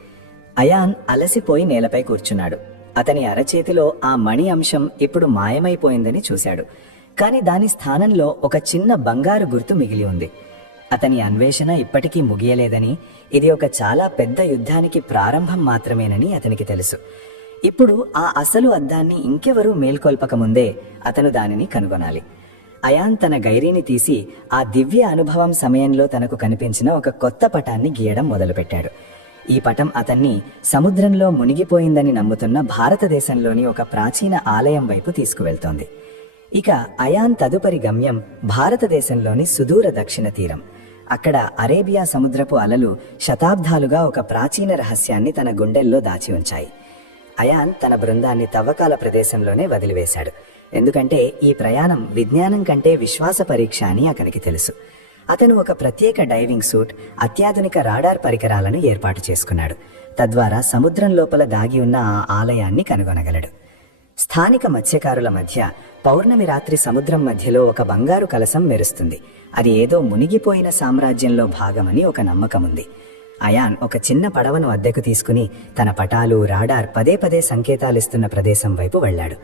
అయాన్ అలసిపోయి నేలపై కూర్చున్నాడు. అతని అరచేతిలో ఆ మణి అంశం ఇప్పుడు మాయమైపోయిందని చూశాడు. కాని దాని స్థానంలో ఒక చిన్న బంగారు గుర్తు మిగిలి ఉంది. అతని అన్వేషణ ఇప్పటికీ ముగియలేదని, ఇది ఒక చాలా పెద్ద యుద్ధానికి ప్రారంభం మాత్రమేనని అతనికి తెలుసు. ఇప్పుడు ఆ అసలు అద్దాన్ని ఇంకెవరూ మేల్కొల్పకముందే అతను దానిని కనుగొనాలి. అయాన్ తన గైరీని తీసి ఆ దివ్య అనుభవం సమయంలో తనకు కనిపించిన ఒక కొత్త పటాన్ని గీయడం మొదలుపెట్టాడు. ఈ పటం అతన్ని సముద్రంలో మునిగిపోయిందని నమ్ముతున్న భారతదేశంలోని ఒక ప్రాచీన ఆలయం వైపు తీసుకువెళ్తోంది. ఇక అయాన్ తదుపరి గమ్యం భారతదేశంలోని సుదూర దక్షిణ తీరం. అక్కడ అరేబియా సముద్రపు అలలు శతాబ్దాలుగా ఒక ప్రాచీన రహస్యాన్ని తన గుండెల్లో దాచి ఉంచాయి. అయాన్ తన బృందాన్ని తవ్వకాల ప్రదేశంలోనే వదిలివేశాడు. ఎందుకంటే ఈ ప్రయాణం విజ్ఞానం కంటే విశ్వాస పరీక్ష అని అతనికి తెలుసు. అతను ఒక ప్రత్యేక డైవింగ్ సూట్, అత్యాధునిక రాడార్ పరికరాలను ఏర్పాటు చేసుకున్నాడు. తద్వారా సముద్రం లోపల దాగి ఉన్న ఆ ఆలయాన్ని కనుగొనగలడు. స్థానిక మత్స్యకారుల మధ్య పౌర్ణమి రాత్రి సముద్రం మధ్యలో ఒక బంగారు కలశం మెరుస్తుంది. అది ఏదో మునిగిపోయిన సామ్రాజ్యంలో భాగమని ఒక నమ్మకం ఉంది. అయాన్ ఒక చిన్న పడవను అద్దెకు తీసుకుని తన పటాలు, రాడార్ పదే పదే సంకేతాలిస్తున్న ప్రదేశం వైపు వెళ్లాడు.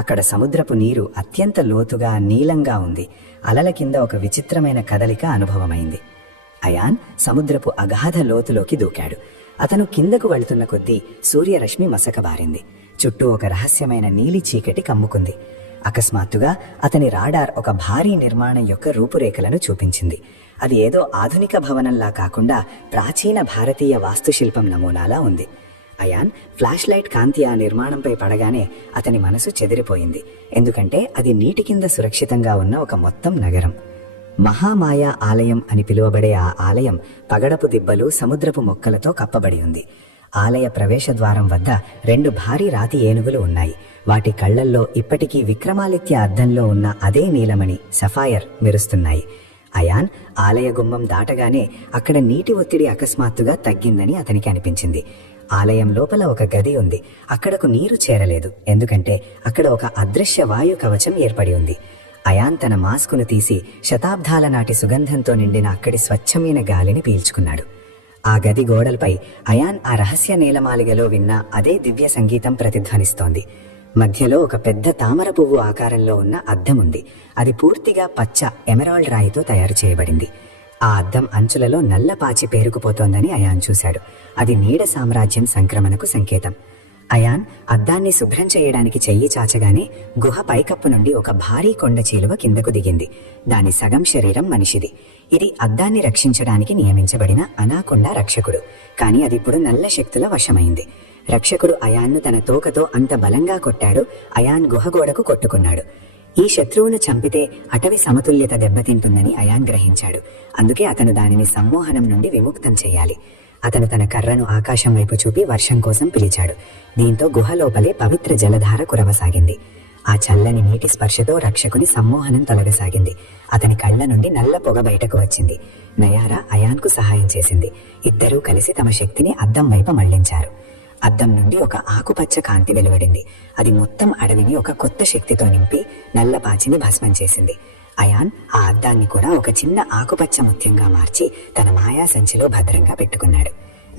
అక్కడ సముద్రపు నీరు అత్యంత లోతుగా, నీలంగా ఉంది. అలల కింద ఒక విచిత్రమైన కదలిక అనుభవమైంది. అయాన్ సముద్రపు అగాధ లోతులోకి దూకాడు. అతను కిందకు వెళుతున్న కొద్దీ సూర్యరశ్మి మసకబారింది. చుట్టూ ఒక రహస్యమైన నీలి చీకటి కమ్ముకుంది. అకస్మాత్తుగా అతని రాడార్ ఒక భారీ నిర్మాణం యొక్క రూపురేఖలను చూపించింది. అది ఏదో ఆధునిక భవనంలా కాకుండా ప్రాచీన భారతీయ వాస్తుశిల్పం నమూనాలా ఉంది. అయాన్ ఫ్లాష్ లైట్ కాంతి ఆ నిర్మాణంపై పడగానే అతని మనసు చెదిరిపోయింది. ఎందుకంటే అది నీటి కింద సురక్షితంగా ఉన్న ఒక మొత్తం నగరం. మహామాయా ఆలయం అని పిలువబడే ఆ ఆలయం పగడపు దిబ్బలు, సముద్రపు మొక్కలతో కప్పబడి ఉంది. ఆలయ ప్రవేశ ద్వారం వద్ద 2 భారీ రాతి ఏనుగులు ఉన్నాయి. వాటి కళ్లల్లో ఇప్పటికీ విక్రమాదిత్య అద్దంలో ఉన్న అదే నీలమణి, సఫాయర్ మెరుస్తున్నాయి. అయాన్ ఆలయ గుమ్మం దాటగానే అక్కడ నీటి ఒత్తిడి అకస్మాత్తుగా తగ్గిందని అతనికి అనిపించింది. ఆలయం లోపల ఒక గది ఉంది. అక్కడకు నీరు చేరలేదు, ఎందుకంటే అక్కడ ఒక అదృశ్య వాయు కవచం ఏర్పడి ఉంది. అయాన్ తన మాస్కును తీసి శతాబ్దాల నాటి సుగంధంతో నిండిన అక్కడి స్వచ్ఛమైన గాలిని పీల్చుకున్నాడు. ఆ గది గోడలపై అయాన్ ఆ రహస్య నీలమాలిగలో విన్న అదే దివ్య సంగీతం ప్రతిధ్వనిస్తోంది. మధ్యలో ఒక పెద్ద తామర పువ్వు ఆకారంలో ఉన్న అద్దం ఉంది. అది పూర్తిగా పచ్చ ఎమరాల్డ్ రాయితో తయారు చేయబడింది. ఆ అద్దం అంచులలో నల్ల పాచి పేరుకుపోతోందని అయాన్ చూశాడు. అది నీడ సామ్రాజ్యం సంక్రమణకు సంకేతం. అయాన్ అద్దాన్ని శుభ్రం చేయడానికి చెయ్యి చాచగానే గుహ పైకప్పు నుండి ఒక భారీ కొండ చీలువ కిందకు దిగింది. దాని సగం శరీరం మనిషిది. ఇది అద్దాన్ని రక్షించడానికి నియమించబడిన అనాకొండ రక్షకుడు. కానీ అది ఇప్పుడు నల్ల శక్తుల వశమైంది. రక్షకుడు అయాన్ను తన తోకతో అంత బలంగా కొట్టాడు. అయాన్ గుహ గోడకు కొట్టుకున్నాడు. ఈ శత్రువును చంపితే అటవీ సమతుల్యత దెబ్బతింటుందని అయాన్ గ్రహించాడు. అందుకే అతను దానిని సమ్మోహనం నుండి విముక్తం చేయాలి. అతను తన కర్రను ఆకాశం వైపు చూపి వర్షం కోసం పిలిచాడు. దీంతో గుహ లోపలే పవిత్ర జలధార కురవసాగింది. ఆ చల్లని నీటి స్పర్శతో రక్షకుని సమ్మోహనం తొలగసాగింది. అతని కళ్ళ నుండి నల్ల పొగ బయటకు వచ్చింది. నయారా అయాన్కు సహాయం చేసింది. ఇద్దరూ కలిసి తమ శక్తిని అద్దం వైపు మళ్లించారు. అద్దం నుండి ఒక ఆకుపచ్చ కాంతి వెలువడింది. అది మొత్తం అడవిని ఒక కొత్త శక్తితో నింపి నల్లపాచిని భస్మం చేసింది. అయాన్ ఆ అద్దాన్ని కూడా ఒక చిన్న ఆకుపచ్చ ముత్యంగా మార్చి తన మాయా సంచిలో భద్రంగా పెట్టుకున్నాడు.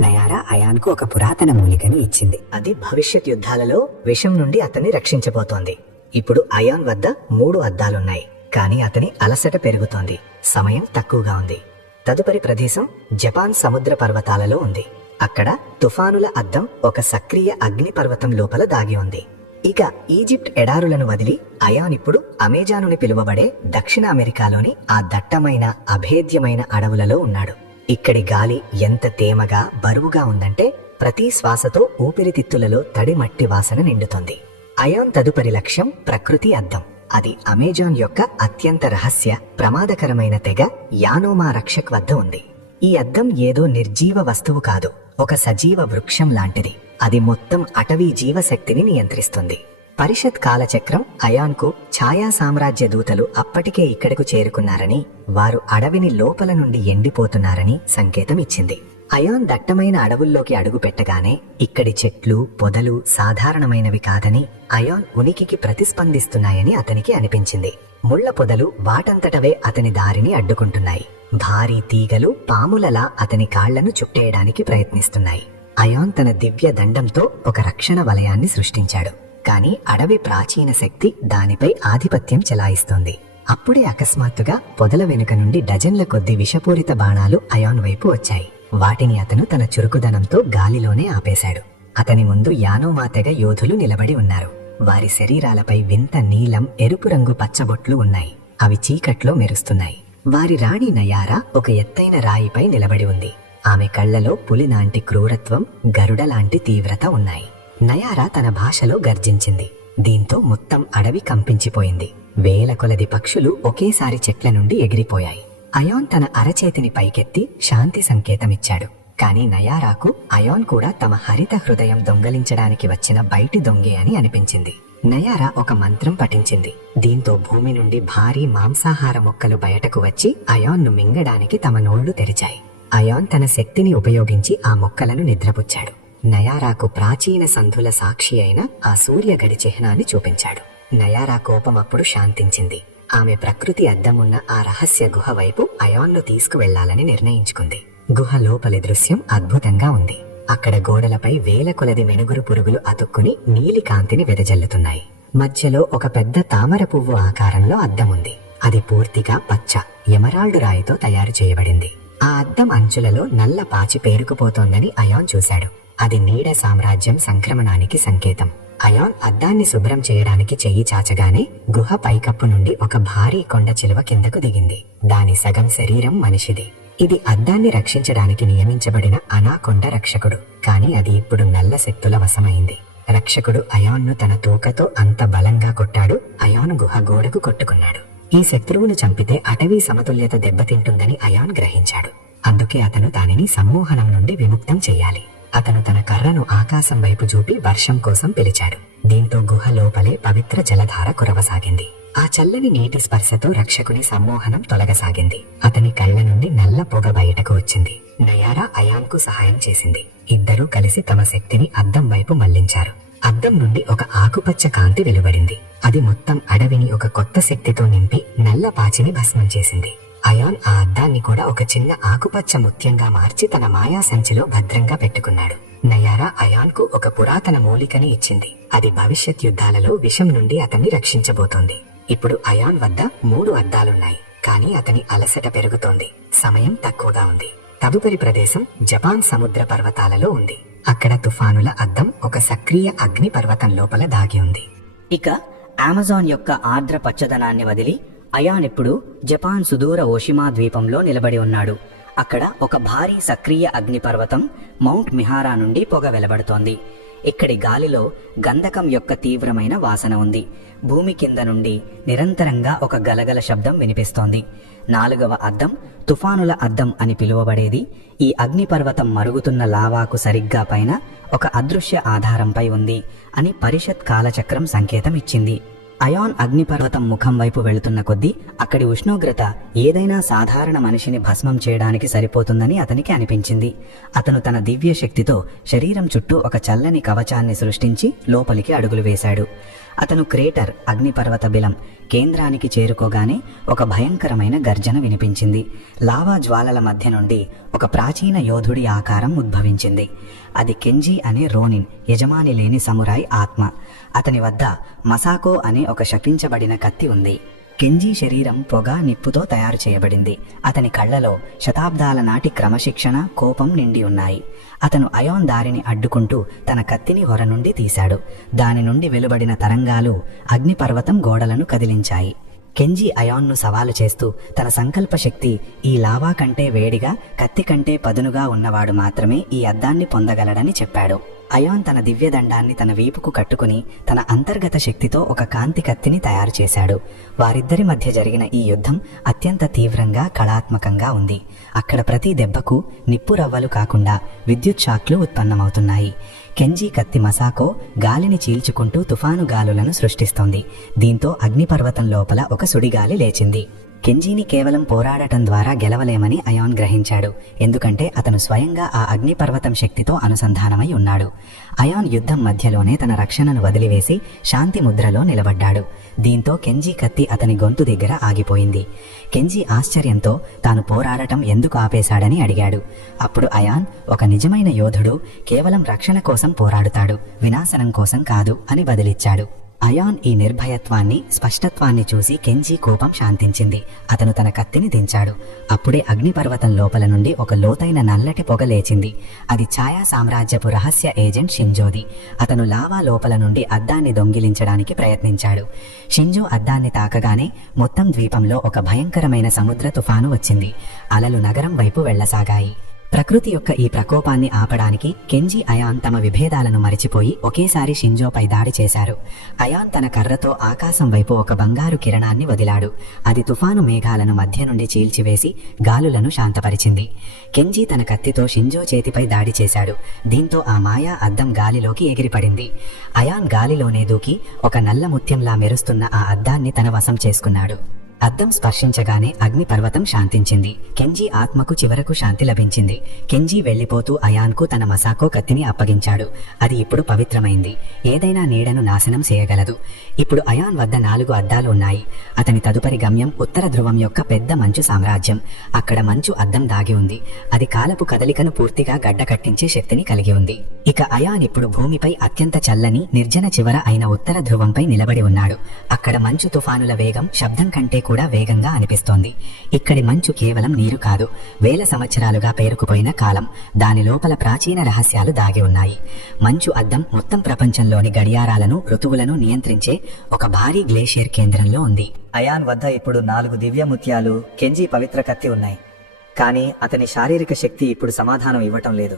నయారా అయాన్కు ఒక పురాతన మూలికను ఇచ్చింది. అది భవిష్యత్ యుద్ధాలలో విషం నుండి అతన్ని రక్షించబోతోంది. ఇప్పుడు అయాన్ వద్ద 3 అద్దాలున్నాయి. కానీ అతని అలసట పెరుగుతోంది. సమయం తక్కువగా ఉంది. తదుపరి ప్రదేశం జపాన్ సముద్ర పర్వతాలలో ఉంది. అక్కడ తుఫానుల అద్దం ఒక సక్రియ అగ్ని పర్వతం లోపల దాగి ఉంది. ఇక ఈజిప్ట్ ఎడారులను వదిలి అయాన్ ఇప్పుడు అమెజానుని పిలువబడే దక్షిణ అమెరికాలోని ఆ దట్టమైన అభేద్యమైన అడవులలో ఉన్నాడు. ఇక్కడి గాలి ఎంత తేమగా, బరువుగా ఉందంటే ప్రతి శ్వాసతో ఊపిరితిత్తులలో తడి మట్టి వాసన నిండుతోంది. అయాన్ తదుపరి లక్ష్యం ప్రకృతి అద్దం. అది అమెజాన్ యొక్క అత్యంత రహస్య, ప్రమాదకరమైన తెగ యానోమా రక్షక్ వద్ద ఉంది. ఈ అద్దం ఏదో నిర్జీవ వస్తువు కాదు, ఒక సజీవ వృక్షం లాంటిది. అది మొత్తం అటవీ జీవశక్తిని నియంత్రిస్తుంది. పరిషత్ కాలచక్రం అయాన్కు ఛాయా సామ్రాజ్య దూతలు అప్పటికే ఇక్కడకు చేరుకున్నారని, వారు అడవిని లోపల నుండి ఎండిపోతున్నారని సంకేతం ఇచ్చింది. అయాన్ దట్టమైన అడవుల్లోకి అడుగు పెట్టగానే ఇక్కడి చెట్లు, పొదలు సాధారణమైనవి కాదని, అయాన్ ఉనికికి ప్రతిస్పందిస్తున్నాయని అతనికి అనిపించింది. ముళ్ల పొదలు వాటంతటవే అతని దారిని అడ్డుకుంటున్నాయి. భారీ తీగలు పాములలా అతని కాళ్లను చుట్టేయడానికి ప్రయత్నిస్తున్నాయి. అయాన్ తన దివ్య దండంతో ఒక రక్షణ వలయాన్ని సృష్టించాడు. కానీ అడవి ప్రాచీన శక్తి దానిపై ఆధిపత్యం చెలాయిస్తోంది. అప్పుడే అకస్మాత్తుగా పొదల వెనుక నుండి డజన్ల కొద్ది విషపూరిత బాణాలు అయాన్ వైపు వచ్చాయి. వాటిని అతను తన చురుకుదనంతో గాలిలోనే ఆపేశాడు. అతని ముందు యానోమా తెగ యోధులు నిలబడి ఉన్నారు. వారి శరీరాలపై వింత నీలం, ఎరుపు రంగు పచ్చబొట్లు ఉన్నాయి. అవి చీకట్లో మెరుస్తున్నాయి. వారి రాణి నయారా ఒక ఎత్తైన రాయిపై నిలబడి ఉంది. ఆమె కళ్లలో పులిలాంటి క్రూరత్వం, గరుడ లాంటి తీవ్రత ఉన్నాయి. నయారా తన భాషలో గర్జించింది. దీంతో మొత్తం అడవి కంపించిపోయింది. వేల కొలది పక్షులు ఒకేసారి చెట్ల నుండి ఎగిరిపోయాయి. అయాన్ తన అరచేతిని పైకెత్తి శాంతి సంకేతమిచ్చాడు. కాని నయారాకు అయాన్ కూడా తమ హరిత హృదయం దొంగలించడానికి వచ్చిన బయటి దొంగే అని అనిపించింది. నయారా ఒక మంత్రం పఠించింది. దీంతో భూమి నుండి భారీ మాంసాహార మొక్కలు బయటకు వచ్చి అయాన్ను మింగడానికి తమ నోళ్లు తెరిచాయి. అయాన్ తన శక్తిని ఉపయోగించి ఆ మొక్కలను నిద్రపుచ్చాడు. నయారాకు ప్రాచీన సంధుల సాక్షి అయిన ఆ సూర్యగడి చిహ్నాన్ని చూపించాడు. నయారా కోపం అప్పుడు శాంతించింది. ఆమె ప్రకృతి అద్దమున్న ఆ రహస్య గుహ వైపు అయాన్ను తీసుకువెళ్లాలని నిర్ణయించుకుంది. గుహ లోపలి దృశ్యం అద్భుతంగా ఉంది. అక్కడ గోడలపై వేల కొలది మెనుగురు పురుగులు అతుక్కుని నీలి కాంతిని వెదజల్లుతున్నాయి. మధ్యలో ఒక పెద్ద తామర పువ్వు ఆకారంలో అద్దం ఉంది. అది పూర్తిగా పచ్చ ఎమరాల్డ్ రాయితో తయారు చేయబడింది. ఆ అద్దం అంచులలో నల్ల పాచి పేరుకుపోతోందని అయాన్ చూశాడు. అది నీడ సామ్రాజ్యం సంక్రమణానికి సంకేతం. అయాన్ అద్దాన్ని శుభ్రం చేయడానికి చెయ్యి చాచగానే గుహ పైకప్పు నుండి ఒక భారీ కొండ చిలువ కిందకు దిగింది. దాని సగం శరీరం మనిషిది. ఇది అద్దాన్ని రక్షించడానికి నియమించబడిన అనాకొండ రక్షకుడు. కాని అది ఇప్పుడు నల్ల శక్తుల వశమైంది. రక్షకుడు అయాన్ను తన తోకతో అంత బలంగా కొట్టాడు. అయాన్ గుహ గోడకు కొట్టుకున్నాడు. ఈ శత్రువును చంపితే అటవీ సమతుల్యత దెబ్బతింటుందని అయాన్ గ్రహించాడు. అందుకే అతను దానిని సమ్మోహనం నుండి విముక్తం చెయ్యాలి. అతను తన కర్రను ఆకాశం వైపు చూపి వర్షం కోసం పిలిచాడు. దీంతో గుహ లోపలే పవిత్ర జలధార కురవసాగింది. ఆ చల్లని నీటి స్పర్శతో రక్షకుని సమ్మోహనం తొలగసాగింది. అతని కళ్ళ నుండి నల్ల పొగ బయటకు వచ్చింది. నయారా అయాన్కు సహాయం చేసింది. ఇద్దరూ కలిసి తమ శక్తిని అద్దం వైపు మళ్లించారు. అద్దం నుండి ఒక ఆకుపచ్చ కాంతి వెలువడింది. అది మొత్తం అడవిని ఒక కొత్త శక్తితో నింపి నల్ల పాచిని భస్మం చేసింది. అయాన్ ఆ అద్దాన్ని కూడా ఒక చిన్న ఆకుపచ్చ ముత్యంగా మార్చి తన మాయా సంచిలో భద్రంగా పెట్టుకున్నాడు. నయారా అయాన్ కు ఒక పురాతన మూలికని ఇచ్చింది. అది భవిష్యత్ యుద్ధాలలో విషం నుండి అతన్ని రక్షించబోతోంది. ఇప్పుడు అయాన్ వద్ద 3 అద్దాలున్నాయి. కానీ అతని అలసట పెరుగుతోంది. సమయం తక్కువగా ఉంది. తదుపరి ప్రదేశం జపాన్ సముద్ర పర్వతాలలో ఉంది. అక్కడ తుఫానుల అద్దం ఒక సక్రియ అగ్ని పర్వతం లోపల దాగి ఉంది. ఇక అమెజాన్ యొక్క ఆర్ద్ర పచ్చదనాన్ని వదిలి అయాన్ ఇప్పుడు జపాన్ సుదూర ఓషిమా ద్వీపంలో నిలబడి ఉన్నాడు. అక్కడ ఒక భారీ సక్రియ అగ్నిపర్వతం మౌంట్ మిహారా నుండి పొగ వెలువడుతోంది. ఇక్కడి గాలిలో గంధకం యొక్క తీవ్రమైన వాసన ఉంది. భూమి కింద నుండి నిరంతరంగా ఒక గలగల శబ్దం వినిపిస్తోంది. 4వ అద్దం తుఫానుల అద్దం అని పిలువబడేది ఈ అగ్నిపర్వతం మరుగుతున్న లావాకు సరిగ్గా పైన ఒక అదృశ్య ఆధారంపై ఉంది అని పరిషత్ కాలచక్రం సంకేతం ఇచ్చింది. అయాన్ అగ్నిపర్వతం ముఖం వైపు వెళుతున్న కొద్దీ అక్కడి ఉష్ణోగ్రత ఏదైనా సాధారణ మనిషిని భస్మం చేయడానికి సరిపోతుందని అతనికి అనిపించింది. అతను తన దివ్య శక్తితో శరీరం చుట్టూ ఒక చల్లని కవచాన్ని సృష్టించి లోపలికి అడుగులు వేశాడు. అతను క్రేటర్ అగ్నిపర్వత బిలం కేంద్రానికి చేరుకోగానే ఒక భయంకరమైన గర్జన వినిపించింది. లావా జ్వాలల మధ్య నుండి ఒక ప్రాచీన యోధుడి ఆకారం ఉద్భవించింది. అది కెంజీ అనే రోనిన్, యజమాని లేని సమురాయ్ ఆత్మ. అతని వద్ద మసాకో అనే ఒక శపించబడిన కత్తి ఉంది. కెంజీ శరీరం పొగ, నిప్పుతో తయారు చేయబడింది. అతని కళ్లలో శతాబ్దాల నాటి క్రమశిక్షణ, కోపం నిండి ఉన్నాయి. అతను అయాన్ దారిని అడ్డుకుంటూ తన కత్తిని హొర నుండి తీశాడు. దాని నుండి వెలువడిన తరంగాలు అగ్నిపర్వతం గోడలను కదిలించాయి. కెంజీ అయాన్ను సవాలు చేస్తూ తన సంకల్ప శక్తి ఈ లావా కంటే వేడిగా, కత్తి కంటే పదునుగా ఉన్నవాడు మాత్రమే ఈ అద్దాన్ని పొందగలడని చెప్పాడు. అయాన్ తన దివ్యదండాన్ని తన వీపుకు కట్టుకుని తన అంతర్గత శక్తితో ఒక కాంతి కత్తిని తయారు చేశాడు. వారిద్దరి మధ్య జరిగిన ఈ యుద్ధం అత్యంత తీవ్రంగా, కళాత్మకంగా ఉంది. అక్కడ ప్రతి దెబ్బకు నిప్పు రవ్వలు కాకుండా విద్యుత్ షాక్లు ఉత్పన్నమవుతున్నాయి. కెంజీ కత్తి మసాకో గాలిని చీల్చుకుంటూ తుఫాను గాలులను సృష్టిస్తోంది. దీంతో అగ్నిపర్వతం లోపల ఒక సుడిగాలి లేచింది. కెంజీని కేవలం పోరాడటం ద్వారా గెలవలేమని అయాన్ గ్రహించాడు, ఎందుకంటే అతను స్వయంగా ఆ అగ్నిపర్వతం శక్తితో అనుసంధానమై ఉన్నాడు. అయాన్ యుద్ధం మధ్యలోనే తన రక్షణను వదిలివేసి శాంతి ముద్రలో నిలబడ్డాడు. దీంతో కెంజీ కత్తి అతని గొంతు దగ్గర ఆగిపోయింది. కెంజీ ఆశ్చర్యంతో తాను పోరాడటం ఎందుకు ఆపేశాడని అడిగాడు. అప్పుడు అయాన్, ఒక నిజమైన యోధుడు కేవలం రక్షణ కోసం పోరాడుతాడు, వినాశనం కోసం కాదు అని బదిలిచ్చాడు. అయాన్ ఈ నిర్భయత్వాన్ని, స్పష్టత్వాన్ని చూసి కెంజీ కోపం శాంతించింది. అతను తన కత్తిని దించాడు. అప్పుడే అగ్నిపర్వతం లోపల నుండి ఒక లోతైన నల్లటి పొగ లేచింది. అది ఛాయా సామ్రాజ్యపు రహస్య ఏజెంట్ షింజోది. అతను లావా లోపల నుండి అద్దాన్ని దొంగిలించడానికి ప్రయత్నించాడు. షింజో అద్దాన్ని తాకగానే మొత్తం ద్వీపంలో ఒక భయంకరమైన సముద్ర తుఫాను వచ్చింది. అలలు నగరం వైపు వెళ్లసాగాయి. ప్రకృతి యొక్క ఈ ప్రకోపాన్ని ఆపడానికి కెంజీ, అయాన్ తమ విభేదాలను మరిచిపోయి ఒకేసారి షింజోపై దాడి చేశారు. అయాన్ తన కర్రతో ఆకాశం వైపు ఒక బంగారు కిరణాన్ని వదిలాడు. అది తుఫాను మేఘాలను మధ్య నుండి చీల్చివేసి గాలులను శాంతపరిచింది. కెంజీ తన కత్తితో షింజో చేతిపై దాడి చేశాడు. దీంతో ఆ మాయా అద్దం గాలిలోకి ఎగిరిపడింది. అయాన్ గాలిలోనే దూకి ఒక నల్ల ముత్యంలా మెరుస్తున్న ఆ అద్దాన్ని తన వశం చేసుకున్నాడు. అద్దం స్పర్శించగానే అగ్నిపర్వతం శాంతించింది. కెంజీ ఆత్మకు చివరకు శాంతి లభించింది. కెంజీ వెళ్లిపోతూ అయాన్కు తన మసాకో కత్తిని అప్పగించాడు. అది ఇప్పుడు పవిత్రమైంది, ఏదైనా నీడను నాశనం చేయగలదు. ఇప్పుడు అయాన్ వద్ద 4 అద్దాలు ఉన్నాయి. అతని తదుపరి గమ్యం ఉత్తర ధ్రువం యొక్క పెద్ద మంచు సామ్రాజ్యం. అక్కడ మంచు అద్దం దాగి ఉంది. అది కాలపు కదలికను పూర్తిగా గడ్డకట్టించే శక్తిని కలిగి ఉంది. ఇక అయాన్ ఇప్పుడు భూమిపై అత్యంత చల్లని, నిర్జన చివర అయిన ఉత్తర ధ్రువంపై నిలబడి ఉన్నాడు. అక్కడ మంచు తుఫానుల వేగం శబ్దం కంటే కూడా వేగంగా అనిపిస్తోంది. ఇక్కడి మంచు కేవలం నీరు కాదు, వేల సంవత్సరాలుగా పేరుకుపోయిన కాలం. దాని లోపల ప్రాచీన రహస్యాలు దాగి ఉన్నాయి. మంచు అద్దం మొత్తం ప్రపంచంలోని గడియారాలను, ఋతువులను నియంత్రించే ఒక భారీ గ్లేషియర్ కేంద్రంలో ఉంది. అయాన్ వద్ద ఇప్పుడు 4 దివ్య ముత్యాలు, కెంజీ పవిత్ర కత్తి ఉన్నాయి. కానీ అతని శారీరక శక్తి ఇప్పుడు సమాధానం ఇవ్వటం లేదు.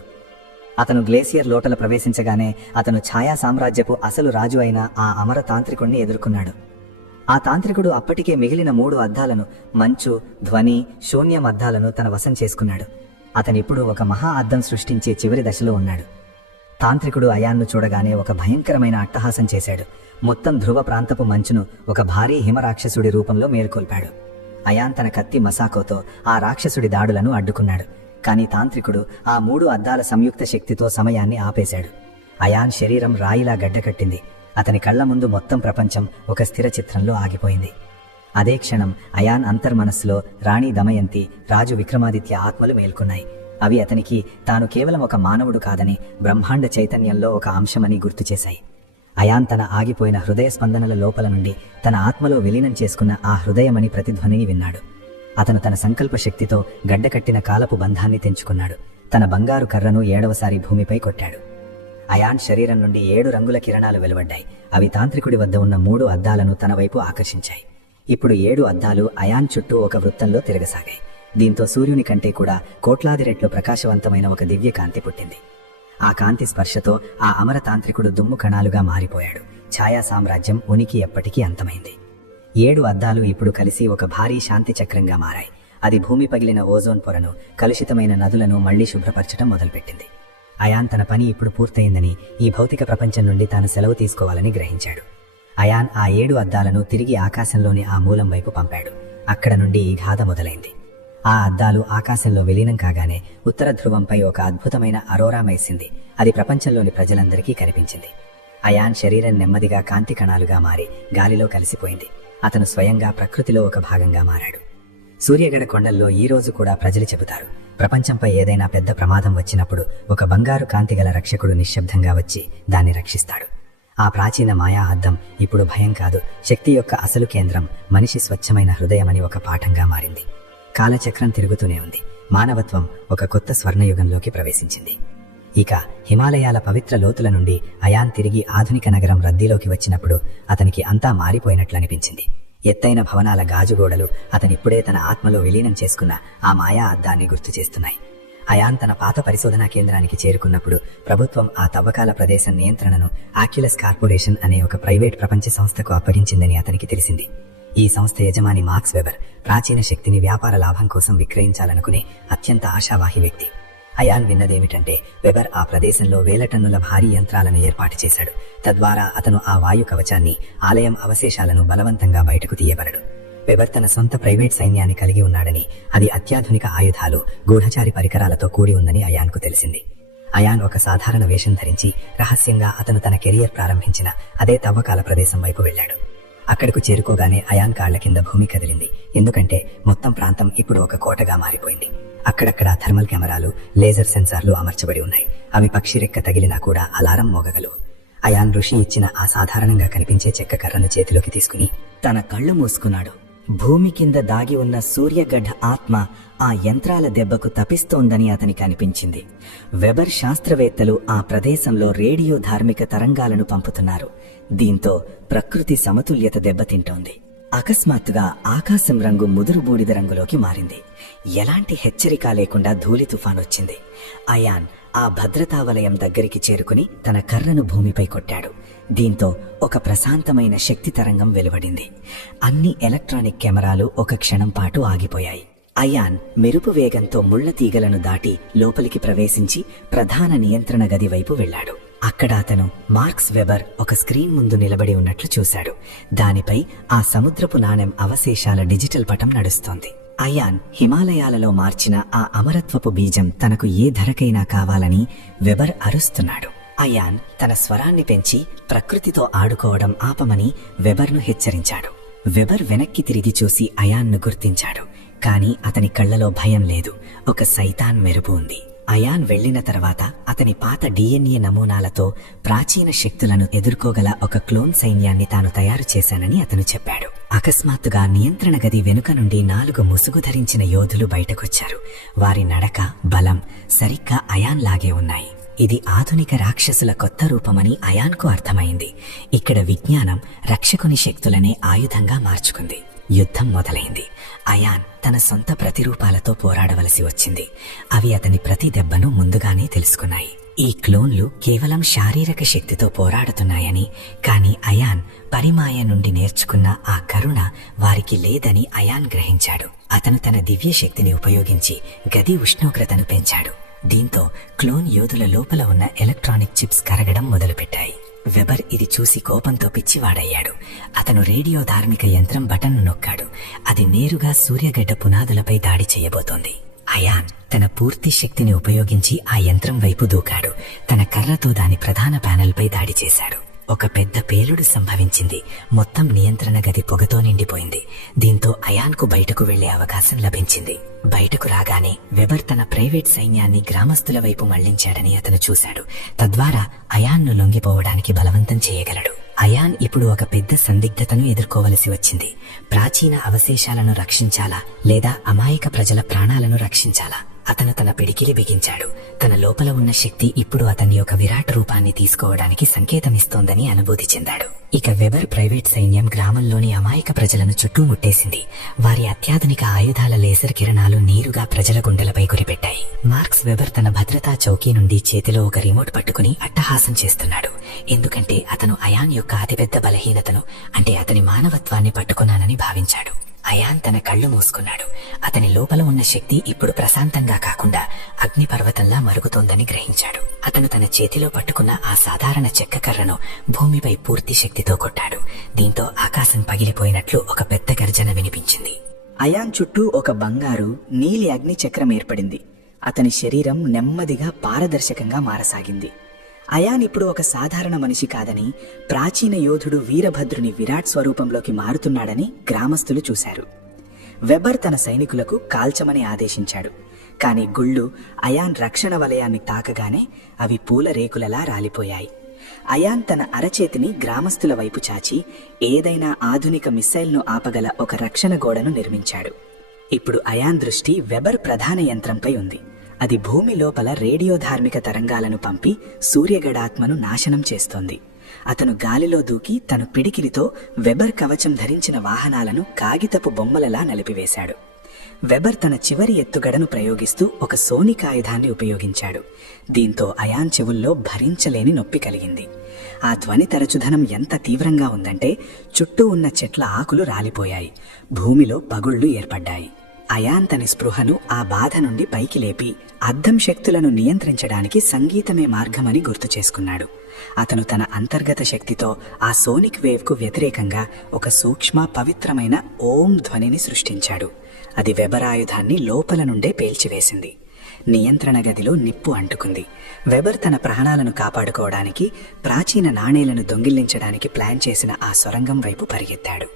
అతను గ్లేసియర్ లోపల ప్రవేశించగానే అతను ఛాయా సామ్రాజ్యపు అసలు రాజు అయిన ఆ అమర తాంత్రికుణ్ణి ఎదుర్కొన్నాడు. ఆ తాంత్రికుడు అప్పటికే మిగిలిన 3 అద్దాలను, మంచు, ధ్వని, శూన్యం అద్దాలను తన వశం చేసుకున్నాడు. అతనిప్పుడు ఒక మహా అద్దం సృష్టించే చివరి దశలో ఉన్నాడు. తాంత్రికుడు అయాన్ను చూడగానే ఒక భయంకరమైన అట్టహాసం చేశాడు. మొత్తం ధ్రువ ప్రాంతపు మంచును ఒక భారీ హిమరాక్షసుడి రూపంలో మేల్కొల్పాడు. అయాన్ తన కత్తి మసాకోతో ఆ రాక్షసుడి దాడులను అడ్డుకున్నాడు. కానీ తాంత్రికుడు ఆ 3 అద్దాల సంయుక్త శక్తితో సమయాన్ని ఆపేశాడు. అయాన్ శరీరం రాయిలా గడ్డకట్టింది. అతని కళ్ల ముందు మొత్తం ప్రపంచం ఒక స్థిర చిత్రంలో ఆగిపోయింది. అదే క్షణం అయాన్ అంతర్మనస్సులో రాణి దమయంతి, రాజు విక్రమాదిత్య ఆత్మలు మేల్కొన్నాయి. అవి అతనికి తాను కేవలం ఒక మానవుడు కాదని, బ్రహ్మాండ చైతన్యంలో ఒక అంశమని గుర్తు చేశాయి. అయాన్ తన ఆగిపోయిన హృదయ స్పందనల లోపల నుండి తన ఆత్మలో విలీనం చేసుకున్న ఆ హృదయమని ప్రతిధ్వనిని విన్నాడు. అతను తన సంకల్ప శక్తితో గడ్డకట్టిన కాలపు బంధాన్ని తెంచుకున్నాడు. తన బంగారు కర్రను 7వసారి భూమిపై కొట్టాడు. అయాన్ శరీరం నుండి 7 రంగుల కిరణాలు వెలువడ్డాయి. అవి తాంత్రికుడి వద్ద ఉన్న 3 అద్దాలను తన వైపు ఆకర్షించాయి. ఇప్పుడు 7 అద్దాలు అయాన్ చుట్టూ ఒక వృత్తంలో తిరగసాగాయి. దీంతో సూర్యుని కంటే కూడా కోట్లాది రెట్లు ప్రకాశవంతమైన ఒక దివ్య కాంతి పుట్టింది. ఆ కాంతి స్పర్శతో ఆ అమర తాంత్రికుడు దుమ్ము కణాలుగా మారిపోయాడు. ఛాయా సామ్రాజ్యం ఉనికి ఎప్పటికీ అంతమైంది. 7 అద్దాలు ఇప్పుడు కలిసి ఒక భారీ శాంతి చక్రంగా మారాయి. అది భూమి పగిలిన ఓజోన్ పొరను, కలుషితమైన నదులను మళ్లీ శుభ్రపరచడం మొదలుపెట్టింది. అయాన్ తన పని ఇప్పుడు పూర్తయిందని, ఈ భౌతిక ప్రపంచం నుండి తాను సెలవు తీసుకోవాలని గ్రహించాడు. అయాన్ ఆ 7 అద్దాలను తిరిగి ఆకాశంలోని ఆ మూలం వైపు పంపాడు. అక్కడ నుండి ఈ గాథ మొదలైంది. ఆ అద్దాలు ఆకాశంలో విలీనం కాగానే ఉత్తర ధ్రువంపై ఒక అద్భుతమైన అరోరా మెరిసింది. అది ప్రపంచంలోని ప్రజలందరికీ కనిపించింది. అయాన్ శరీరం నెమ్మదిగా కాంతి కణాలుగా మారి గాలిలో కలిసిపోయింది. అతను స్వయంగా ప్రకృతిలో ఒక భాగంగా మారాడు. సూర్యగడ కొండల్లో ఈ రోజు కూడా ప్రజలు చెబుతారు, ప్రపంచంపై ఏదైనా పెద్ద ప్రమాదం వచ్చినప్పుడు ఒక బంగారు కాంతిగల రక్షకుడు నిశ్శబ్దంగా వచ్చి దాన్ని రక్షిస్తాడు. ఆ ప్రాచీన మాయా అద్దం ఇప్పుడు భయం కాదు, శక్తి యొక్క అసలు కేంద్రం, మనిషి స్వచ్ఛమైన హృదయమని ఒక పాఠంగా మారింది. కాలచక్రం తిరుగుతూనే ఉంది. మానవత్వం ఒక కొత్త స్వర్ణయుగంలోకి ప్రవేశించింది. ఇక హిమాలయాల పవిత్ర లోతుల నుండి అయాన్ తిరిగి ఆధునిక నగరం రద్దీలోకి వచ్చినప్పుడు అతనికి అంతా మారిపోయినట్లనిపించింది. ఎత్తైన భవనాల గాజుగోడలు అతనిప్పుడే తన ఆత్మలో విలీనం చేసుకున్న ఆ మాయా అద్దాన్ని గుర్తు చేస్తున్నాయి. అయాన్ తన పాత పరిశోధనా కేంద్రానికి చేరుకున్నప్పుడు ప్రభుత్వం ఆ తవ్వకాల ప్రదేశం నియంత్రణను ఆక్యులస్ కార్పొరేషన్ అనే ఒక ప్రైవేట్ ప్రపంచ సంస్థకు అప్పగించిందని అతనికి తెలిసింది. ఈ సంస్థ యజమాని మార్క్స్ వెబర్ ప్రాచీన శక్తిని వ్యాపార లాభం కోసం విక్రయించాలనుకునే అత్యంత ఆశావాహి వ్యక్తి. అయాన్ విన్నదేమిటంటే వెబర్ ఆ ప్రదేశంలో 1000 టన్నుల భారీ యంత్రాలను ఏర్పాటు చేశాడు. తద్వారా అతను ఆ వాయు కవచాన్ని, ఆలయం అవశేషాలను బలవంతంగా బయటకు తీయబడడు. వెబర్ తన సొంత ప్రైవేట్ సైన్యాన్ని కలిగి ఉన్నాడని, అది అత్యాధునిక ఆయుధాలు, గూఢచారి పరికరాలతో కూడి ఉందని అయాన్కు తెలిసింది. అయాన్ ఒక సాధారణ వేషం ధరించి రహస్యంగా అతను తన కెరియర్ ప్రారంభించిన అదే తవ్వకాల ప్రదేశం వైపు వెళ్ళాడు. అక్కడకు చేరుకోగానే అయాన్ కాళ్ల కింద భూమి కదిలింది. ఎందుకంటే మొత్తం ప్రాంతం ఇప్పుడు ఒక కోటగా మారిపోయింది. అక్కడక్కడ థర్మల్ కెమెరాలు, లేజర్ సెన్సార్లు అమర్చబడి ఉన్నాయి. అవి పక్షి రెక్క తగిలినా కూడా అలారం మోగగలవు. అయాన్ ఋషి ఇచ్చిన ఆ సాధారణంగా కనిపించే చెక్క కర్రను చేతిలోకి తీసుకుని తన కళ్ళు మూసుకున్నాడు. భూమి కింద దాగి ఉన్న సూర్యగఢ ఆత్మ ఆ యంత్రాల దెబ్బకు తపిస్తోందని అతనికి అనిపించింది. వెబర్ శాస్త్రవేత్తలు ఆ ప్రదేశంలో రేడియో ధార్మిక తరంగాలను పంపుతున్నారు. దీంతో ప్రకృతి సమతుల్యత దెబ్బతింటోంది. అకస్మాత్తుగా ఆకాశం రంగు ముదురు బూడిద రంగులోకి మారింది. ఎలాంటి హెచ్చరిక లేకుండా ధూళి తుఫాన్ వచ్చింది. అయాన్ ఆ భద్రతా వలయం దగ్గరికి చేరుకుని తన కర్రను భూమిపై కొట్టాడు. దీంతో ఒక ప్రశాంతమైన శక్తి తరంగం వెలువడింది. అన్ని ఎలక్ట్రానిక్ కెమెరాలు ఒక క్షణం పాటు ఆగిపోయాయి. అయాన్ మెరుపు వేగంతో ముళ్ల తీగలను దాటి లోపలికి ప్రవేశించి ప్రధాన నియంత్రణ గది వైపు వెళ్లాడు. అక్కడ అతను మార్క్స్ వెబర్ ఒక స్క్రీన్ ముందు నిలబడి ఉన్నట్లు చూశాడు. దానిపై ఆ సముద్రపు నాణెం అవశేషాల డిజిటల్ పటం నడుస్తోంది. అయాన్ హిమాలయాలలో మార్చిన ఆ అమరత్వపు బీజం తనకు ఏ ధరకైనా కావాలని వెబర్ అరుస్తున్నాడు. అయాన్ తన స్వరాన్ని పెంచి ప్రకృతితో ఆడుకోవడం ఆపమని వెబర్ను హెచ్చరించాడు. వెబర్ వెనక్కి తిరిగి చూసి అయాన్ను గుర్తించాడు. కానీ అతని కళ్లలో భయం లేదు, ఒక సైతాన్ మెరుపు ఉంది. అయాన్ వెళ్లిన తర్వాత అతని పాత DNA నమూనాలతో ప్రాచీన శక్తులను ఎదుర్కోగల ఒక క్లోన్ సైన్యాన్ని తాను తయారు చేశానని అతను చెప్పాడు. అకస్మాత్తుగా నియంత్రణ గది వెనుక నుండి 4 ముసుగు ధరించిన యోధులు బయటకొచ్చారు. వారి నడక, బలం సరిగ్గా అయాన్ లాగే ఉన్నాయి. ఇది ఆధునిక రాక్షసుల కొత్త రూపమని అయాన్కు అర్థమైంది. ఇక్కడ విజ్ఞానం రక్షకుని శక్తులనే ఆయుధంగా మార్చుకుంది. యుద్ధం మొదలైంది. అయాన్ తన సొంత ప్రతిరూపాలతో పోరాడవలసి వచ్చింది. అవి అతని ప్రతి దెబ్బను ముందుగానే తెలుసుకున్నాయి. ఈ క్లోన్లు కేవలం శారీరక శక్తితో పోరాడుతున్నాయని, కానీ అయాన్ పరిమాయ నుండి నేర్చుకున్న ఆ కరుణ వారికి లేదని అయాన్ గ్రహించాడు. అతను తన దివ్య శక్తిని ఉపయోగించి గది ఉష్ణోగ్రతను పెంచాడు. దీంతో క్లోన్ యోధుల లోపల ఉన్న ఎలక్ట్రానిక్ చిప్స్ కరగడం మొదలుపెట్టాయి. వెబర్ ఇది చూసి కోపంతో పిచ్చివాడయ్యాడు. అతను రేడియో ధార్మిక యంత్రం బటన్ను నొక్కాడు. అది నేరుగా సూర్యగడ్డ పునాదులపై దాడి చేయబోతోంది. అయాన్ తన పూర్తి శక్తిని ఉపయోగించి ఆ యంత్రం వైపు దూకాడు. తన కర్రతో దాని ప్రధాన ప్యానెల్పై దాడి చేశాడు. ఒక పెద్ద పేలుడు సంభవించింది. మొత్తం నియంత్రణ గది పొగతో నిండిపోయింది. దీంతో అయాన్కు బయటకు వెళ్లే అవకాశం లభించింది. బయటకు రాగానే వెబర్ తన ప్రైవేట్ సైన్యాన్ని గ్రామస్తుల వైపు మళ్లించాడని అతను చూశాడు. తద్వారా అయాన్ను లొంగిపోవడానికి బలవంతం చేయగలడు. అయాన్ ఇప్పుడు ఒక పెద్ద సందిగ్ధతను ఎదుర్కోవలసి వచ్చింది. ప్రాచీన అవశేషాలను రక్షించాలా లేదా అమాయక ప్రజల ప్రాణాలను రక్షించాలా? అతను తన పిడికిలి బిగించాడు. తన లోపల ఉన్న శక్తి ఇప్పుడు అతన్ని ఒక విరాట్ రూపాన్ని తీసుకోవడానికి సంకేతమిస్తోందని అనుభూతి చెందాడు. ఇక వెబర్ ప్రైవేట్ సైన్యం గ్రామంలోని అమాయక ప్రజలను చుట్టుముట్టేసింది. వారి అత్యాధునిక ఆయుధాల లేజర్ కిరణాలు నేరుగా ప్రజల గుండెలపై గురిపెట్టాయి. మార్క్స్ వెబర్ తన భద్రతా చౌకీ నుండి చేతిలో ఒక రిమోట్ పట్టుకుని అట్టహాసం చేస్తున్నాడు. ఎందుకంటే అతను అయాన్ యొక్క అతిపెద్ద బలహీనతను, అంటే అతని మానవత్వాన్ని పట్టుకున్నానని భావించాడు. అయాన్ తన కళ్ళు మూసుకున్నాడు. అతని లోపల ఉన్న శక్తి ఇప్పుడు ప్రశాంతంగా కాకుండా అగ్నిపర్వతంలా మరుగుతోందని గ్రహించాడు. అతను తన చేతిలో పట్టుకున్న ఆ సాధారణ చెక్క కర్రను భూమిపై పూర్తి శక్తితో కొట్టాడు. దీంతో ఆకాశం పగిలిపోయినట్లు ఒక పెద్ద గర్జన వినిపించింది. అయాన్ చుట్టూ ఒక బంగారు నీలి అగ్ని చక్రం ఏర్పడింది. అతని శరీరం నెమ్మదిగా పారదర్శకంగా మారసాగింది. అయాన్ ఇప్పుడు ఒక సాధారణ మనిషి కాదని, ప్రాచీన యోధుడు వీరభద్రుని విరాట్ స్వరూపంలోకి మారుతున్నాడని గ్రామస్తులు చూశారు. వెబర్ తన సైనికులకు కాల్చమని ఆదేశించాడు. కాని గుళ్ళు అయాన్ రక్షణ వలయాన్ని తాకగానే అవి పూల రేకులలా రాలిపోయాయి. అయాన్ తన అరచేతిని గ్రామస్తుల వైపు చాచి ఏదైనా ఆధునిక మిస్సైల్ను ఆపగల ఒక రక్షణ గోడను నిర్మించాడు. ఇప్పుడు అయాన్ దృష్టి వెబర్ ప్రధాన యంత్రంపై ఉంది. అది భూమి లోపల రేడియో ధార్మిక తరంగాలను పంపి సూర్యగడాత్మను నాశనం చేస్తోంది. అతను గాలిలో దూకి తన పిడికిలితో వెబర్ కవచం ధరించిన వాహనాలను కాగితపు బొమ్మలలా నలిపివేశాడు. వెబర్ తన చివరి ఎత్తుగడను ప్రయోగిస్తూ ఒక సోనిక్ ఆయుధాన్ని ఉపయోగించాడు. దీంతో అయాన్ చెవుల్లో భరించలేని నొప్పి కలిగింది. ఆ ధ్వని తరచుదనం ఎంత తీవ్రంగా ఉందంటే చుట్టూ ఉన్న చెట్ల ఆకులు రాలిపోయాయి. భూమిలో పగుళ్లు ఏర్పడ్డాయి. అయాన్ తన స్పృహను ఆ బాధ నుండి పైకి లేపి అద్దం శక్తులను నియంత్రించడానికి సంగీతమే మార్గమని గుర్తు చేసుకున్నాడు. అతను తన అంతర్గత శక్తితో ఆ సోనిక్ వేవ్కు వ్యతిరేకంగా ఒక సూక్ష్మ పవిత్రమైన ఓం ధ్వనిని సృష్టించాడు. అది వెబర్ ఆయుధాన్ని లోపల నుండే పేల్చివేసింది. నియంత్రణ గదిలో నిప్పు అంటుకుంది. వెబర్ తన ప్రాణాలను కాపాడుకోవడానికి ప్రాచీన నాణేలను దొంగిలించడానికి ప్లాన్ చేసిన ఆ సొరంగం వైపు పరిగెత్తాడు.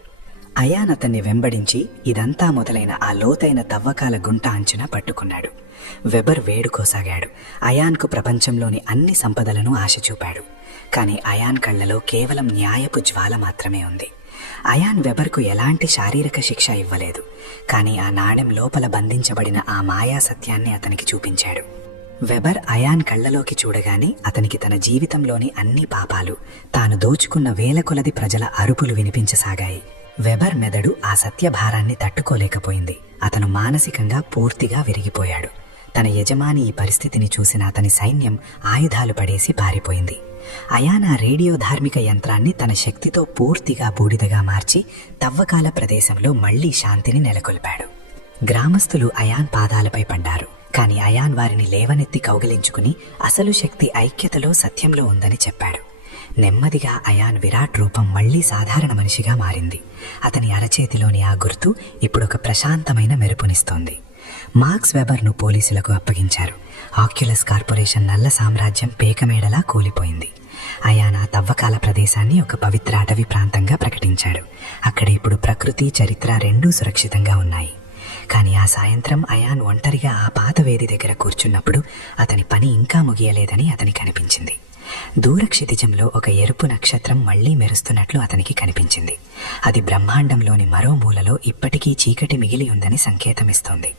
అయాన్ అతన్ని వెంబడించి ఇదంతా మొదలైన ఆ లోతైన తవ్వకాల గుంట అంచున పట్టుకున్నాడు. వెబర్ వేడుకోసాగాడు. అయాన్కు ప్రపంచంలోని అన్ని సంపదలను ఆశ చూపాడు. కానీ అయాన్ కళ్లలో కేవలం న్యాయపు జ్వాల మాత్రమే ఉంది. అయాన్ వెబర్కు ఎలాంటి శారీరక శిక్ష ఇవ్వలేదు. కానీ ఆ నాణెం లోపల బంధించబడిన ఆ మాయా సత్యాన్ని అతనికి చూపించాడు. వెబర్ అయాన్ కళ్లలోకి చూడగానే అతనికి తన జీవితంలోని అన్ని పాపాలు, తాను దోచుకున్న వేల కొలది ప్రజల అరుపులు వినిపించసాగాయి. వెబర్ మెదడు ఆ సత్యభారాన్ని తట్టుకోలేకపోయింది. అతను మానసికంగా పూర్తిగా విరిగిపోయాడు. తన యజమాని ఈ పరిస్థితిని చూసిన అతని సైన్యం ఆయుధాలు పడేసి పారిపోయింది. అయాన్ ఆ రేడియో ధార్మిక యంత్రాన్ని తన శక్తితో పూర్తిగా బూడిదగా మార్చి తవ్వకాల ప్రదేశంలో మళ్లీ శాంతిని నెలకొల్పాడు. గ్రామస్తులు అయాన్ పాదాలపై పడ్డారు. కాని అయాన్ వారిని లేవనెత్తి కౌగిలించుకుని అసలు శక్తి ఐక్యతలో, సత్యంలో ఉందని చెప్పాడు. నెమ్మదిగా అయాన్ విరాట్ రూపం మళ్లీ సాధారణ మనిషిగా మారింది. అతని అరచేతిలోని ఆ గుర్తు ఇప్పుడొక ప్రశాంతమైన మెరుపునిస్తోంది. మార్క్స్ వెబర్ను పోలీసులకు అప్పగించారు. ఆక్యులస్ కార్పొరేషన్ నల్ల సామ్రాజ్యం పేకమేడలా కూలిపోయింది. అయాన్ ఆ తవ్వకాల ప్రదేశాన్ని ఒక పవిత్ర అటవీ ప్రాంతంగా ప్రకటించాడు. అక్కడ ఇప్పుడు ప్రకృతి, చరిత్ర రెండూ సురక్షితంగా ఉన్నాయి. కానీ ఆ సాయంత్రం అయాన్ ఒంటరిగా ఆ పాత వేది దగ్గర కూర్చున్నప్పుడు అతని పని ఇంకా ముగియలేదని అతనికి అనిపించింది. దూర క్షితిజంలో ఒక ఎరుపు నక్షత్రం మళ్లీ మెరుస్తున్నట్లు అతనికి కనిపించింది. అది బ్రహ్మాండంలోని మరో మూలలో ఇప్పటికీ చీకటి మిగిలి ఉందని సంకేతమిస్తోంది.